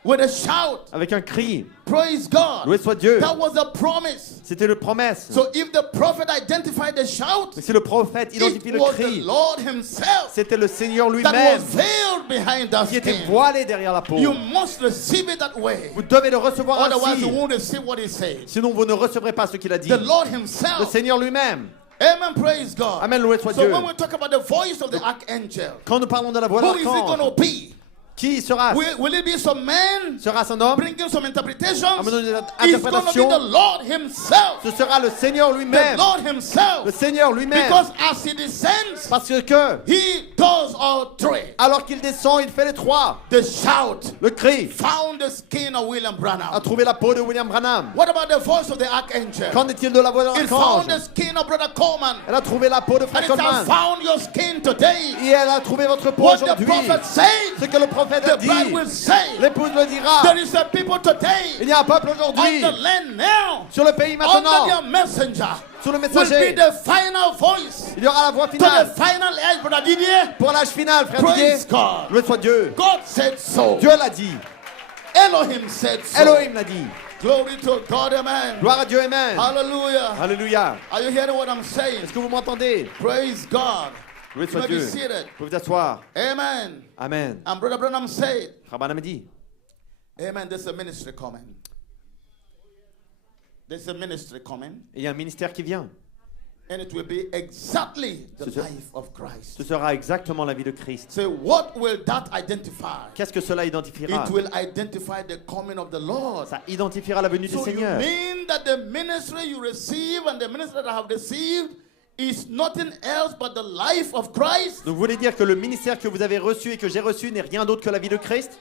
with a shout. avec un cri. Praise God. Loué soit Dieu. That was a promise. C'était le promesse. So if the prophet identified the shout, Mais si le prophète identifie it le was the cri, Lord himself c'était le Seigneur that lui-même was veiled behind that qui était skin. voilé derrière la peau. You must receive it that way. Vous devez le recevoir Otherwise, ainsi. you won't receive what he says. Sinon, vous ne recevrez pas ce qu'il a dit. The Lord Le himself. Seigneur lui-même. Amen. Praise God. Amen, loué soit So Dieu. when we talk about the voice of the archangel, Quand nous parlons de la voix who is it going d'archange, to be? qui sera-ce? Will it be some man Sera-ce un homme? bringing some interpretations? me donner des It's going to be interprétations. the Lord himself. Ce sera le Seigneur The lui-même. Lord Le himself. Seigneur lui-même. Because as he descends, Parce que, he does all three. alors qu'il descend, il fait les 3. The shout Le cri found the skin of William a Branham. trouvé la peau de William Branham. What about the voice of the archangel? Qu'en est-il de la voix de It found the l'archange? skin of Brother Coleman. Elle a trouvé la peau de And Frère it has Coleman. found your skin today. Et elle a trouvé votre peau What the aujourd'hui. prophet said, Ce que le prophète a the bride dit, will say. l'épouse le dira. There is a people Il today y a un peuple on aujourd'hui the land now sur le pays under maintenant, their messenger sur le will be messager. the final voice Il y aura la voix to the finale final edge, Brother Didier. pour l'âge final, frère Didier. Praise God. Loué soit Dieu. God said so. Dieu l'a dit. Elohim said so. Elohim l'a dit. Glory to God, amen. Gloire à Dieu, amen. Hallelujah. Alléluia. Are you hearing what I'm saying? Est-ce que vous m'entendez? Praise God. Loué You soit may be Dieu. seated. Vous pouvez vous asseoir. Amen. Amen. And Brother Branham said, Frère Branham a dit, amen, there's a ministry coming. There's a ministry coming. il y a un ministère qui vient. And it will be exactly the Ce- life of Christ. Ce sera exactement la vie de Christ. So what will that identify? Qu'est-ce que cela identifiera? It will identify the coming of the Lord. Ça identifiera la venue du So you Seigneur. mean that the ministry you receive and the ministry that I have received is nothing else but the life of Christ? Donc vous voulez dire que le ministère que vous avez reçu et que j'ai reçu n'est rien d'autre que la vie de Christ?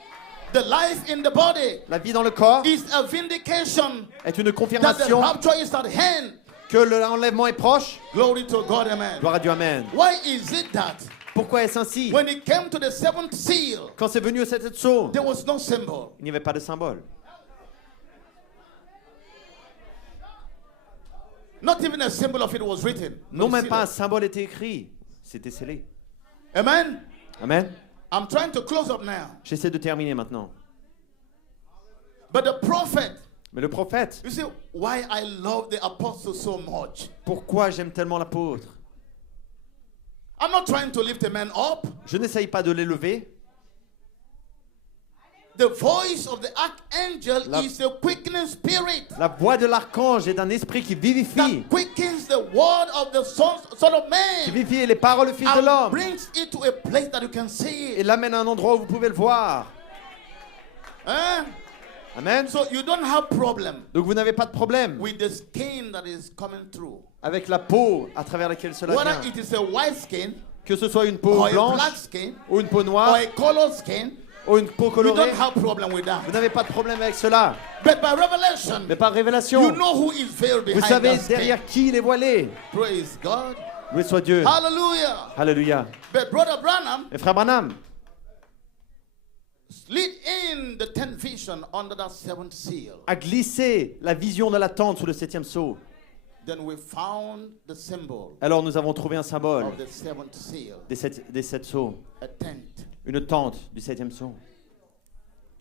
The life in the body La vie dans le corps is a vindication est une that the confirmation rapture is at hand. que l'enlèvement est proche. Glory to God, amen. Gloire à Dieu, amen. Why is it that Pourquoi est-ce ainsi? when it came to the seventh seal, Quand c'est venu au septième sceau, there was no symbol? il n'y avait pas de symbole. Not even a symbol of it was written. Non, même pas un Sealed. symbole était écrit. C'était scellé. Amen. Amen. I'm trying to close up now. J'essaie de terminer maintenant. But the prophet, Mais le prophète, you see why I love the apostle so much. pourquoi j'aime tellement l'apôtre? I'm not trying to lift a man up. Je n'essaye pas de l'élever. The voice of the archangel La- is a quickening spirit La voix de l'archange est d'un esprit qui vivifie. that quickens the word of the son of Qui man vivifie les paroles du Fils de and l'homme. brings it to a place that you can see Et it. l'amène à un endroit où vous pouvez le voir. Huh? Amen. So you don't have problem Donc vous n'avez pas de problème with the skin that is coming through. avec la peau à travers laquelle cela Whether vient. it is a white skin Que ce soit une peau or a black blanche skin ou une peau or noire a colored skin, ou une peau you colorée, don't have problem with that. vous n'avez pas de problème avec cela. But by revelation, Mais par you révélation, know who is veiled vous behind savez that skin. derrière qui il est voilé. Praise God. Loué soit Dieu. Hallelujah. Alléluia. But Brother Branham Et frère Branham, lead in the 10th vision under that seventh seal. a glissé la vision de la tente sous le septième sceau. Then we found the symbol Alors nous avons trouvé un symbole of the seventh seal, des sept sceaux. a tent. Une tente du septième sceau.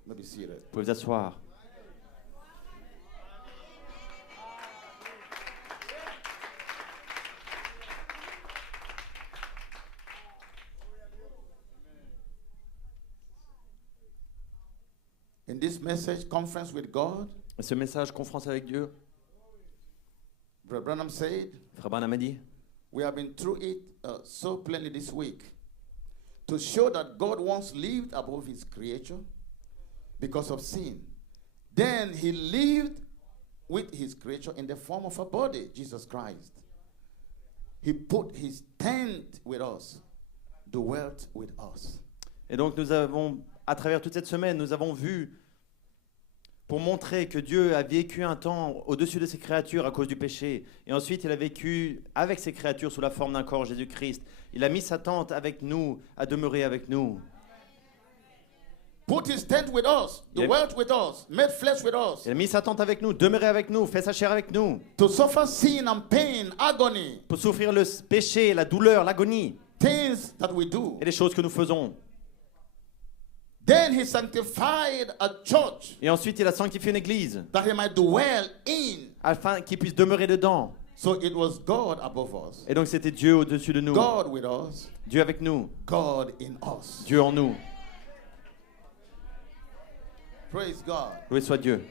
Let me see that. Vous pouvez vous asseoir. In this message, Conference with God, Et ce message, conférence avec Dieu, Brother Branham said, frère Branham a dit, we have been through it so plainly this week to show that God once lived above his creature because of sin. Then he lived with his creature in the form of a body, Jesus Christ. He put his tent with us, dwelt with us. Et donc nous avons, à travers toute cette semaine, nous avons vu, pour montrer que Dieu a vécu un temps au-dessus de ses créatures à cause du péché. Et ensuite, il a vécu avec ses créatures sous la forme d'un corps, Jésus-Christ. Il a mis sa tente avec nous, à demeurer avec nous. Put his tent with us, dwelt with us, made flesh with us, Il a mis sa tente avec nous, demeurer avec nous, fait sa chair avec nous. to suffer sin and pain, agony, Pour souffrir le péché, la douleur, l'agonie. things that we do. Et les choses que nous faisons. Then he sanctified a church Et ensuite, il a sanctifié une église, that he might dwell in. afin qu'il puisse demeurer dedans. So it was God above us, Et donc c'était Dieu au-dessus de nous. God with us, Dieu avec nous. God in us. Dieu en nous. Praise God. Loué soit Dieu.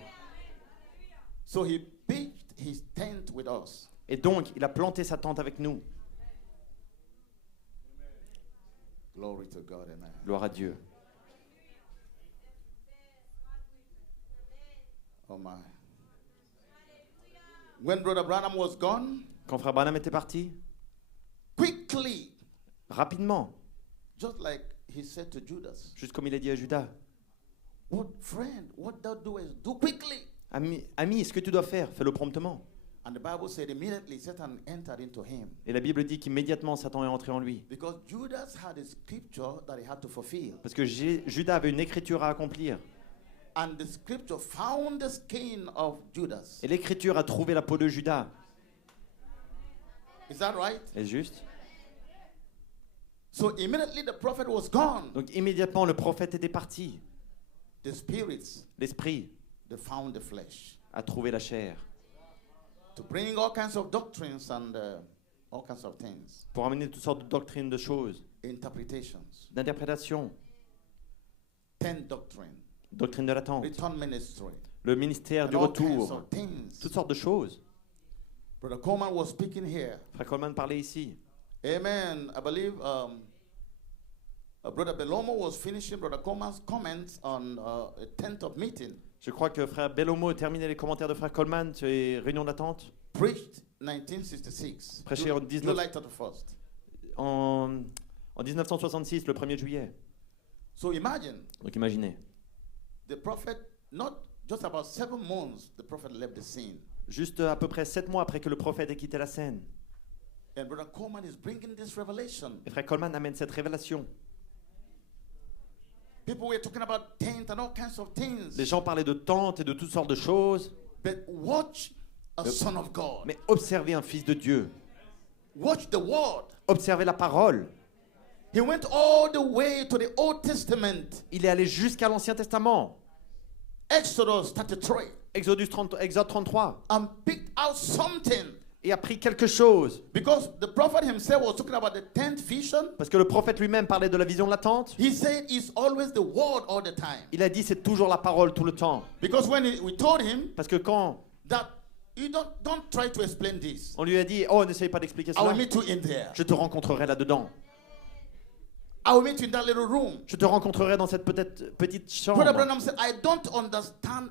So he pitched his tent with us. Et donc, il a planté sa tente avec nous. Glory to God, amen. Gloire à Dieu. Oh my. When Brother Branham was gone, Quand Frère Branham était parti, quickly, rapidement, just like he said to Judas, juste comme il a dit à Judas, what friend, what thou doest, do quickly. ami, ce que tu dois faire, fais-le promptement. And the Bible said immediately Satan entered into him. Et la Bible dit qu'immédiatement Satan est entré en lui. Because Judas had a scripture that he had to fulfill. Parce que Judas avait une écriture à accomplir. And the scripture found the skin of Judas. Et l'écriture a trouvé la peau de Judas. Is that right? Est-ce juste? So immediately the prophet was gone. Donc immédiatement le prophète était parti. The spirits, L'esprit they found the flesh. a trouvé la chair. To bring all kinds of doctrines and all kinds of things. Pour amener toutes sortes de doctrines, de choses, Interpretations. d'interprétations, 10 doctrine. doctrine de l'attente, Return ministry. le ministère And du all kinds retour, of things. toutes sortes de choses. Brother Coleman was speaking here. Frère Coleman parlait ici. Amen. I believe Brother Belomo was finishing Brother Coleman's comments on a tent of meeting. Je crois que Frère Bellomo terminait les commentaires de Frère Coleman sur les réunions d'attente Preached 1966. Prêché en 19 July 31st. en 1966, le 1er juillet. So imagine Donc imaginez, the prophet, not just about 7 months, the prophet left the scene. juste à peu près 7 mois après que le prophète ait quitté la scène, And Brother Coleman is bringing this revelation. et Frère Coleman amène cette révélation. People were talking about tent and all kinds of things. Les gens parlaient de tentes et de toutes sortes de choses, But watch a son of God. mais observez un fils de Dieu, Watch the word. observez la parole. He went all the way to the Old Testament. Il est allé jusqu'à l'Ancien Testament, Exodus 33. Exode 33, And picked out something. et a pris quelque chose. Because the prophet himself was talking about the 10th vision. Parce que le prophète lui-même parlait de la vision de la tente. He said it's always the word all the time. Il a dit c'est toujours la parole tout le temps. Because when we told him Parce que quand that you don't try to explain this. on lui a dit oh n'essaye pas d'expliquer I will cela, meet you in there. je te rencontrerai là-dedans. I will meet you in that little room. Je te rencontrerai dans cette petite chambre. Brother Branham said, I don't understand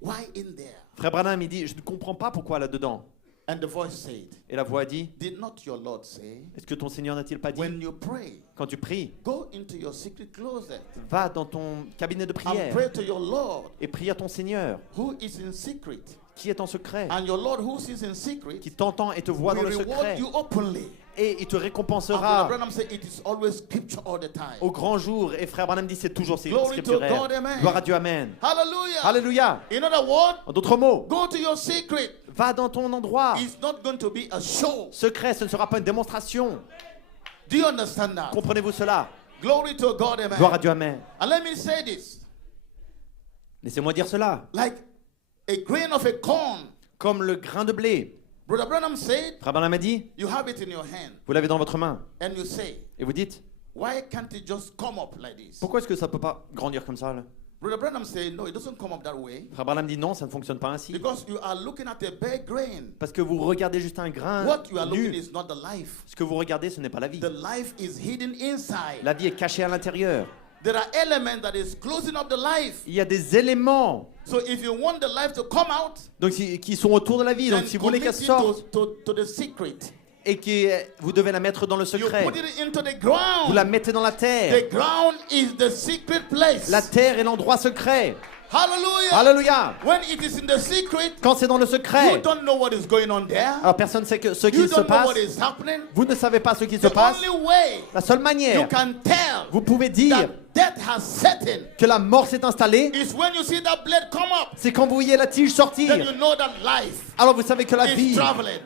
why in there. Frère Branham, il dit, je ne comprends pas pourquoi là-dedans. And the voice said, Et la voix a dit, did not your Lord say, est-ce que ton Seigneur n'a-t-il pas dit, when you pray, quand tu pries, go into your secret closet va dans ton cabinet de and prière pray to your Lord et prie à ton Seigneur, who is in secret. qui est en secret, And your Lord who is in secret qui t'entend et te voit dans will le reward secret, you openly. et il te And Brother récompensera Branham said, it is always scripture all the time. au grand jour. Et Frère Branham dit, c'est toujours Glory to scripturaire. God, amen. Gloire à Dieu, Amen. Hallelujah. Alléluia. In other words, En d'autres mots, go to your secret. va dans ton endroit. It's not going to be a show. Secret, ce ne sera pas une démonstration. Do you understand that? Comprenez-vous cela? Glory to God, amen. Gloire à Dieu, Amen. And let me say this. Laissez-moi dire cela. Like a grain of a corn. Comme le grain de blé. Brother Branham said, Frère Branham a dit, you have it in your hand. vous l'avez dans votre main. And you say, Et vous dites, why can't it just come up like this? pourquoi est-ce que ça ne peut pas grandir comme ça là? Brother Branham said, no, it doesn't come up that way. Frère Branham dit non, ça ne fonctionne pas ainsi. Because you are looking at a bare grain. Parce que vous regardez juste un grain What you are looking nu. is not the life. Ce que vous regardez, ce n'est pas la vie. The life is hidden inside. La vie est cachée à l'intérieur. There are elements that is closing up the life. Il y a des éléments So if you want the life to come out, donc, qui sont autour de la vie. Donc then si vous voulez commit qu'elle it sorte, to the secret. et vous devez la mettre dans le You secret. put it into the Vous la ground. mettez dans la terre. The ground is the secret place. La terre est l'endroit secret. Hallelujah. Alléluia. When it is in the secret, Quand c'est dans le you secret, don't know what is going on there. alors personne ne sait ce You qui se don't know passe. what is happening. Vous ne savez pas ce qui se The passe. only way La seule you manière, can tell vous pouvez dire that death has set in que la mort s'est installée, is when you see that blade come up. c'est quand vous voyez la tige Then sortir. you know that life Alors vous savez que la is vie, traveling.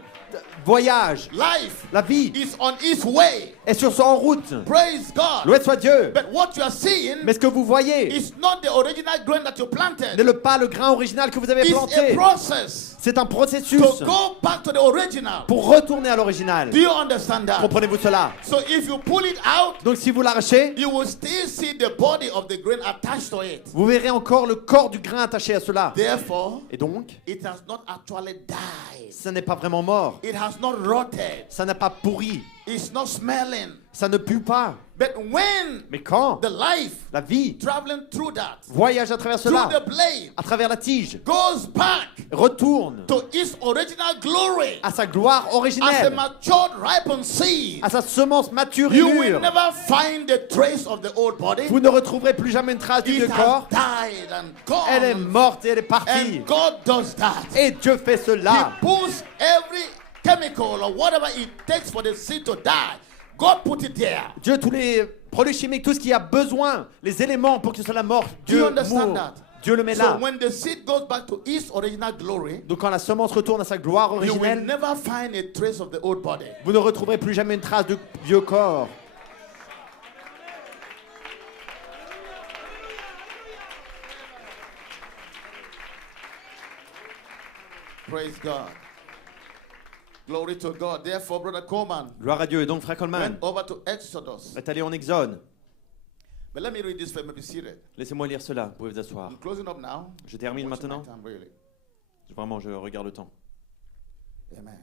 voyage, Life la vie is on its way. est sur son route. Praise God. Loué soit Dieu. But what you are seeing Mais ce que vous voyez is not the original grain that you planted. n'est pas le grain original que vous avez It's a planté. process C'est un processus to go back to the original. pour retourner à l'original. Do you understand that? Comprenez-vous cela? So if you pull it out, Donc si vous l'arrachez, you will still see the body of the grain attached to it. vous verrez encore le corps du grain attaché à cela. Therefore, Et donc, it has not actually died. ça n'est pas vraiment mort. It has not rotted. Ça n'a pas pourri. It's not smelling. Ça ne pue pas. But when Mais quand the life la vie traveling through that, voyage à travers through cela, the blade, à travers la tige, goes back retourne to its original glory à sa gloire as a originelle, matured, ripened seed, à sa semence mature et you will mûre, never find the trace of the old body. vous ne retrouverez plus jamais une trace du vieux It corps. has died and gone. Elle est morte et elle est partie. And God does that. Et Dieu fait He cela. puts every chemical or whatever it takes for the seed to die. God put it there. Dieu, tous les produits chimiques, tout ce qui a besoin, les éléments pour que cela morte, Do you Dieu understand mourre. that? Dieu le met So là. when the seed goes back to its original glory, Donc quand la semence retourne à sa gloire you will originelle, never find a trace of the old body. vous ne retrouverez plus jamais une trace de vieux corps. Praise God. Glory to God. Therefore, Brother Coleman Gloire à Dieu. Et donc, frère Coleman went over to Exodus. est allé en Exode. But let me read this for you. Be seated. Laissez-moi lire cela. Vous pouvez vous asseoir. I'm closing up now. Je termine Watching my maintenant. time, really. Vraiment, je regarde le temps. Amen.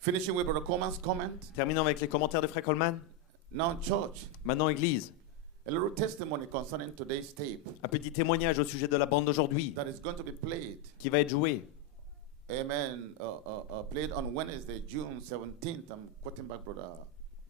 Finishing with Brother Coleman's comment. Terminons avec les commentaires de frère Coleman. Now, church, Maintenant, Église. a little testimony concerning today's tape Un petit témoignage au sujet de la bande d'aujourd'hui that is going to be played. qui va être jouée. Amen. Played on Wednesday, June 17th. I'm quoting back Brother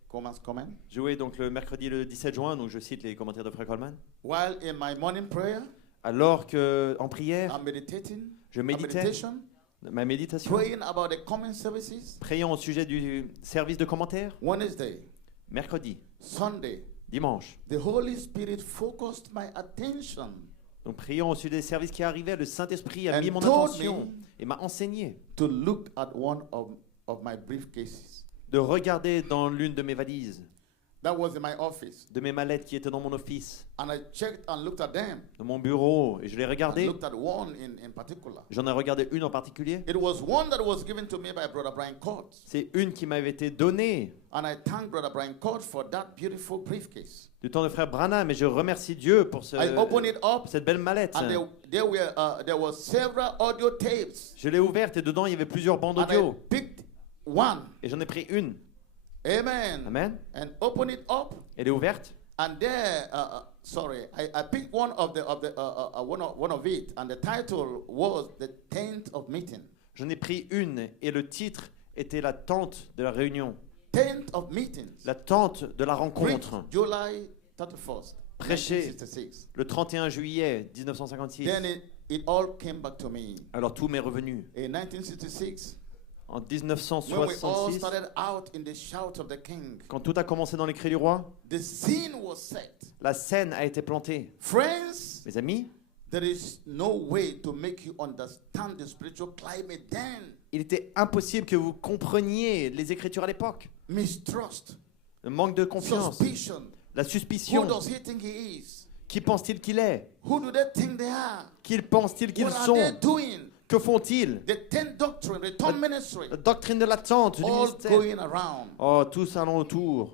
Coleman's comment. Jouée donc le mercredi le 17 juin. Donc je cite les commentaires de frère Coleman. While in my morning prayer, Alors que en prière, I'm meditating. je a méditais, meditation, ma méditation, praying about the coming services. priant au sujet du service de commentaires. Wednesday, Mercredi, Sunday, dimanche. the Holy Spirit focused my attention Donc prions au sujet des services qui arrivaient. Le Saint-Esprit a And mis mon told attention et m'a enseigné to look at one of my briefcases. de regarder dans l'une de mes valises, That was in my office. de mes mallettes qui étaient dans mon office, And I checked and looked at them. dans mon bureau, et je l'ai I regardé. looked at one in particular. J'en ai regardé une en particulier. It was one that was given to me by Brother Brian Court. C'est une qui m'avait été donnée And I thank Brother Brian Court for that beautiful briefcase. du temps de frère Branham, et je remercie Dieu pour I opened it up, cette belle mallette. and there were several audio tapes. Je l'ai ouverte et dedans il y avait plusieurs bandes And I audio. picked one. Et j'en ai pris une. Amen. Amen. And opened it up. Elle est ouverte. And there, I picked one of it, and the title was "The Tent of Meeting." J'en ai pris une et le titre était la tente de la réunion. Tent of Meetings. La tente de la rencontre. Preached July 31st, Prêché 1966. le 31 juillet 1956. Then it all came back to me. Alors tout m'est revenu. In 1966, En when we all 1966, started out in the shout of the King, quand tout a commencé dans les cris du roi, the scene was set. la scène a été plantée. Friends, Mes amis, there is no way to make you understand the spiritual climate then. il était impossible que vous compreniez les Écritures à l'époque. Mistrust, Le manque de confiance, suspicion. la Who suspicion. does he think he is? Qui pense-t-il qu'il est? Who do they think they are? Qui pense-t-il qu'ils What are they sont? doing? Que font-ils? The tent doctrine, the tent ministry, La doctrine de l'attente, du all ministère. going around. Oh, tous allons autour.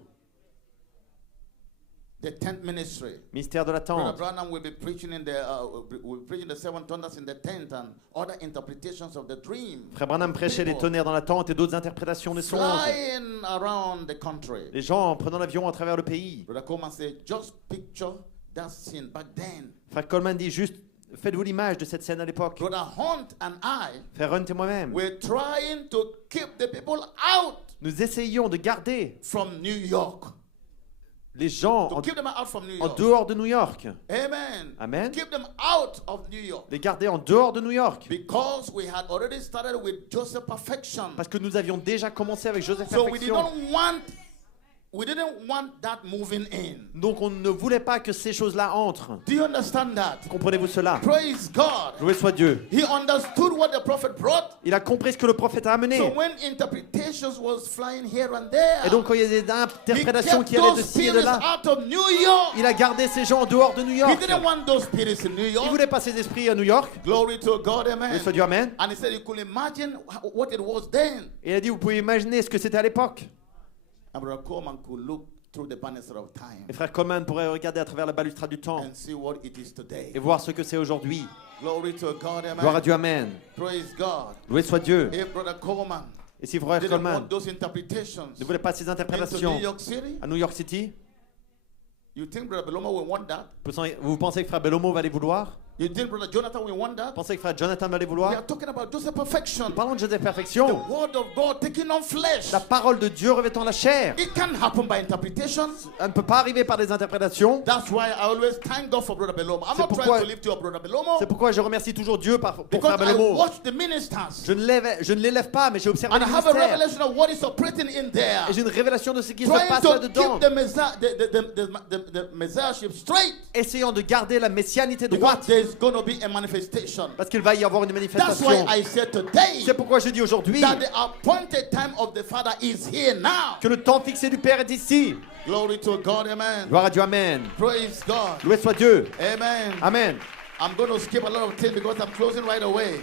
The tent ministry. Mystère de Brother l'attente. Branham will be preaching the seven thunders in the tent and other interpretations of the dream. Frère Branham prêchait les People tonnerres dans l'attente et d'autres interprétations des songes. flying around the country. Les gens en prenant l'avion à travers le pays. Brother Coleman said, just picture that scene back then. Frère Coleman dit juste, Faites-vous l'image de cette scène à l'époque. Brother Hunt and I Frère Hunt et moi-même, were trying to keep the people out nous essayions de garder from New York. les gens To keep them out from New en York. dehors de New York. Amen. Amen. Keep them out of New York. Les garder en dehors de New York. Because we had already started with Joseph Perfection. Parce que nous avions déjà commencé avec Joseph So we Perfection. didn't want that moving in. Donc on ne voulait pas que ces choses-là entrent. Do you understand that? Comprenez-vous cela? Praise God. Loué soit Dieu. He understood what the prophet brought. Il a compris ce que le prophète a amené. So when interpretations was flying here and there, Et donc quand il y a des he interprétations kept qui allaient de those ci et de spirits là, out of New York. il a gardé ces gens en dehors de New He York. didn't want those spirits in New Il York. voulait pas ces esprits à New York. Glory to God, Loué amen. soit Dieu, amen. And he said you could imagine what it was then. Et il a dit, vous pouvez imaginer ce que c'était à l'époque. And Brother Coleman could look through the banister of time Et frère Coleman pourrait regarder à travers la balustrade du temps and see what it is today. et voir ce que c'est aujourd'hui. Glory to God, Gloire à amen. Dieu, amen. Praise God. Loué soit Dieu. If Brother Coleman Et si frère didn't Coleman want those interpretations ne voulait pas ces into interprétations New York City, à New York City, you think Brother Belomo will want that? vous pensez que frère Bellomo va les vouloir? You think Brother Jonathan will want that? Vous pensez que frère Jonathan va les We vouloir? are talking about Joseph Perfection. Parlons de Joseph The Perfection. word of God taking on flesh. La parole de Dieu revêtant la chair. It can't happen by interpretations. Elle ne peut pas arriver par des interprétations. That's why I always thank God for Brother Belomo. I'm C'est not pourquoi- trying to lift you up, Brother Belomo, C'est pourquoi je remercie toujours Dieu pour because frère I Bellomo. watch the ministers Je ne l'élève pas, mais j'ai observé and le I have a ministère. revelation of what is operating in there. Et j'ai une révélation de ce qui se Trying passe to là-dedans. keep the messiahship straight, Essayant de garder la messianité because droite. there's going to be a manifestation. Parce qu'il va y avoir une That's manifestation. why I said today C'est pourquoi je dis aujourd'hui that the appointed time of the Father is here now. que le temps fixé du Père est ici. Glory to God, amen. Gloire à Dieu, amen. Praise God, Loué soit Dieu. amen. Amen. I'm going to skip a lot of things because I'm closing right away.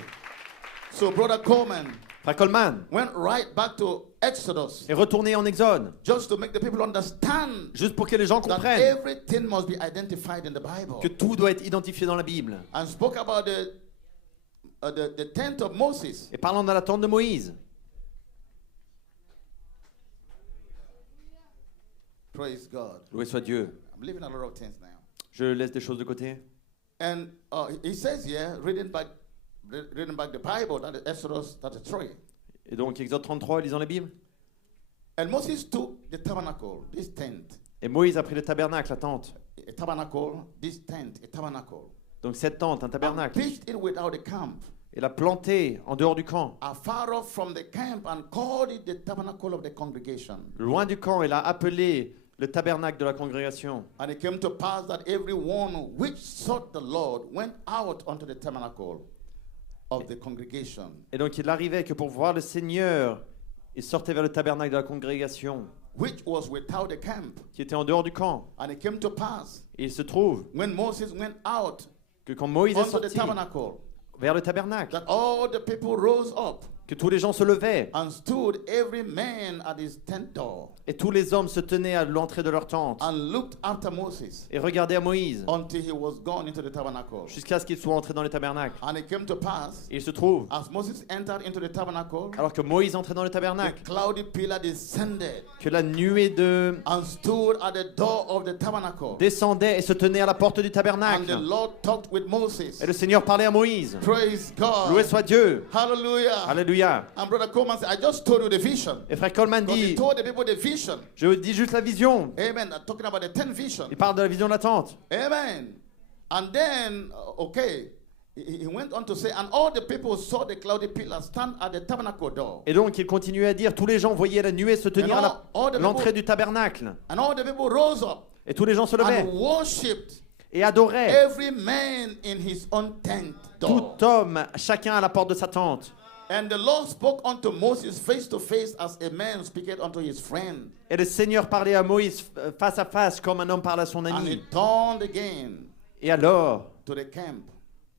So Brother Coleman Frère Coleman went right back to Exodus est retourné en Exode, just to make the people understand juste pour que les gens that comprennent everything must be identified in the Bible, que tout doit être identifié dans la Bible. and spoke about the tent of Moses. Et parlons de la tente de Moïse. Praise God. Loué soit Dieu. I'm leaving a lot of things now. Je laisse des choses de côté. And he says here, reading back the Bible, that is Exodus 33. Et donc, Exode 33, lisons la Bible. And Moses took the tabernacle, this tent, Et Moïse a pris le tabernacle, la tente. a tabernacle, this tent, a tabernacle, Donc cette tente, un and tabernacle. pitched it without the camp, Et l'a planté en dehors du camp, afar off from the camp, and called it the tabernacle of the congregation. loin du camp. Il a appelé le tabernacle de la congrégation. And it came to pass that everyone which sought the Lord went out unto the tabernacle of the congregation, Et donc il arrivait que pour voir le Seigneur, il sortait vers le tabernacle de la congrégation, which was without the camp. qui était en dehors du camp. And it came to pass, Et il se trouve when Moses went out que quand Moïse est unto the sorti tabernacle, vers le tabernacle, that all the people rose up que tous les gens se levaient and stood every man at his tent door et tous les hommes se tenaient à l'entrée de leur tente and looked after Moses et regardaient à Moïse until he was gone into the tabernacle. jusqu'à ce qu'il soit entré dans le tabernacle. And it came to pass, Et il se trouve, as Moses entered into the tabernacle, alors que Moïse entrait dans le the tabernacle, cloudy pillar descended que la nuée de and stood at the door of the tabernacle. descendait et se tenait à la porte du And the tabernacle. Lord talked with Moses. Et le Seigneur parlait à Moïse. Praise God. Loué soit Dieu. Hallelujah. Alléluia. And Brother Coleman said, I just told you the vision. Et frère Coleman Because he dit, told the people the vision. je vous dis juste la vision. Amen. I'm talking about the 10 vision. Il parle de la vision de la tente. Amen. And then, okay, he went on to say, and all the people saw the cloudy pillar stand at the tabernacle door. Et donc il continuait à dire, tous les gens voyaient la nuée se tenir à l'entrée du tabernacle. And all the people rose up Et tous les gens se levaient and worshipped et adoraient. every man in his own tent door. Tout homme, chacun à la porte de sa tente. And the Lord spoke unto Moses face to face as a man speaketh unto his friend. Et le Seigneur parlait à Moïse face à face comme un homme parle à son And he ami. turned again Et alors, to the camp.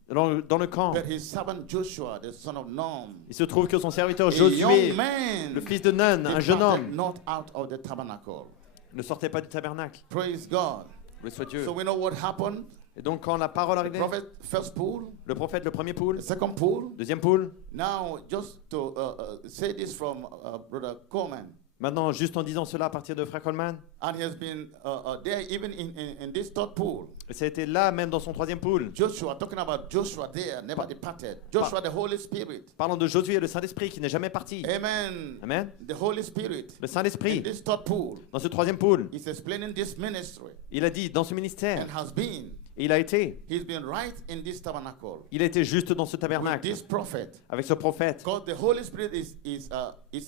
dans le camp, But his servant Joshua, the son of Nun, il se trouve que son serviteur a Josué, young man, le fils de Nun, un jeune departed homme, not out of the tabernacle. ne sortait pas du tabernacle. Praise God. Loué soit Dieu. So we know what happened. Et donc quand la parole The arrivait, prophet, first pool, le prophète, le premier poule, the second pool. deuxième poule. Now, just to say this from Brother Coleman. Maintenant, juste en disant cela à partir de Frère Coleman, and he has been there even in this third pool. et ça a été là même dans son troisième pool, Joshua, talking about Joshua there, never departed. Joshua, the Holy Spirit. parlant de Josué et le Saint-Esprit qui n'est jamais parti. Amen. Amen. The Holy Spirit. Le In Saint-Esprit, this third pool, dans ce troisième pool, he's explaining this ministry il a dit dans ce ministère, and has been. et il a été right in this tabernacle juste dans ce with tabernacle, this prophet. avec ce prophète. Because the Holy Spirit is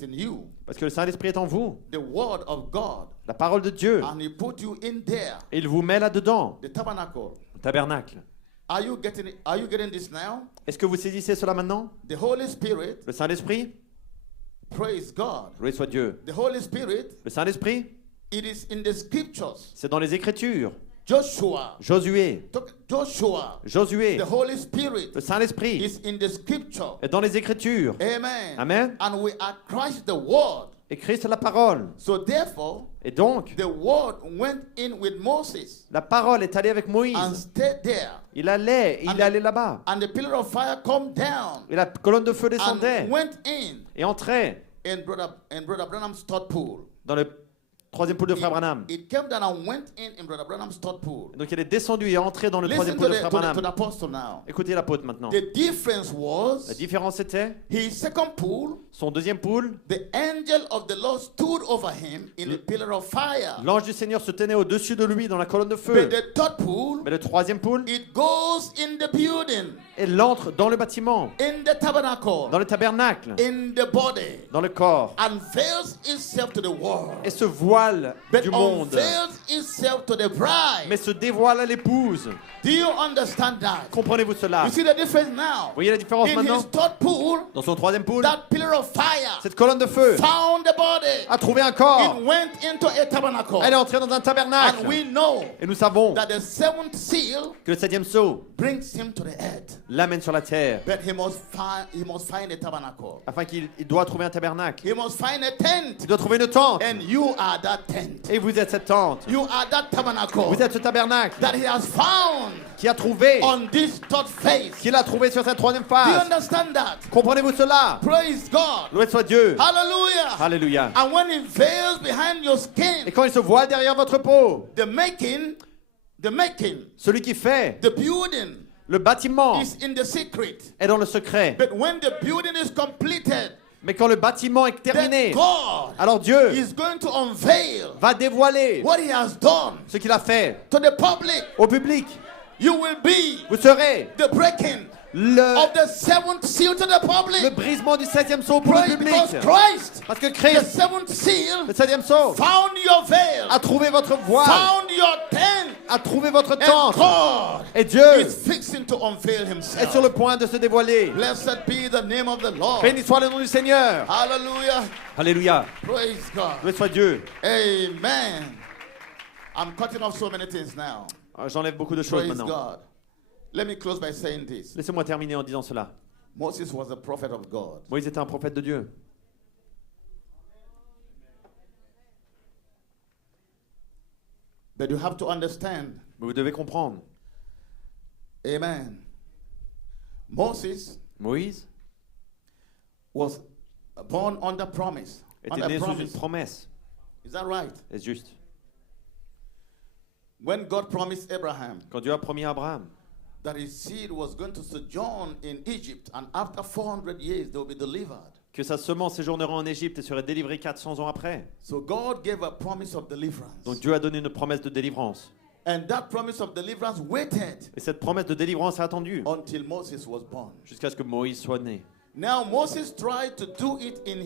in you, Parce que le Saint-Esprit est en vous, the word of God, la parole de Dieu, and he put you in there, et il vous met là-dedans, the tabernacle. le tabernacle. Are you getting this now? Est-ce que vous saisissez cela maintenant? The Holy Spirit, Le Saint-Esprit, praise God. loué soit Dieu. The Holy Spirit, Le Saint-Esprit, it is in the scriptures. c'est dans les Écritures. Joshua, Josué, the Holy Spirit le Saint-Esprit is in the scripture. est dans les Écritures. Amen. Amen. And we are Christ the Word. Et Christ est la parole. So therefore, Et donc, the Word went in with Moses la parole est allée avec and Moïse. stayed there. Il allait, il est allé là-bas. And the pillar of fire come down Et la colonne de feu descendait and went in et entrait in Brother Branham's third pool. dans le troisième pool de Frère Branham. It came down and went in Brother Branham's third pool. Donc il est descendu et entré dans le troisième Listen pool de Frère to the Branham. apostle now. Écoutez l'apôtre maintenant. The difference La was différence était, his second pool, son deuxième pool, the angel of the Lord stood over him in a pillar of fire. l'ange du Seigneur se tenait au-dessus de lui dans la colonne de But feu. the third pool, Mais le troisième pool, it goes in the building, il entre dans le bâtiment, in the tabernacle, dans le tabernacle, in the body, dans le corps, and veils itself to the world, et se voile but du monde, unveils itself to the bride. mais se dévoile à l'épouse. Do you understand that? Comprenez-vous cela? You see the difference now? Vous voyez la différence In maintenant? his third pool, Dans son troisième pool, that pillar of fire cette colonne de feu found the body. a trouvé un corps. It went into a tabernacle. Elle est entrée dans un tabernacle. And we know Et nous savons that the seventh seal que le septième sceau brings him to the earth. l'amène sur la terre, But he must find a tabernacle. afin qu'il doit trouver un tabernacle. He must find a tent. Il doit trouver une tente. And you are that tent. Et vous êtes cette tente. You are that tabernacle Vous êtes ce tabernacle that he has found qui a trouvé, on this third phase. qu'il a trouvé sur cette troisième Do you phase. understand that? Comprenez-vous cela? Praise God. Loué soit Dieu. Hallelujah. Alléluia. And when it veils behind your skin, Et quand il se voile derrière votre peau, the making, celui qui fait the building le bâtiment is in the secret. est dans le secret. But when the building is completed, Mais quand le bâtiment est then terminé, God alors Dieu is going to unveil va dévoiler what he has done ce qu'il a fait to the public. au public. You will be Vous serez the breaking le of the seventh seal to the public. brisement du septième sceau pour le Praise, public. because Christ, Parce que the Christ, seventh seal, le septième sceau, found your veil, a trouvé votre voile, found your tent, a trouvé votre and tente. God Et Dieu is fixing to unveil est sur himself. le point de se dévoiler. Blessed be the name of the Lord. Béni soit le nom du Seigneur. Hallelujah. Alléluia. Praise God. Loué soit Dieu. Amen. I'm cutting off so many things now. J'enlève beaucoup de choses Praise maintenant. God. Let me close by saying this. Laissez-moi terminer en disant cela. Moses was a prophet of God. Moïse était un prophète de Dieu. But you have to understand. Mais vous devez comprendre. Amen. Moses Moïse was born under promise. était Under né sous une promise. promesse. Is that right? Est-ce juste? When God promised Abraham Quand Dieu a promis à Abraham that his seed was going to sojourn in Egypt, and after 400 years they will be delivered. que sa semence séjournerait en Égypte et serait délivrée 400 ans après. So God gave a promise of deliverance. Donc Dieu a donné une promesse de délivrance. And that promise of deliverance waited Et cette promesse de délivrance a attendu until Moses was born. jusqu'à ce que Moïse soit né. Now Moses tried to do it in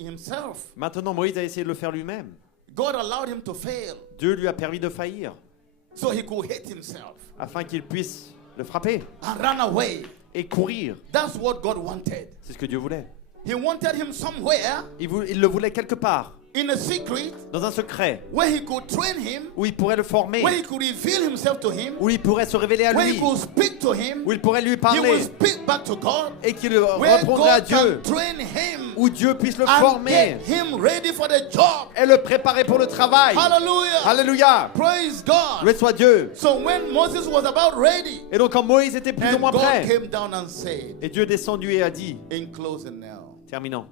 himself. Maintenant, Moïse a essayé de le faire lui-même. God allowed him to fail Dieu lui a permis de faillir so he could hate himself afin qu'il puisse le frapper and run away. et courir. That's what God wanted. C'est ce que Dieu voulait. He wanted him somewhere Il le voulait quelque part, in a secret dans un secret, where he could train him, où il pourrait le former, where he could reveal himself to him, où il pourrait se révéler à where he lui, could speak to him. où il pourrait lui He will parler speak back to God, et qu'il where répondrait à God Dieu, can train him où Dieu puisse le and former get him ready for the job. et le préparer pour le travail. Hallelujah. Alléluia. Praise God. Loué soit Dieu. So when Moses was about ready, Et donc quand Moïse était plus ou and moins God prêt, came down and said, et Dieu est descendu et a dit, in closing now, terminant,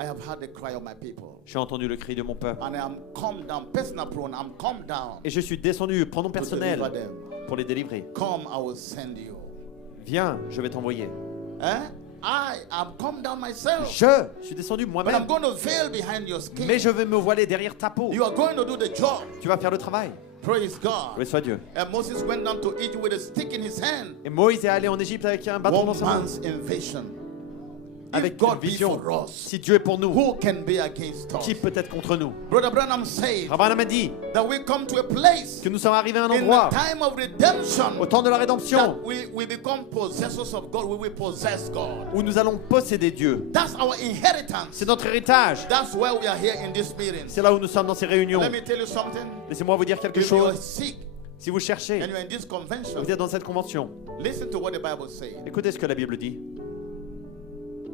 I have heard the cry of my people. J'ai entendu le cri de mon peuple. And I am come down, personal pronoun, I'm come down Et je suis descendu, pronom to deliver personnel, them. pour les délivrer. Come, I will send you. Viens, je vais t'envoyer. I am come down myself. Je suis descendu But I'm moi-même. going to veil behind your skin. Mais je vais me voiler derrière ta peau. You are going to do the job. Tu vas faire le travail. Praise God. Loué soit Dieu. And Moses went down to Egypt with a stick in his hand. Et Moïse est allé en Égypte avec un bâton dans One sa main. man's invasion. Avec If God une be vision. for us, Si Dieu est pour nous, who can be against us? qui peut être contre nous? Brother Branham said Abraham a dit that we come to a place que nous sommes arrivés à un in endroit, the time of redemption au temps de la that rédemption, we become possessors of God. We will possess God. où nous allons posséder Dieu. That's our inheritance. C'est notre héritage. That's why we are here in this meeting. C'est là où nous sommes dans ces réunions. Let me tell you something. Laissez-moi vous dire quelque If you are chose. sick Si vous cherchez, and you're in this convention, vous êtes dans cette convention, listen to what the Bible says. écoutez ce que la Bible dit.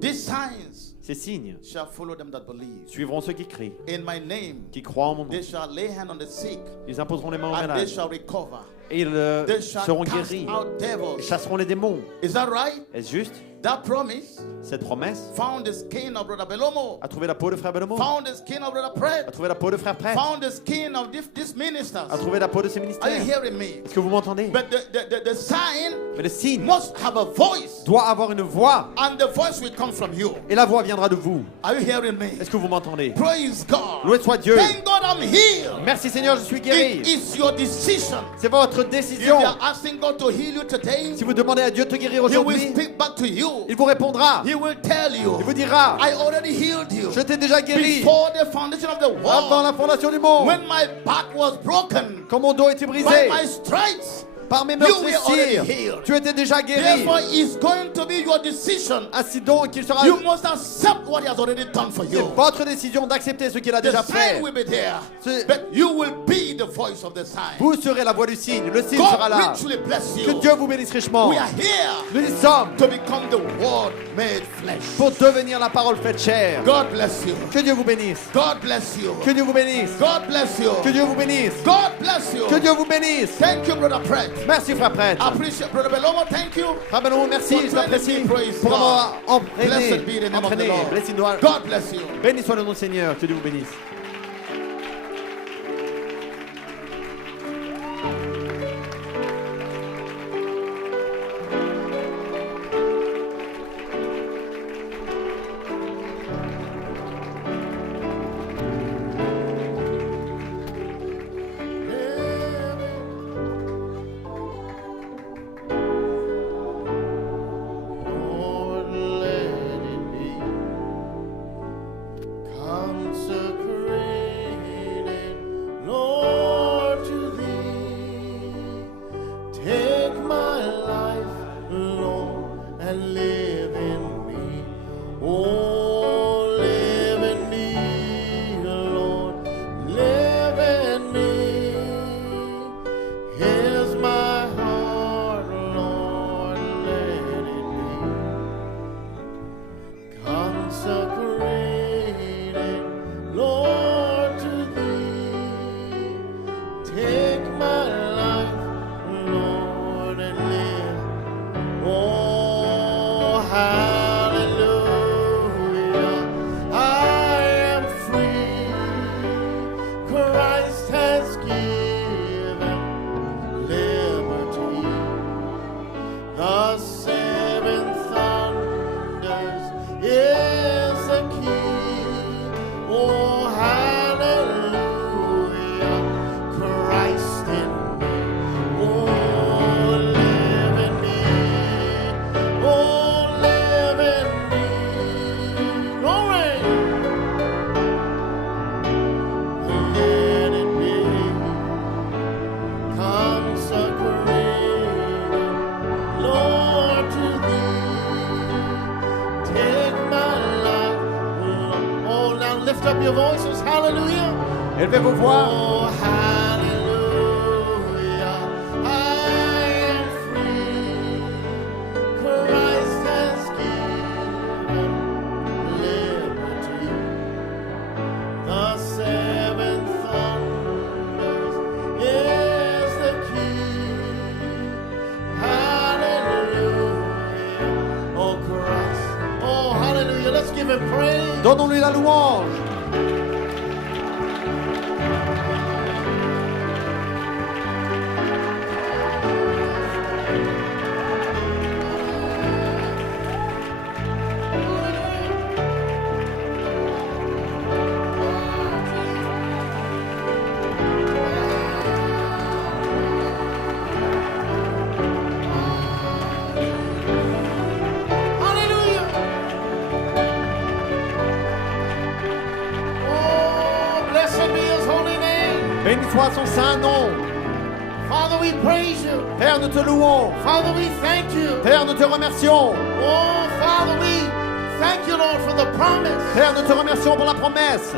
These signs Ces signes shall follow them that believe. suivront ceux qui crient, In my name, qui croient en mon nom. they shall lay hand on the sick Ils imposeront les mains aux and they malades shall recover. et ils They shall seront cast guéris. out Ils devils. chasseront les démons. Is that right? Est-ce juste? That promise Cette promesse found the skin of Brother Belomo, a trouvé la peau de frère Belomo, found the skin of Brother Pratt, a trouvé la peau de frère Prêtre, found the skin of these ministers. a trouvé la peau de ses Are you ministères. hearing me? Est-ce que vous m'entendez? But the sign Mais le signe must have a voice, doit avoir une voix and the voice will come from you. et la voix viendra de vous. Are you hearing me? Est-ce que vous m'entendez? Praise God. Loué soit Dieu. Thank God I'm healed. Merci Seigneur, je suis It guéri. is your decision. C'est votre If décision. you are asking God to heal you today, Si vous demandez à Dieu de te guérir He will aujourd'hui, speak back to you. il vous répondra. He will tell you, Il vous dira, I already healed you je t'ai déjà guéri before the foundation of the avant world. la fondation du monde. When my back was broken Quand mon dos était by brisé my stripes, par mes you were already meurtrissures, healed. tu étais déjà guéri. Therefore, it's going to be your decision. Ainsi donc, il sera You must accept what He has already done for c'est you. votre décision d'accepter ce qu'il a The déjà sign fait. will be there, C'est- but you will be the voice of the sign. Vous serez la voix du signe. Le signe sera God là. richly bless Que you. Dieu vous bénisse richement. We are here Nous y sommes to become the Word made flesh. pour devenir la parole faite chair. God bless you. Que Dieu vous bénisse. God bless you. Que Dieu vous bénisse. God bless you. Que Dieu vous bénisse. God bless you. Que Dieu vous bénisse. Thank you, Brother Pratt. Merci frère prêtre. Appreciate Brother Belomo. Thank you. Frère Benon, merci, je l'apprécie pour m'avoir Blessed be the name of the entraîné. Lord. Blessing doit- God bless you. Béni soit le nom du Seigneur. Que Dieu vous bénisse. Lord, let it be consecrated, Lord, to Thee. Take my life, Lord, and live in me. Oh, live in me, Lord, live in me. Here's my heart, Lord, let it be consecrated, Lord, to Thee. Take my life, Lord, and live. Oh, hallelujah, I am free. Christ has given liberty. The seven thunders is the key. Oh, hallelujah, Christ in me. Oh, live in me. Oh, live in me. Glory. Let it be consecrated, Lord, to Thee. Take my life, Lord. Oh, now lift up your voices. Hallelujah. Élevez vos voix. Oh, hallelujah. I am free. Christ has given liberty. The seven thunders is the key. Hallelujah. Oh, Christ. Oh, hallelujah. Let's give Him praise. Donnons-lui la louange. Hallelujah. Oh, blessed be his holy name. Béni soit son saint nom. Father, we praise you. Père, nous te louons. Father, we thank you. Père, nous te remercions. Oh, Father, we thank you, Lord, for the promise. Père, nous te remercions pour la promesse.